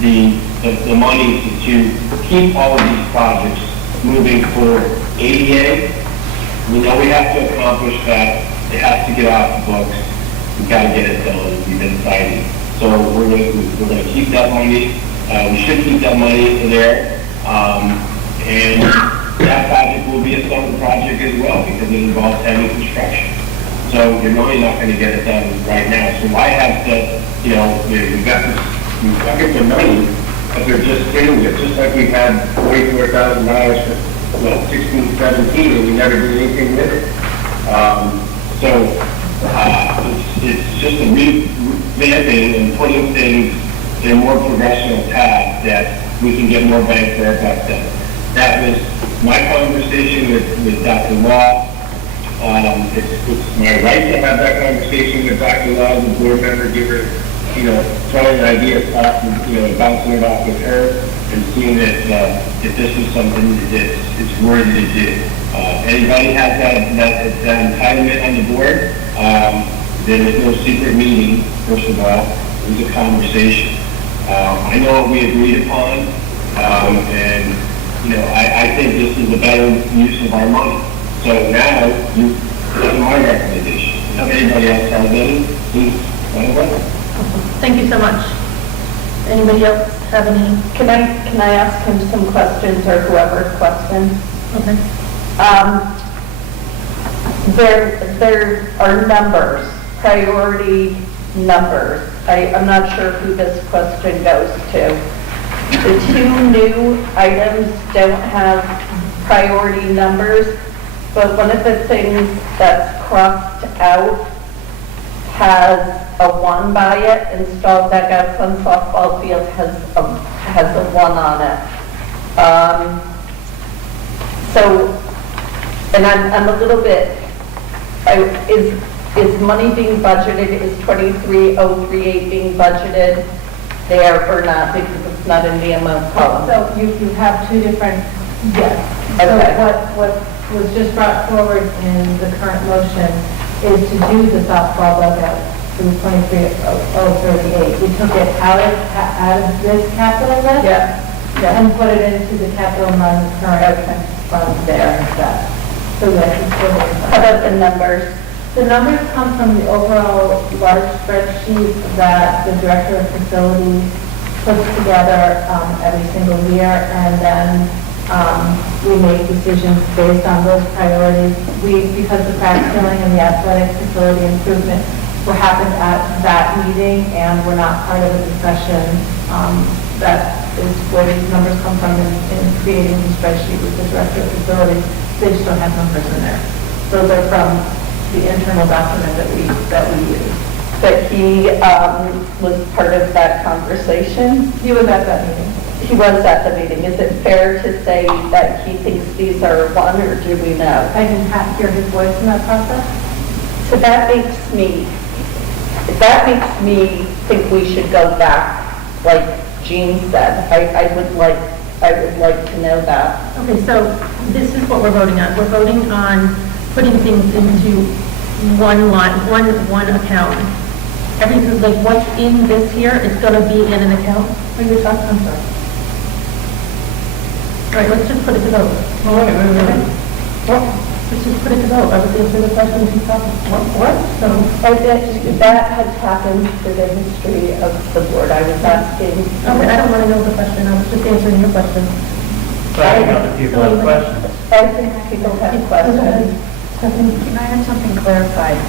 the money to keep all of these projects moving forward. ADA, we know we have to accomplish that. It has to get off the books. We've got to get it done. We've been fighting. So we're going to keep that money. We should keep that money there. And that project will be a summer project as well because it involves heavy construction. So you're really not going to get it done right now. So I have said, we've got the money, but they're just sitting there, just like we had $44,000 for 16, 17, and we never did anything with it. It's just a revamping and putting things in a more progressional path that we can get more bang for our buck done. That was my conversation with Dr. Law. It's my right to have that conversation with Dr. Law, the board member, give her, throwing ideas off and, bouncing it off with her and seeing that if this is something that it's worthy to do. Anybody has that entitlement on the board, then there's no secret meeting, first of all. It was a conversation. I know what we agreed upon, and I think this is a better use of our money. So now, that's my recommendation. If anybody else has any, please, Thank you so much. Anybody else have any? Can I ask him some questions or whoever questions? Okay. There are numbers, priority numbers. I'm not sure who this question goes to. The 2 new items don't have priority numbers, but one of the things that's crossed out has a 1 by it. Installed dugouts on softball field has a 1 on it. And I'm a little bit is money being budgeted, is 23,038 being budgeted there or not, because it's not in the amount column? So you have two different, yes. Okay. So what was just brought forward in the current motion is to do the softball dugout through 23,038. We took it out of this capital list. Yeah. And put it into the capital non-current fund there instead. So yes, it's still there. How about the numbers? The numbers come from the overall large spreadsheet that the director of facilities puts together every single year, and then we make decisions based on those priorities. Because the crack filling and the athletic facility improvement happened at that meeting, and we're not part of a discussion, that is where these numbers come from in creating the spreadsheet with the director of facilities. They just don't have numbers in there. Those are from the internal document that we use. That he was part of that conversation? He was at that meeting. He was at the meeting. Is it fair to say that he thinks these are one, or do we know? I didn't hear his voice in that process. So that makes me think we should go back, like Jean said. I would like to know that. Okay, so this is what we're voting on. We're voting on putting things into one line, one account. Everything, like what's in this here is gonna be in an account. What are you talking, I'm sorry. All right, let's just put it to vote. Wait. Let's just put it to vote. I was answering the question if you thought, what? So, that has happened for the history of the board. I was asking. okay, I don't want to know the question. I was just answering your question. I think other people have questions. I think people have questions. Can I have something clarified?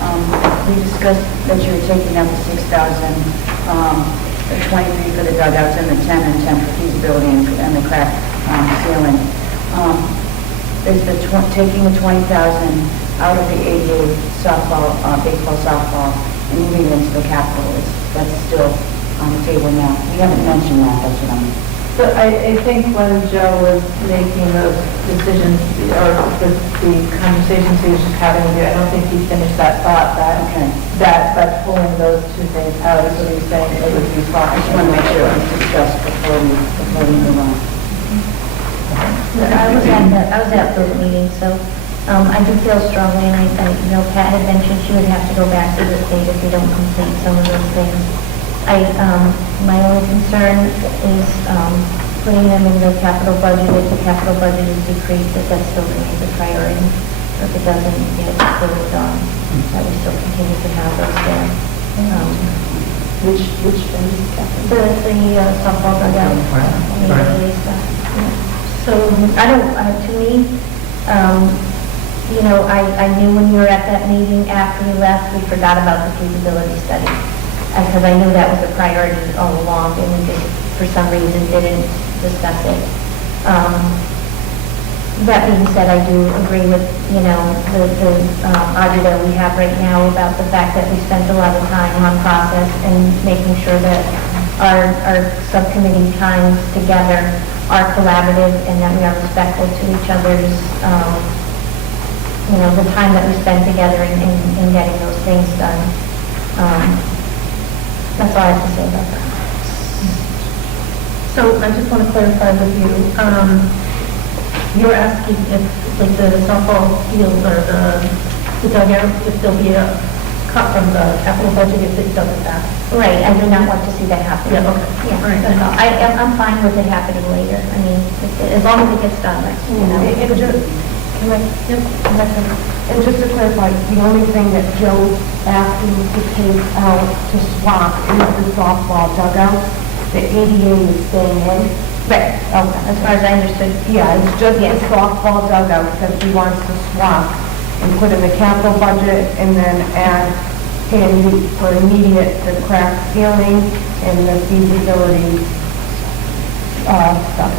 We discussed that you were taking out the 6,000, the 23 for the dugouts and the 10 and 10 for feasibility and the crack ceiling. Is taking the 20,000 out of the ADA softball, baseball, softball, and moving it into the capital, that's still on the table now? We haven't mentioned that, that's what I'm... So I think when Joe was making those decisions, or the conversations he was just having with you, I don't think he finished that thought that pulling those two things out is what he's saying it would be fine. I just want to make sure it was discussed before we move on. I was at those meetings, so I do feel strongly, and I know Pat had mentioned she would have to go back to the state if we don't complete some of those things. My only concern is putting them in the capital budget. If the capital budget is decreased, that still remains a priority. If it doesn't get voted on, that we still continue to have those there. Which things? The softball dugout, the ADA stuff. Yeah. So to me, I knew when you were at that meeting after you left, we forgot about the feasibility study. Because I knew that was a priority all along, and we just, for some reason, didn't discuss it. That being said, I do agree with, the audio we have right now about the fact that we spent a lot of time on process and making sure that our subcommittee times together are collaborative and that we are respectful to each other's, the time that we spend together in getting those things done. That's all I have to say about that. So I just want to clarify with you, you're asking if, like, the softball field or the dugout, if there'll be a cut from the capital budget if it doesn't pass? Right, I do not want to see that happen. Yeah, okay. Yeah, All right. no, I'm fine with it happening later. I mean, as long as it gets done, And just to clarify, the only thing that Joe's asking to take out to swap is the softball dugout. The ADA is staying in. Right, okay, as far as I understood. Yeah, it's just the softball dugout that he wants to swap and put in the capital budget and then add for immediate the crack ceiling and the feasibility stuff.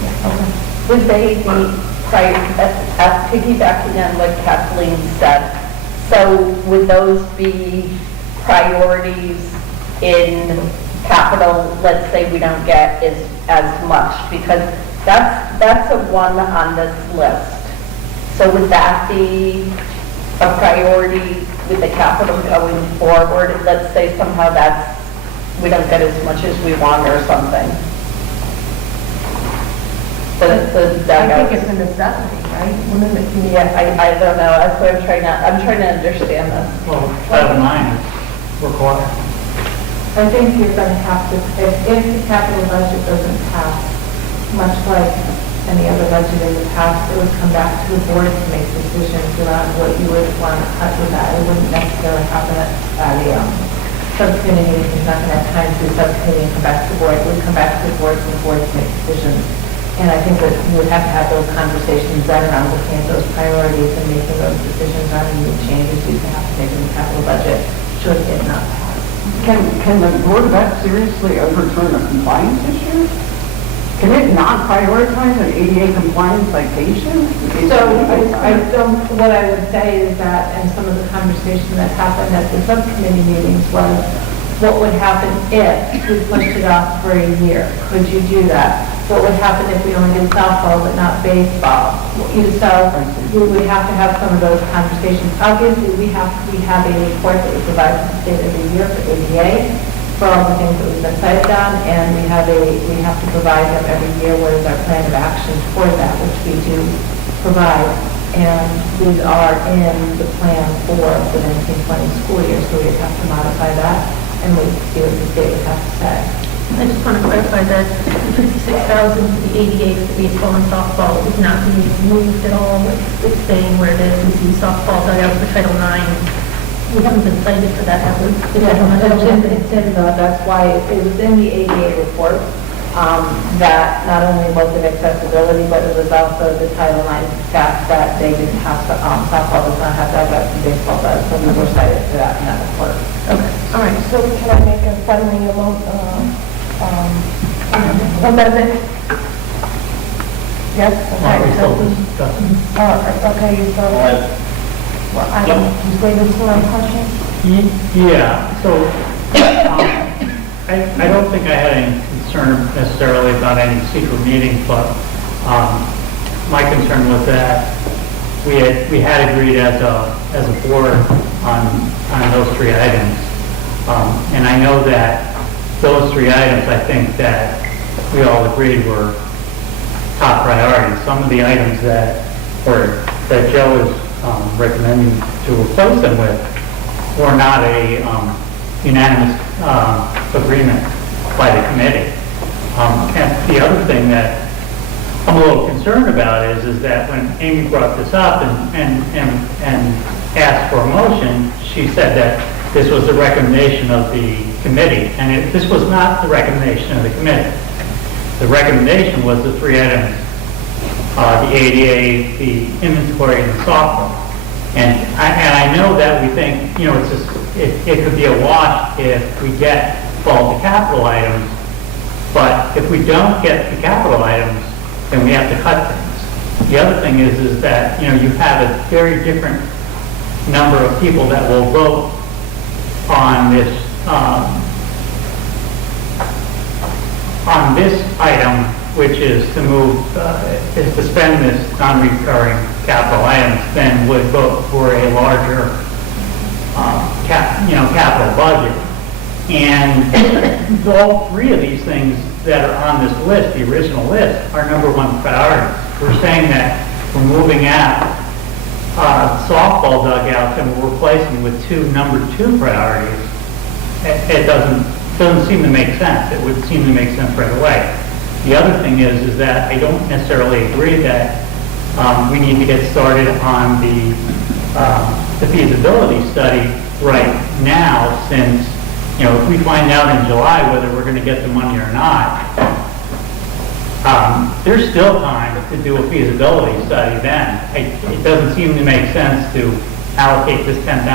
Yeah, okay. Would they be piggybacking on what Kathleen said? So would those be priorities in capital? Let's say we don't get as much, because that's a one on this list. So would that be a priority with the capital going forward? Let's say somehow we don't get as much as we want or something. The I dugout. think it's a necessity, right? Wouldn't it be- Yeah, I don't know, that's what I'm trying to understand this. Well, Title IX is required. I think you're going to have to, if the capital budget doesn't pass, much like any other budget in the past, it would come back to the board to make decisions around what you would want to cut with that. It wouldn't necessarily happen at a subcommittee meeting. It's not going to have time to do subcommittee and come back to the board. It would come back to the board for the board to make decisions. And I think that you would have to have those conversations then around looking at those priorities and making those decisions on any changes you have to make in the capital budget should it not pass. Can the Board of Ed seriously overturn a compliance issue? Can it not prioritize an ADA compliance citation? So what I would say is that, and some of the conversation that happened at the subcommittee meetings was, what would happen if we pushed it off for a year? Could you do that? What would happen if we only did softball but not baseball? So we would have to have some of those conversations. Obviously, we have a report that we provide to the state every year for ADA, for all the things that we've been cited on, and we have to provide them every year what is our plan of action toward that, which we do provide. And these are in the plan for the 1920 school year, so we'd have to modify that, and we'd see what the state would have to say. I just want to clarify that the $56,000 for the ADA for baseball and softball is not being moved at all. It's staying where it is. We see softball dugouts for Title IX. We haven't been cited for that, have we? That's why it was in the ADA report, that not only was it accessibility, but it was also the Title IX fact that they didn't have, softball does not have dugouts and baseball does, so we were cited for that in that report. Okay, all right. So can I make a friendly amendment? Yes? Why don't we still Okay, discuss it? okay, so, well, I don't, you say this is my question? Yeah, so, I don't think I had any concern necessarily about any secret meetings, but, my concern was that we had agreed as a board on those three items. And I know that those three items, I think that we all agreed were top priorities. Some of the items that Joe is recommending to replace them with were not a unanimous agreement by the committee. And the other thing that I'm a little concerned about is that when Amy brought this up and asked for a motion, she said that this was the recommendation of the committee, and this was not the recommendation of the committee. The recommendation was the three items, the ADA, the inventory, and the software. And I know that we think, it could be a wash if we get all the capital items, but if we don't get the capital items, then we have to cut things. The other thing is that, you have a very different number of people that will vote on this item, which is to spend this non-recurring capital items, then would vote for a larger, capital budget. And all three of these things that are on this list, the original list, are number one priorities. We're saying that we're moving out softball dugouts and we're replacing with two number two priorities. It doesn't seem to make sense. It would seem to make sense right away. The other thing is that I don't necessarily agree that we need to get started on the feasibility study right now, since if we find out in July whether we're going to get the money or not, there's still time to do a feasibility study then. It doesn't seem to make sense to allocate this $10,000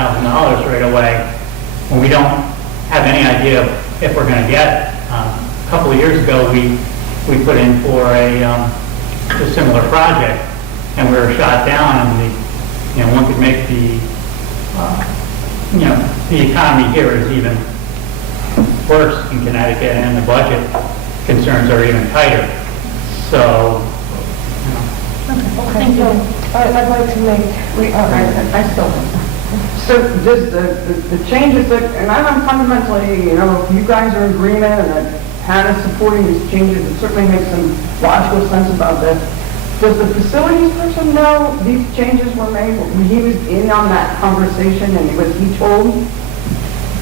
right away when we don't have any idea if we're going to get it. A couple of years ago, we put in for a similar project, and we were shot down, and one could make the economy here is even worse in Connecticut, and the budget concerns are even tighter. So, Okay, thank you. I'd like to make, I still, so just the changes that, and I'm fundamentally, you know, if you guys are in agreement and that Hannah's supporting these changes, it certainly makes some logical sense about this. Does the facilities person know these changes were made? He was in on that conversation and was he told?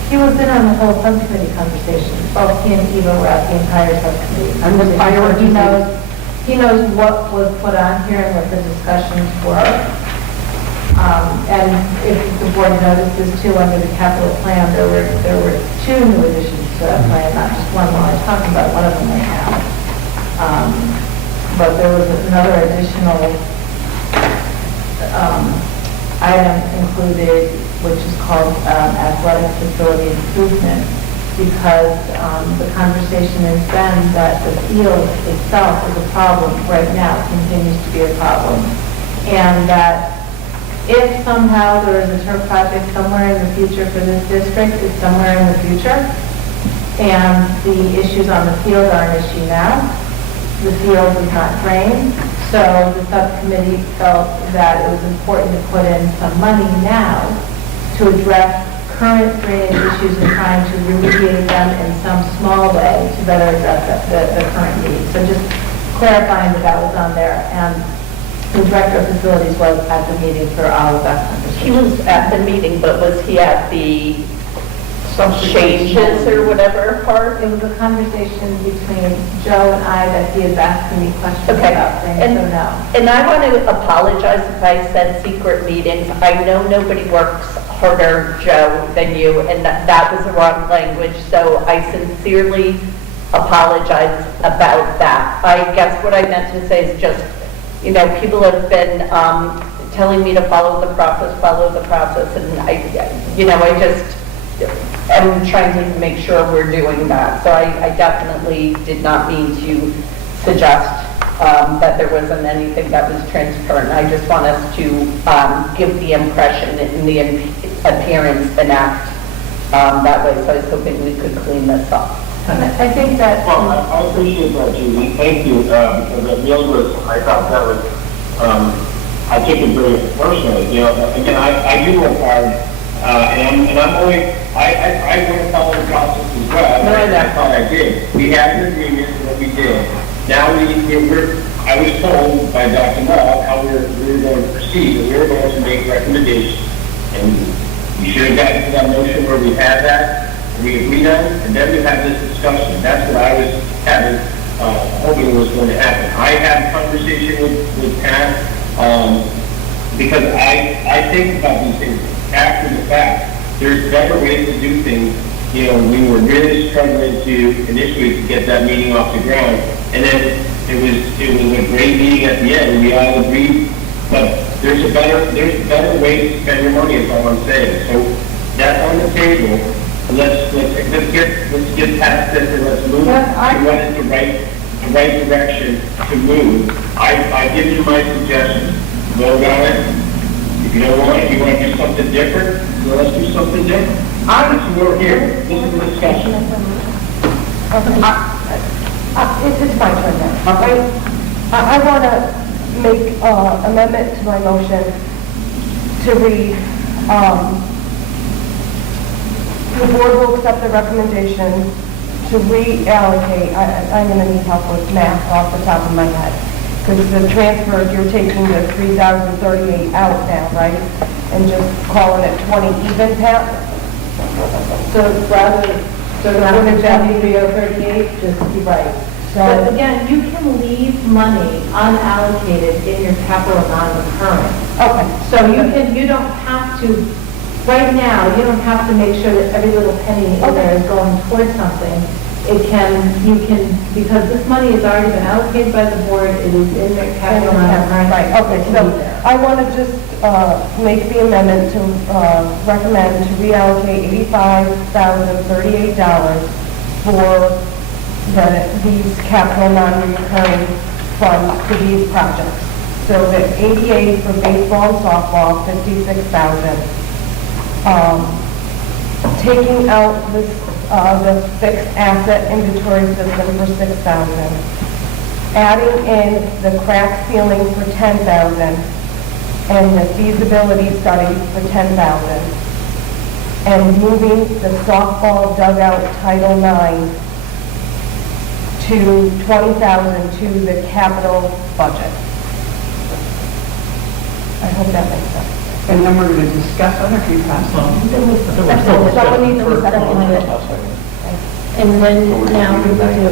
He was in on the whole subcommittee conversation. Both he and Eva were at the entire subcommittee. And the priorities? He knows what was put on here and what the discussions were. And if the board notices too, under the capital plan, there were two new additions to that plan, not just one. When I was talking about one of them right now. But there was another additional item included, which is called athletic facility improvement, because the conversation has been that the field itself is a problem right now, continues to be a problem, and that if somehow there is a turf project somewhere in the future for this district, it's somewhere in the future, and the issues on the field are an issue now. The field is not drained, so the subcommittee felt that it was important to put in some money now to address current drainage issues and trying to remediate them in some small way to better address the current needs. So just clarifying that was on there. And the director of facilities was at the meeting for all of that conversation. He was at the meeting, but was he at the changes or whatever part? It was a conversation between Joe and I that he was asking me questions about things, so no. And I want to apologize if I said secret meetings. I know nobody works harder, Joe, than you, and that was the wrong language, so I sincerely apologize about that. I guess what I meant to say is just, you know, people have been telling me to follow the process, and I just am trying to make sure we're doing that. So I definitely did not mean to suggest that there wasn't anything that was transparent. I just want us to give the impression in the appearance and act that way. So I was hoping we could clean this up. I think that... Well, I appreciate that, Julie. Thank you, because it really was, I thought that was, I take it very personally. You know, again, I do work hard, and I'm always, I want to follow the process as well. I thought I did. We had an agreement and what we did. Now I was told by Dr. Law how we were going to proceed, and we were going to make recommendations. And we should have gotten to that motion where we had that, we agreed on, and then we had this discussion. That's what I was having, hoping was going to happen. I had a conversation with Pat, because I think about these things after the fact. There's better ways to do things. You know, we were really struggling initially to get that meeting off the ground. And then it was a great meeting at the end, and we all agreed. But there's better ways to spend your money, is all I'm saying. So that's on the table. Let's get past this and let's move to what is the right direction to move. I give you my suggestions. Vote on it. If you don't want it, you want to do something different, so let's do something different. Honestly, we're here. This is the discussion. It's my turn now. I want to make amendment to my motion to read, the board will accept the recommendation to reallocate, I'm going to need help with math off the top of my head, because the transfer, you're taking the 3,038 out now, right? And just calling it 20 even, Pat? So wouldn't that be 3,038? Just be right. But again, you can leave money unallocated in your capital non-recurring. Okay. So you don't have to, right now, you don't have to make sure that every little penny in there is going towards something. Because this money has already been allocated by the board, it is in their capital non-recurring. Right, okay, so I want to just make the amendment to recommend to reallocate $85,038 for these capital non-recurring funds for these projects. So the 88 for baseball and softball, 56,000. Taking out this, the fixed asset inventory system for 6,000. Adding in the crack ceiling for 10,000. and the feasibility study for 10,000, and moving the softball dugout Title IX to 20,000 to the capital budget. I hope that makes sense. And then we're going to discuss other few passes. Someone needs to second it. And then now we will do,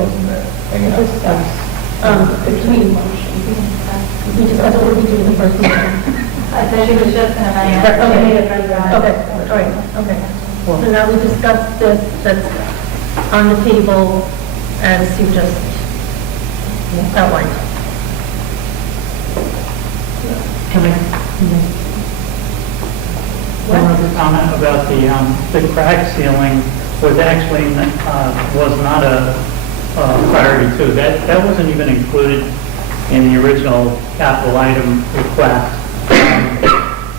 we discuss what we do in the first meeting. I thought she was just going to Okay, all right, okay. So now we discuss this, that's on the table as you just outlined. One other comment about the crack ceiling was actually, was not a priority too. That wasn't even included in the original capital item request.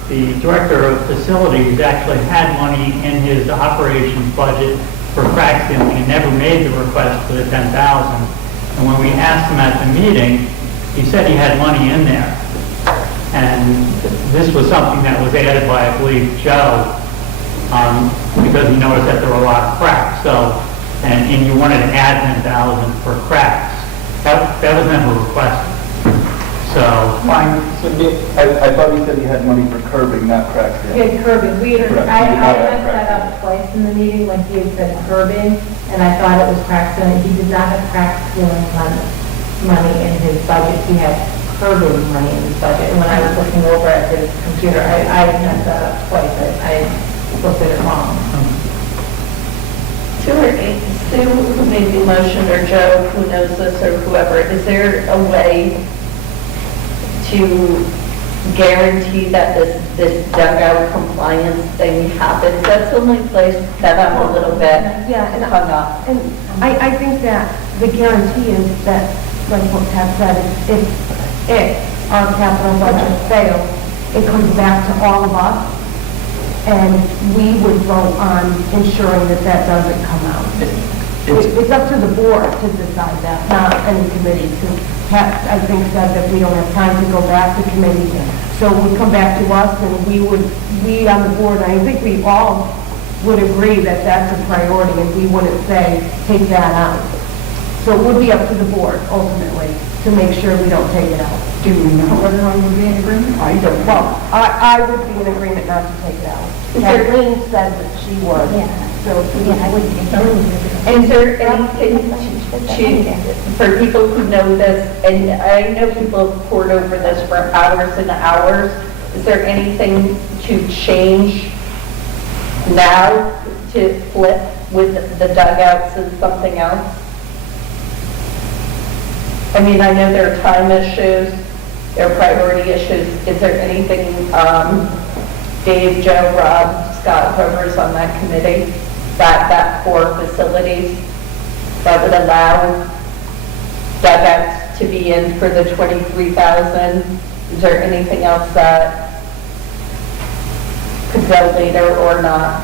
The director of facilities actually had money in his operations budget for crack ceiling and never made the request for the 10,000. And when we asked him at the meeting, he said he had money in there. And this was something that was added by, I believe, Joe, because he noticed that there were a lot of cracks. So, and you wanted to add 10,000 for cracks. That was never requested. So, I thought you said you had money for curbing, not cracks. Yeah, curbing. Correct. I You did not have messed that crack up twice in the meeting when he had said curbing, and I thought it was crack ceiling. He did not have crack ceiling money in his budget. He had curbing money in his budget. And when I was looking over at his computer, I messed that up twice. I looked at it wrong. Sue, who made the motion, or Joe, who knows this, or whoever, is there a way to guarantee that this dugout compliance thing happens? That's the only place that I'm a little bit hung up. And I think that the guarantee is that, like what Pat said, if our capital budget fails, it comes back to all of us, and we would vote on ensuring that that doesn't come out. It's up to the board to decide that, not any committee. So Pat, I think, said that we don't have time to go back to committee, so it would come back to us, and we on the board, I think we all would agree that that's a priority, and we wouldn't say, take that out. So it would be up to the board, ultimately, to make sure we don't take it out. Do we know whether I would be in agreement? I don't. Well, I would be in agreement not to take it out. Kathleen said that she would. Yeah. So, Yeah, I wouldn't think so. Is there anything for people who know this, and I know people have poured over this for hours and hours, is there anything to change now to flip with the dugouts and something else? I mean, I know there are time issues, there are priority issues. Is there anything, Dave, Joe, Rob, Scott, whoever's on that committee, that for facilities that would allow dugouts to be in for the 23,000? Is there anything else that could go later or not?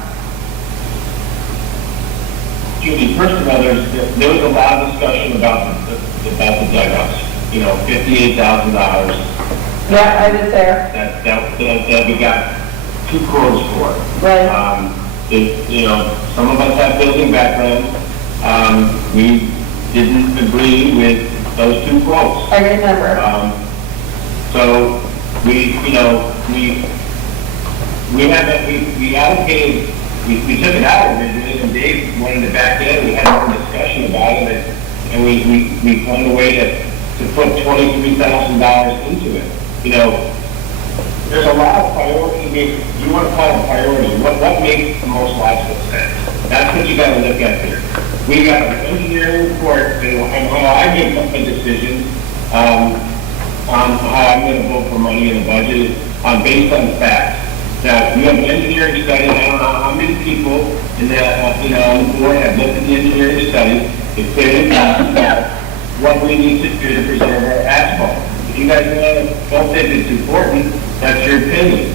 Judy, first of all, there was a lot of discussion about the dugouts. You know, $58,000. Yeah, I was there. That we got 2 quotes for. Right. You know, some of us have building backgrounds. We didn't agree with those 2 quotes. I remember. So we allocated. We took it out originally, and Dave wanted it back in. We had more discussion about it, and we found a way to put $23,000 into it. You know, there's a lot of priority. You want to call it priority. What makes the most logical sense? That's what you got to look at here. We got an engineering report, and how I make some decisions on how I'm going to vote for money in the budget based on facts. Now, you have an engineering study, and I don't know how many people in that, on the board have looked at the engineering study. It clearly talks about what we need to do to preserve our asphalt. If you guys don't think it's important, that's your opinion.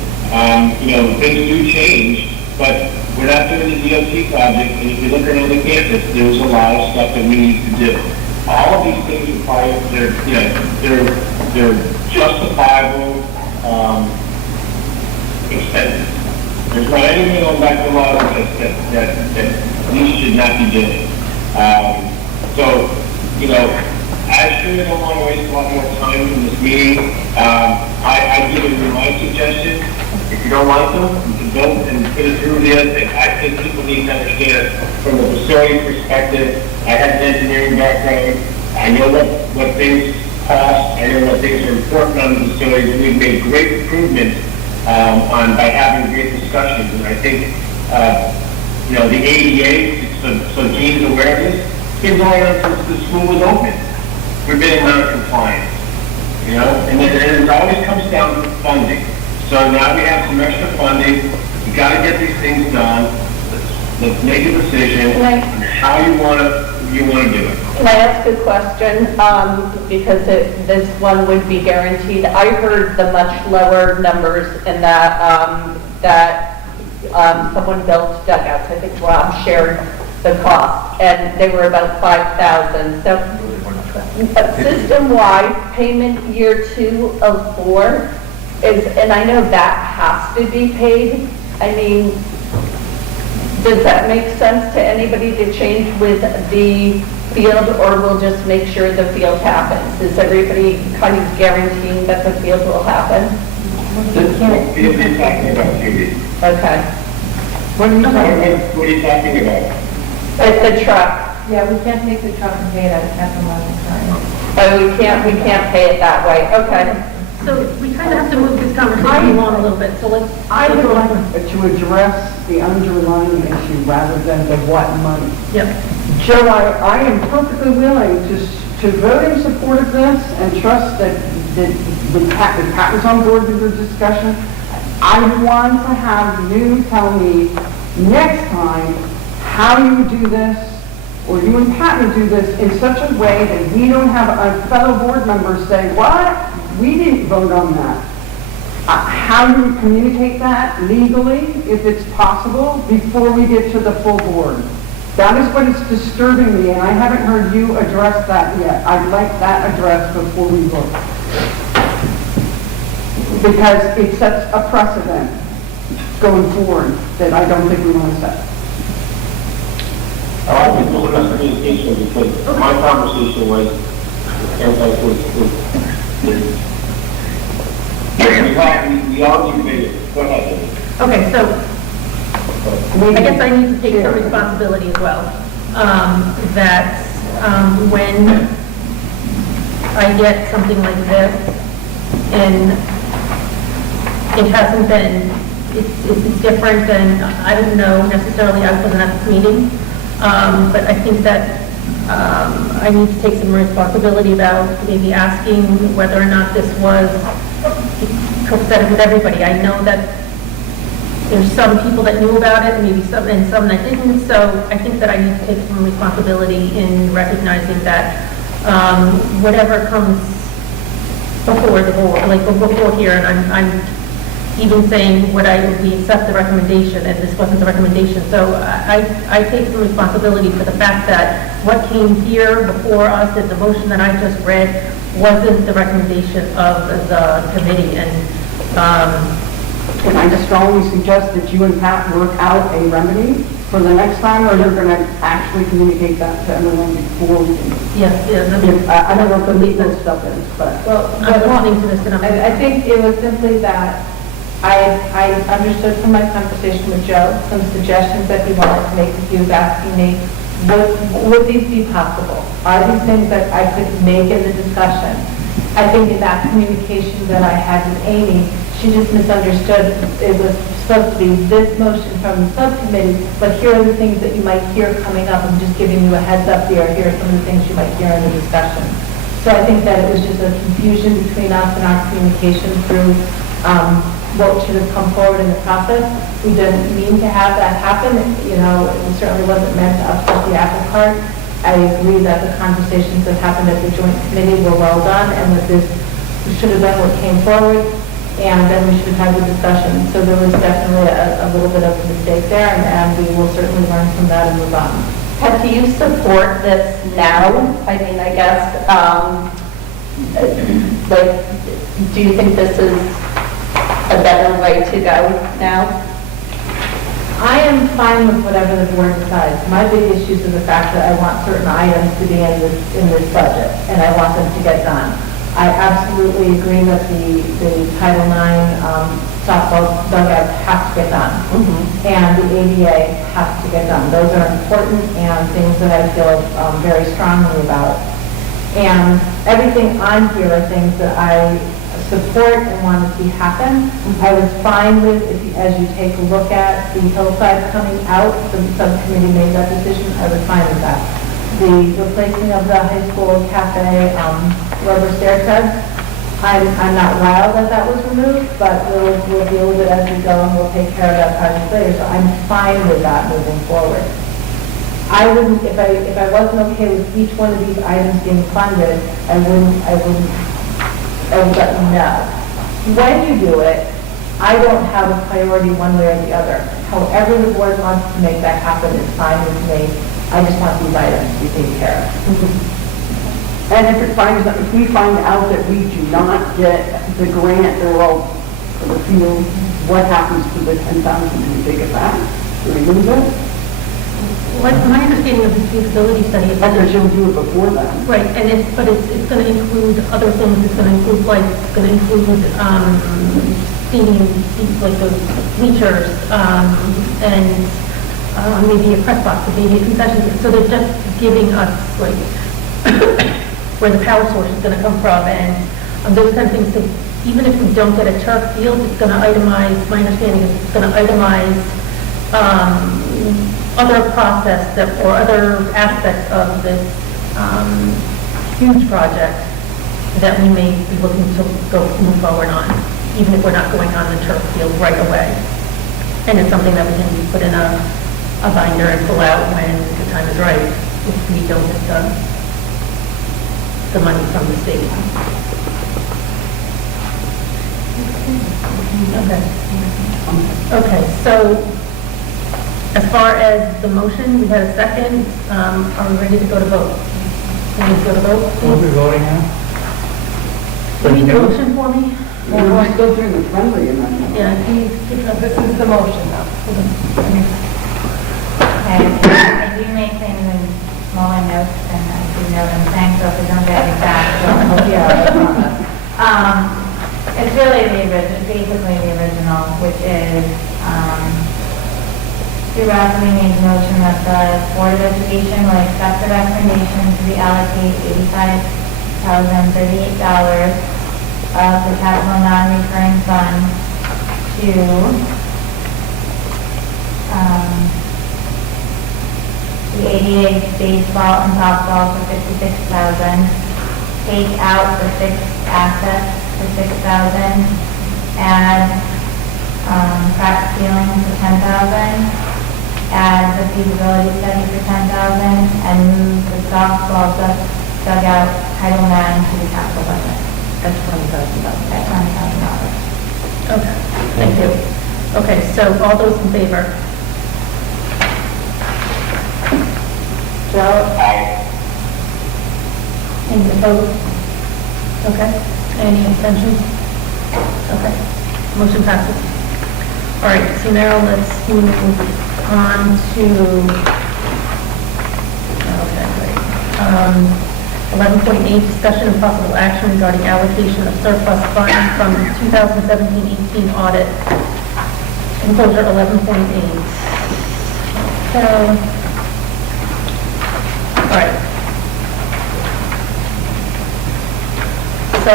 Things do change, but we're not doing the DOT project, and if you look around the campus, there's a lot of stuff that we need to do. All of these things are they're justifiable. expenses. There's not anything on back the law that we should not be doing. So, you know, I sure don't want to waste a lot more time in this meeting. I've given you my suggestions. If you don't like them, you can vote and put it through there. I think people need to understand from the facility perspective. I have an engineering background. I know what things cost. I know what things are important on the facilities. We've made great improvements by having great discussions. And I think, you know, the ADA, so Gene's aware of this, it's been going on since the school was open. We've been in non-compliance, you know, and it always comes down to funding. So now we have some extra funding. You got to get these things done. Let's make a decision on how you want to do it. Can I ask a question? Because this one would be guaranteed. I heard the much lower numbers in that someone built dugouts. I think Rob shared the cost, and they were about $5,000. So system-wide payment year 2 of 4 is, and I know that has to be paid. I mean, does that make sense to anybody to change with the field, or we'll just make sure the field happens? Is everybody kind of guaranteeing that the field will happen? Okay. What are you talking about? The truck. Yeah, we can't take the truck and pay it out of capital money. Oh, we can't pay it that way. Okay. So we kind of have to move this conversation along a little bit, so let's... I would like to address the underlying issue rather than the what money. Yep. Joe, I am perfectly willing to vote in support of this and trust that Pat was on board with the discussion. I want to have you tell me next time how you would do this, or you and Pat would do this in such a way that we don't have a fellow board member say, what? We didn't vote on that. How do we communicate that legally, if it's possible, before we get to the full board? That is what is disturbing me, and I haven't heard you address that yet. I'd like that addressed before we vote. Because it sets a precedent going forward that I don't think we want to set. I like the communication because my conversation was we all debated. Go ahead. Okay, so I guess I need to take some responsibility as well. That when I get something like this, and it hasn't been, it's different than, I don't know necessarily, I wasn't at this meeting, but I think that I need to take some responsibility about maybe asking whether or not this was copacetic with everybody. I know that there's some people that knew about it, maybe some that didn't, so I think that I need to take some responsibility in recognizing that whatever comes before the board, like before here, and I'm even saying we accept the recommendation, and this wasn't the recommendation. So I take some responsibility for the fact that what came here before us in the motion that I just read wasn't the recommendation of the committee. And can I just strongly suggest that you and Pat work out a remedy for the next time, or you're going to actually communicate that to everyone before we can? Yes. I don't know what the legal stuff is, but... Well, I'm listening to this, and I think it was simply that I understood from my conversation with Joe some suggestions that he wanted to make with you, asking me, would these be possible? Are these things that I could make in the discussion? I think in that communication that I had with Amy, she just misunderstood. It was supposed to be this motion from the subcommittee, but here are the things that you might hear coming up. I'm just giving you a heads up here. Here are some of the things you might hear in the discussion. So I think that it was just a confusion between us and our communication through what should have come forward in the process. We didn't mean to have that happen. You know, it certainly wasn't meant to upset the apple cart. I agree that the conversations that happened at the joint committee were well done, and that we should have done what came forward, and then we should have had the discussion. So there was definitely a little bit of a mistake there, and we will certainly learn from that and move on. Do you support this now? I mean, I guess, do you think this is a better way to go now? I am fine with whatever the board decides. My big issue is the fact that I want certain items to be in this budget, and I want them to get done. I absolutely agree that the Title IX softball dugout has to get done, and the ADA has to get done. Those are important and things that I feel very strongly about. And everything on here are things that I support and want to see happen. I was fine with, as you take a look at the hillside coming out, the subcommittee made that decision, I was fine with that. The replacing of the high school cafe rubber stair treads, I'm not wild that was removed, but we'll deal with it as we go and we'll take care of that project later. So I'm fine with that moving forward. I wouldn't, if I wasn't okay with each one of these items being funded, I would let you know. When you do it, I don't have a priority one way or the other. However the board wants to make that happen is fine with me. I just want these items to be taken care of. And if we find out that we do not get the grant or for the field, what happens to the 10,000? Do we take it back? Do we lose it? What my understanding of the feasibility study is that Because you'll do it before then. right, and it's going to include other things. It's going to include stadium, like those bleachers, and maybe a press box, maybe a concession. So they're just giving us like where the power source is going to come from, and those kind of things. So even if we don't get a turf field, it's going to itemize. My understanding is it's going to itemize other process or other aspects of this huge project that we may be looking to move forward on, even if we're not going on the turf field right away. And it's something that we can put in a binder and pull out when the time is right, if we don't get the money from the state. Okay, so as far as the motion, we had a second. Are we ready to go to vote? Can we go to vote, We'll be please? voting now. Can you motion for me? Well, let's go through the friendly amendment. Yeah, please. This is the motion now. Okay, I do make things in smaller notes and I do note them, thanks, so if we don't get it back, it's really basically the original, which is, throughout we made a motion that the Board of Education will accept the recommendation to reallocate $85,038 of the capital non-recurring fund to the ADA baseball and softball for $56,000, take out the fixed assets for $6,000, add crack ceiling for $10,000, add the feasibility study for $10,000, and move the softball dugout Title IX to the capital budget. That's $20,000. At $20,000. Okay, thank you. Okay, so all those in favor? Joe? Any opposed? Okay. Any abstentions? Okay. Motion passes. All right, so now let's move on to, okay, great. 11.8, discussion and possible action regarding allocation of surplus funds from 2017-18 audit. Enclosure 11.8. So, all right. So,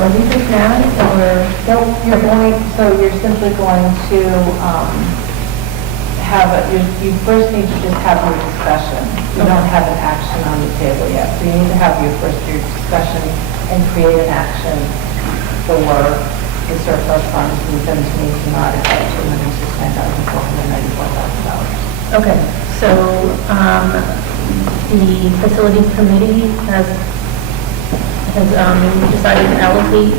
are we just now, or? Nope, you're simply going to you first need to just have your discussion. You don't have an action on the table yet, so you need to have your discussion and create an action for the surplus funds from the 17-18 audit at $269,494,000. Okay, so the facilities committee has decided to allocate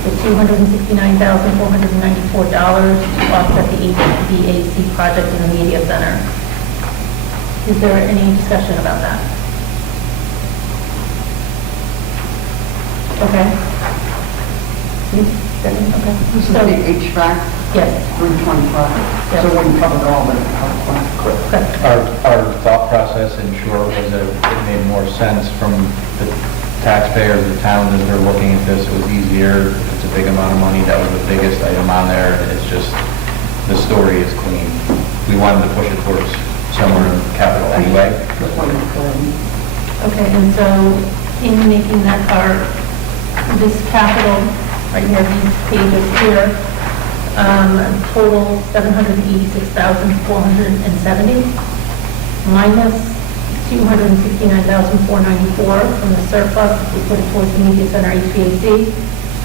the $269,494 to offset the HVAC project in the media center. Is there any discussion about that? Okay. Okay. This is So- the HVAC, Yes. 325. Yes. So we covered all the, Our thought process in short was that it made more sense from the taxpayers, the town, as they're looking at this, it was easier, it's a big amount of money, that was the biggest item on there, and it's just, the story is clean. We wanted to push it towards somewhere in capital anyway. Okay, and so in making that our, this capital, right here, these pages here, total 786,470 minus 269,494 from the surplus, if we put it towards the media center HVAC,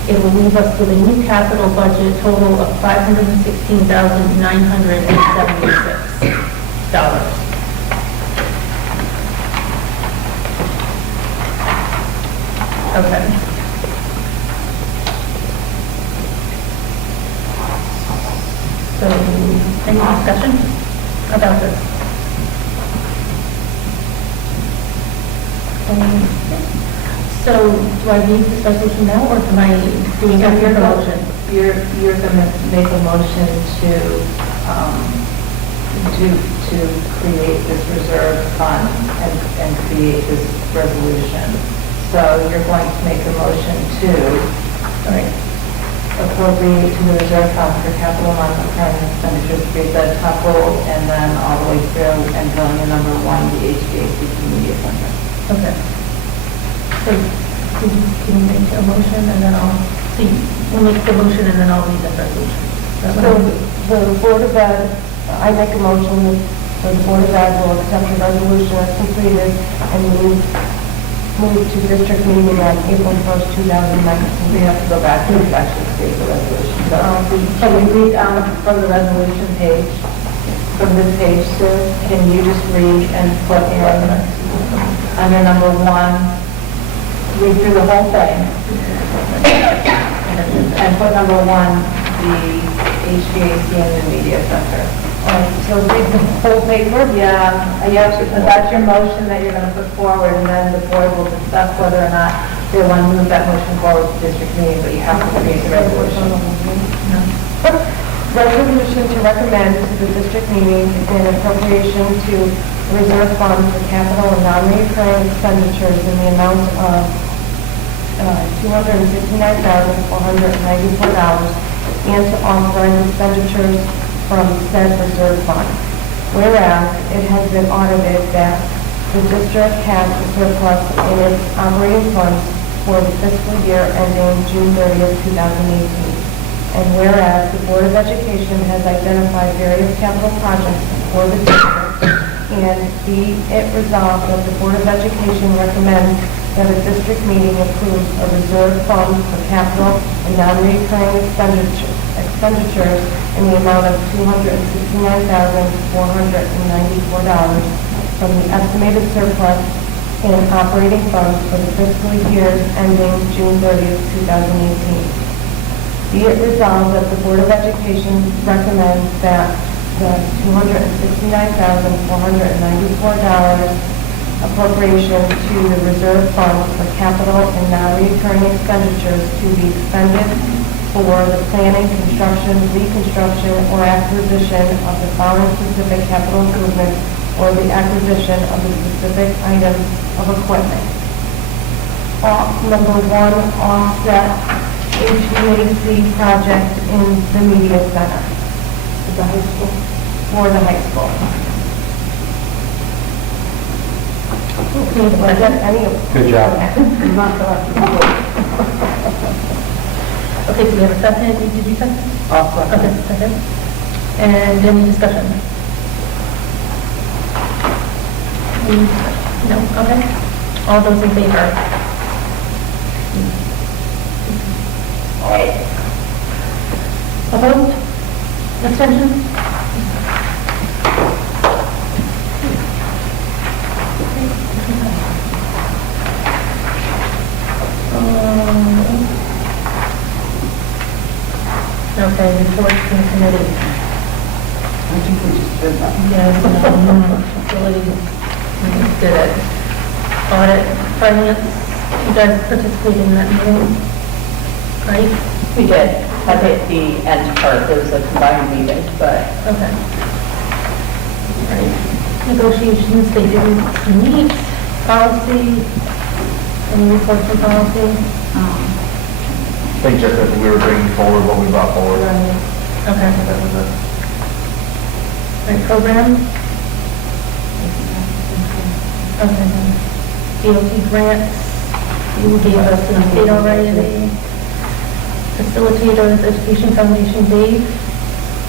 it will leave us with a new capital budget total of $516,976. Okay. So, any discussion about this? So, do I read this resolution now, or am I doing a motion? You're going to make a motion to create this reserve fund and create this resolution. So you're going to make a motion to appropriate to the reserve fund for capital non-recurring expenditures, create the top row, and then all the way through, and going to number 1, the HVAC media center. Okay. So, can you make a motion, and then we'll make the motion, and then I'll read the resolution. So the Board of Ed, I make a motion that the Board of Ed will accept the resolution as completed and move to district meeting on April 1st, 2019. We have to go back to actually state the resolution. So, can we read from the resolution page, from this page, Sue? Can you just read and put in under number 1, read through the whole thing, and put number 1, the HVAC and the media center. So read the whole paper? Yeah, because that's your motion that you're going to put forward, and then the board will discuss whether or not they want to move that motion forward to district meeting, but you have to create the resolution. Resolution to recommend to the district meeting an appropriation to reserve fund for capital and non-recurring expenditures in the amount of $269,494 and to authorize expenditures from said reserve fund. Whereas it has been audited that the district has a surplus in its operating funds for the fiscal year ending June 30th, 2018. And whereas the Board of Education has identified various capital projects for the district, and be it resolved that the Board of Education recommends that a district meeting approves a reserve fund for capital and non-recurring expenditures in the amount of $269,494 from the estimated surplus in operating funds for the fiscal years ending June 30th, 2018. Be it resolved that the Board of Education recommends that the $269,494 appropriation to the reserve fund for capital and non-recurring expenditures to be expended for the planning, construction, reconstruction, or acquisition of the following specific capital improvements or the acquisition of the specific items of equipment. Number 1, offset HVAC project in the media center. The high school? For the high school. Good job. Okay, so we have a second. Did you second? Okay, second. And any discussion? No? Okay. All those in favor? Opposed? Abstention? Okay, reports from the committee. I think we just did that. Yes, facilities, we just did it. Audit, finance, You guys participated in that meeting, right? We did, at the end part, there was a combined meeting, but Okay. Right. Negotiations, they didn't meet. Policy, any reports from policy? I think just that we were bringing forward what we brought forward. Okay. That was it. Right, programs? Okay. DOT grants, you gave us an update already. Facilitators, Education Foundation, Dave?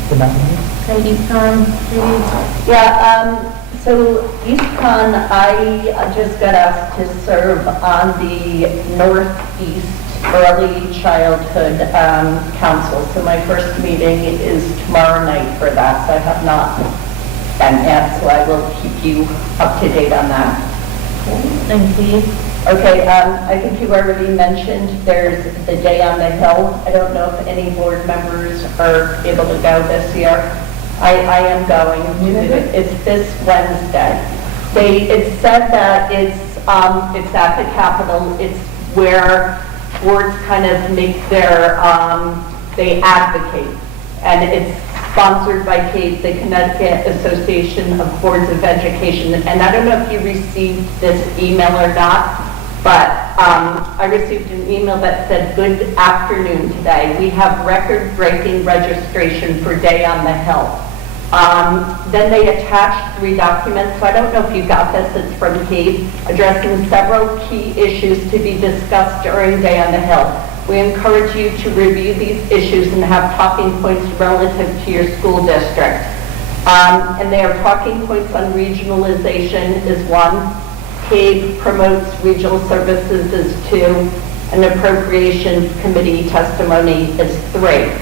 Okay, Econ, Judy? yeah, so EastCon, I just got asked to serve on the Northeast Early Childhood Council. So my first meeting is tomorrow night for that, so I have not been yet, so I will keep you up to date on that. Thank you. Okay, I think you already mentioned there's the Day on the Hill. I don't know if any board members are able to go this year. I am going. It's this Wednesday. It said that it's at the Capitol. It's where boards kind of make their, they advocate. And it's sponsored by CAPE, the Connecticut Association of Boards of Education. And I don't know if you received this email or not, but I received an email that said, "Good afternoon today. We have record-breaking registration for Day on the Hill." Then they attached 3 documents, so I don't know if you got this, it's from CAPE, addressing several key issues to be discussed during Day on the Hill. We encourage you to review these issues and have talking points relative to your school district. And they are talking points on regionalization is 1, CAPE promotes regional services is 2, and appropriations committee testimony is 3.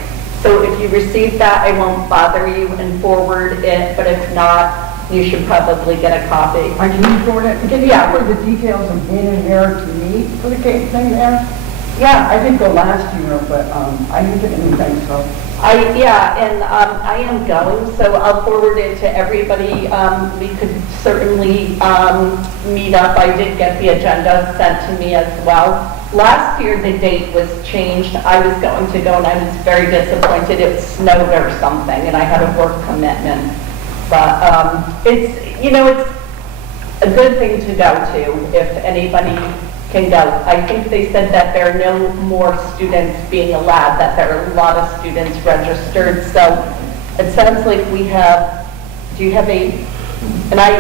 So if you receive that, I won't bother you and forward it, but if not, you should probably get a copy. I can forward it, can you put the details of when and where to meet for the cake thing there? Yeah. I did go last year, but I didn't get anything, so. I am going, so I'll forward it to everybody. We could certainly meet up. I did get the agenda sent to me as well. Last year, the date was changed. I was going to go, and I was very disappointed. It snowed or something, and I had a work commitment. But it's a good thing to go to if anybody can go. I think they said that there are no more students being allowed, that there are a lot of students registered. So it sounds like we have, do you have a, and I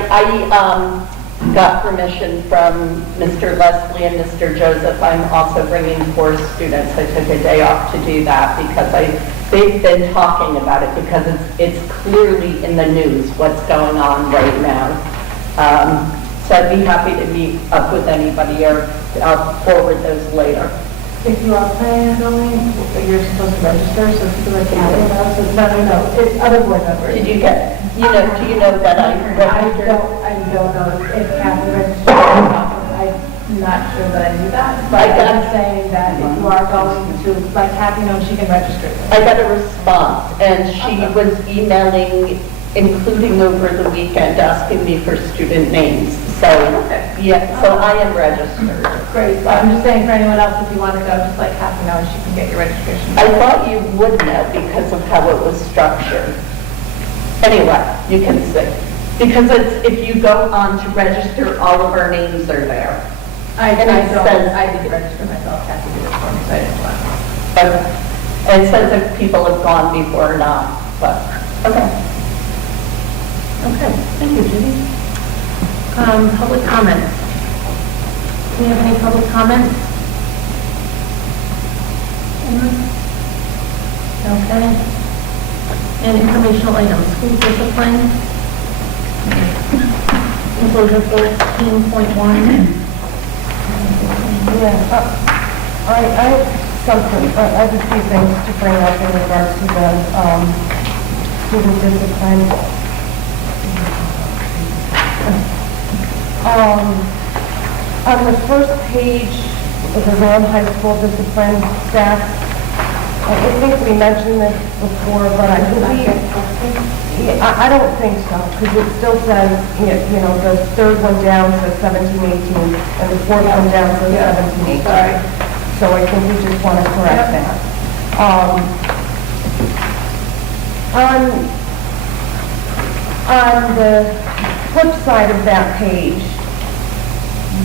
got permission from Mr. Leslie and Mr. Joseph. I'm also bringing 4 students. I took a day off to do that because they've been talking about it because it's clearly in the news what's going on right now. So I'd be happy to meet up with anybody, or I'll forward those later. If you are planning on going, you're supposed to register, so people are counting us. No, it's other board members. Did you get, do you know that I registered? I don't know if Kathy registered or not. I'm not sure that I knew that, but I'm saying that if you are going to, like Kathy knows, she can register. I got a response, and she was emailing, including over the weekend, asking me for student names. So, yeah, so I am registered. Great. I'm just saying for anyone else, if you want to go, just like Kathy knows, she can get your registration. I thought you would know because of how it was structured. Anyway, you can see. Because if you go on to register, all of our names are there. I did register myself. Kathy did it for me, so I didn't want to. Okay. And it says if people have gone before or not, but, okay. Okay, thank you, Judy. Public comments. Do we have any public comments? Anyone? Okay. And informational items, school discipline. Enclosure 14.1. Yeah, I have something, I have a few things to bring up in regards to the student discipline. On the first page of the RHAM High School discipline stats, I think we mentioned this before, but I believe, Yeah, I don't think so, because it still says, you know, the third one down says 1718, and the fourth one down says 1718. Sorry. So I think we just want to correct that. On the flip side of that page,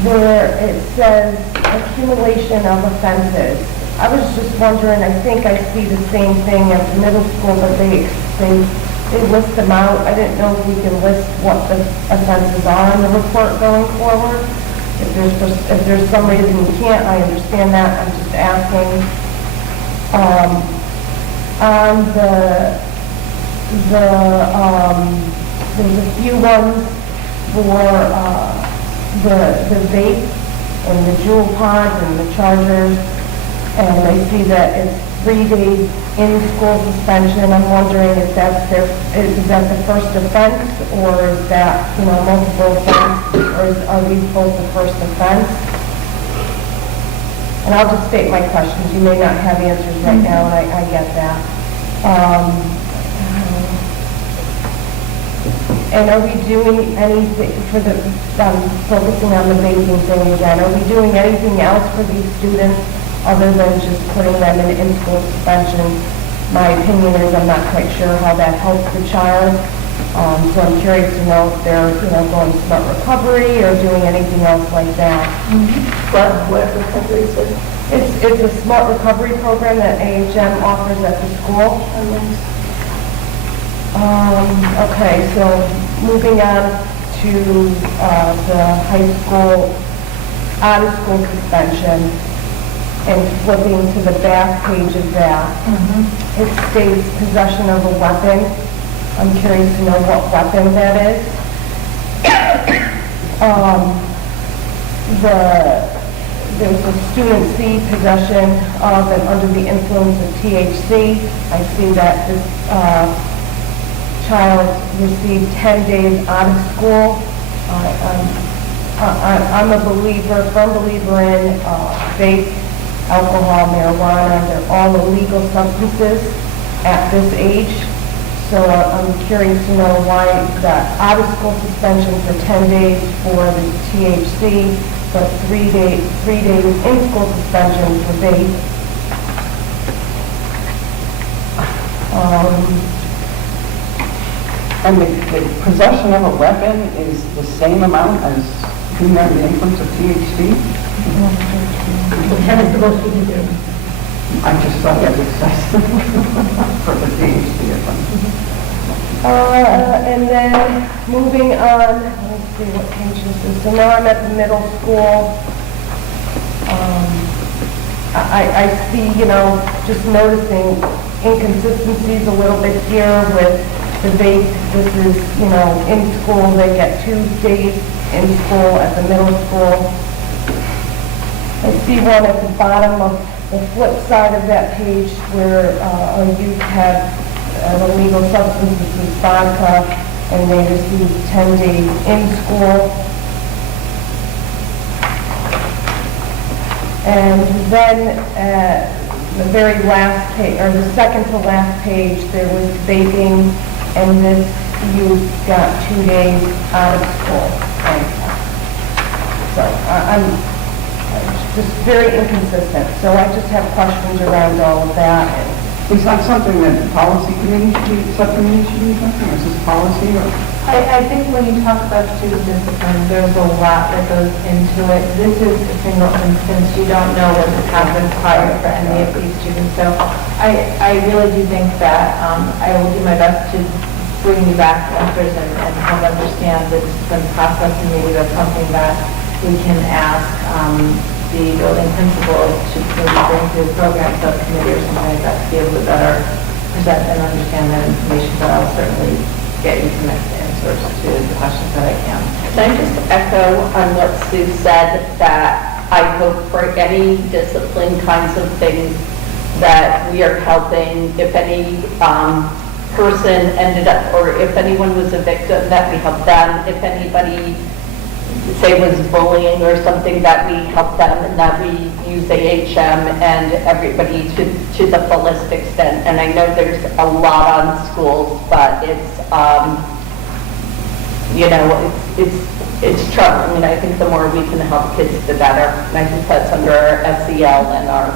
where it says accumulation of offenses, I was just wondering, I think I see the same thing at the middle school, but they list them out. I didn't know if we can list what the offenses are in the report going forward. If there's some reason you can't, I understand that. I'm just asking. There's a few ones for the vape and the jewel pods and the chargers, and I see that it's 3 days in-school suspension. I'm wondering if is that the first offense, or is that, you know, multiple offense, or are these both the first offense? And I'll just state my questions. You may not have answers right now, and I get that. And are we doing anything for the, focusing on the vaping thing again, are we doing anything else for these students other than just putting them in school suspension? My opinion is I'm not quite sure how that helps the child. So I'm curious to know if they're, you know, going smart recovery or doing anything else like that. What recovery is it? It's a smart recovery program that AHM offers at the school. Okay, so moving on to the high school out-of-school suspension, and flipping to the back page of that, it states possession of a weapon. I'm curious to know what weapon that is. There's a student C, possession of and under the influence of THC. I see that this child received 10 days out of school. I'm a firm believer in vape, alcohol, marijuana. They're all illegal substances at this age. So I'm curious to know why the out-of-school suspension for 10 days for the THC, but 3 days in-school suspension for vape. And the possession of a weapon is the same amount as being under the influence of THC? That is the most we can do. I just thought that was excessive for the THC. And then moving on, let's see what page this is. So now I'm at the middle school. I see, you know, just noticing inconsistencies a little bit here with the vape. This is, you know, in school, they get 2 days in school at the middle school. I see one at the bottom of the flip side of that page where a youth had an illegal substance, this is vodka, and they received 10 days in school. And then the very last page, or the second to last page, there was vaping, and this youth got 2 days out of school. So I'm just very inconsistent. So I just have questions around all of that. Is that something that the policy committee subcommittee should be looking at? Is this policy or? I think when you talk about student discipline, there's a lot that goes into it. This is a single instance. You don't know what has happened prior for any of these students. So I really do think that I will do my best to bring you back answers and help understand the discipline process, and maybe that's something that we can ask the building principals to maybe bring to the program subcommittee or something like that to be able to better present and understand that information, but I'll certainly get you some answers to the questions that I can. Can I just echo on what Sue said, that I hope for any discipline kinds of things that we are helping, if any person ended up, or if anyone was a victim, that we help them. If anybody say was bullying or something, that we help them and that we use AHM and everybody to the fullest extent. And I know there's a lot on schools, but it's, it's troubling. And I think the more we can help kids, the better. And I think that's under our SEL and our...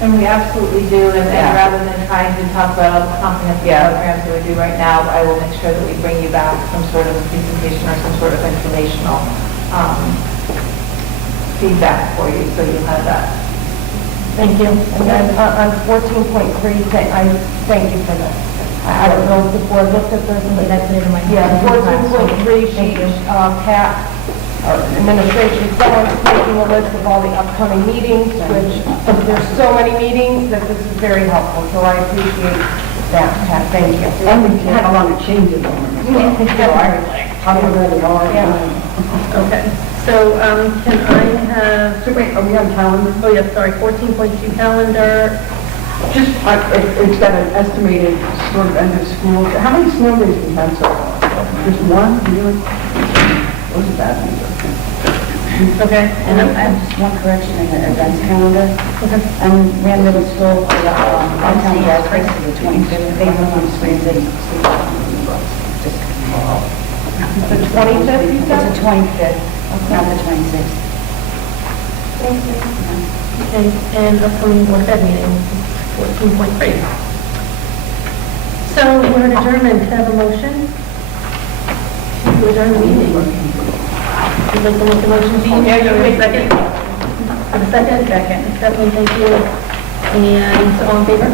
And we absolutely do, and rather than trying to talk about all the comprehensive programs that we do right now, I will make sure that we bring you back some sort of presentation or some sort of informational feedback for you, so you'll have that. Thank you. And then on 14.3, I thank you for this. I don't know if the board looked at this. That's it in my. Yeah, 14.3, Pat, or administration, someone's making a list of all the upcoming meetings, which there's so many meetings that this is very helpful, so I appreciate that, Pat, thank you. And we had a lot of changes on it. I'm ready, all right. Okay, so can I have, So wait, are we on calendar? oh yeah, sorry, 14.2 calendar. Just, it's got an estimated sort of end of school. How many snow days we had so far? Just one, really? Wasn't that number? Okay. And I have just one correction in the events calendar. And RHAM Middle School, downtown Gas Breaks is the 25th, they run on spring days. The 25th, you It's said? the 25th, not the 26th. Thank you. Okay, and upcoming board of ed meeting, 14.3. So we're in adjournment, have a motion to adjourn the meeting. Would you like to make a motion, Jean? Yeah, you wait a second. For the second? Second. Stephanie, thank you. And all in favor?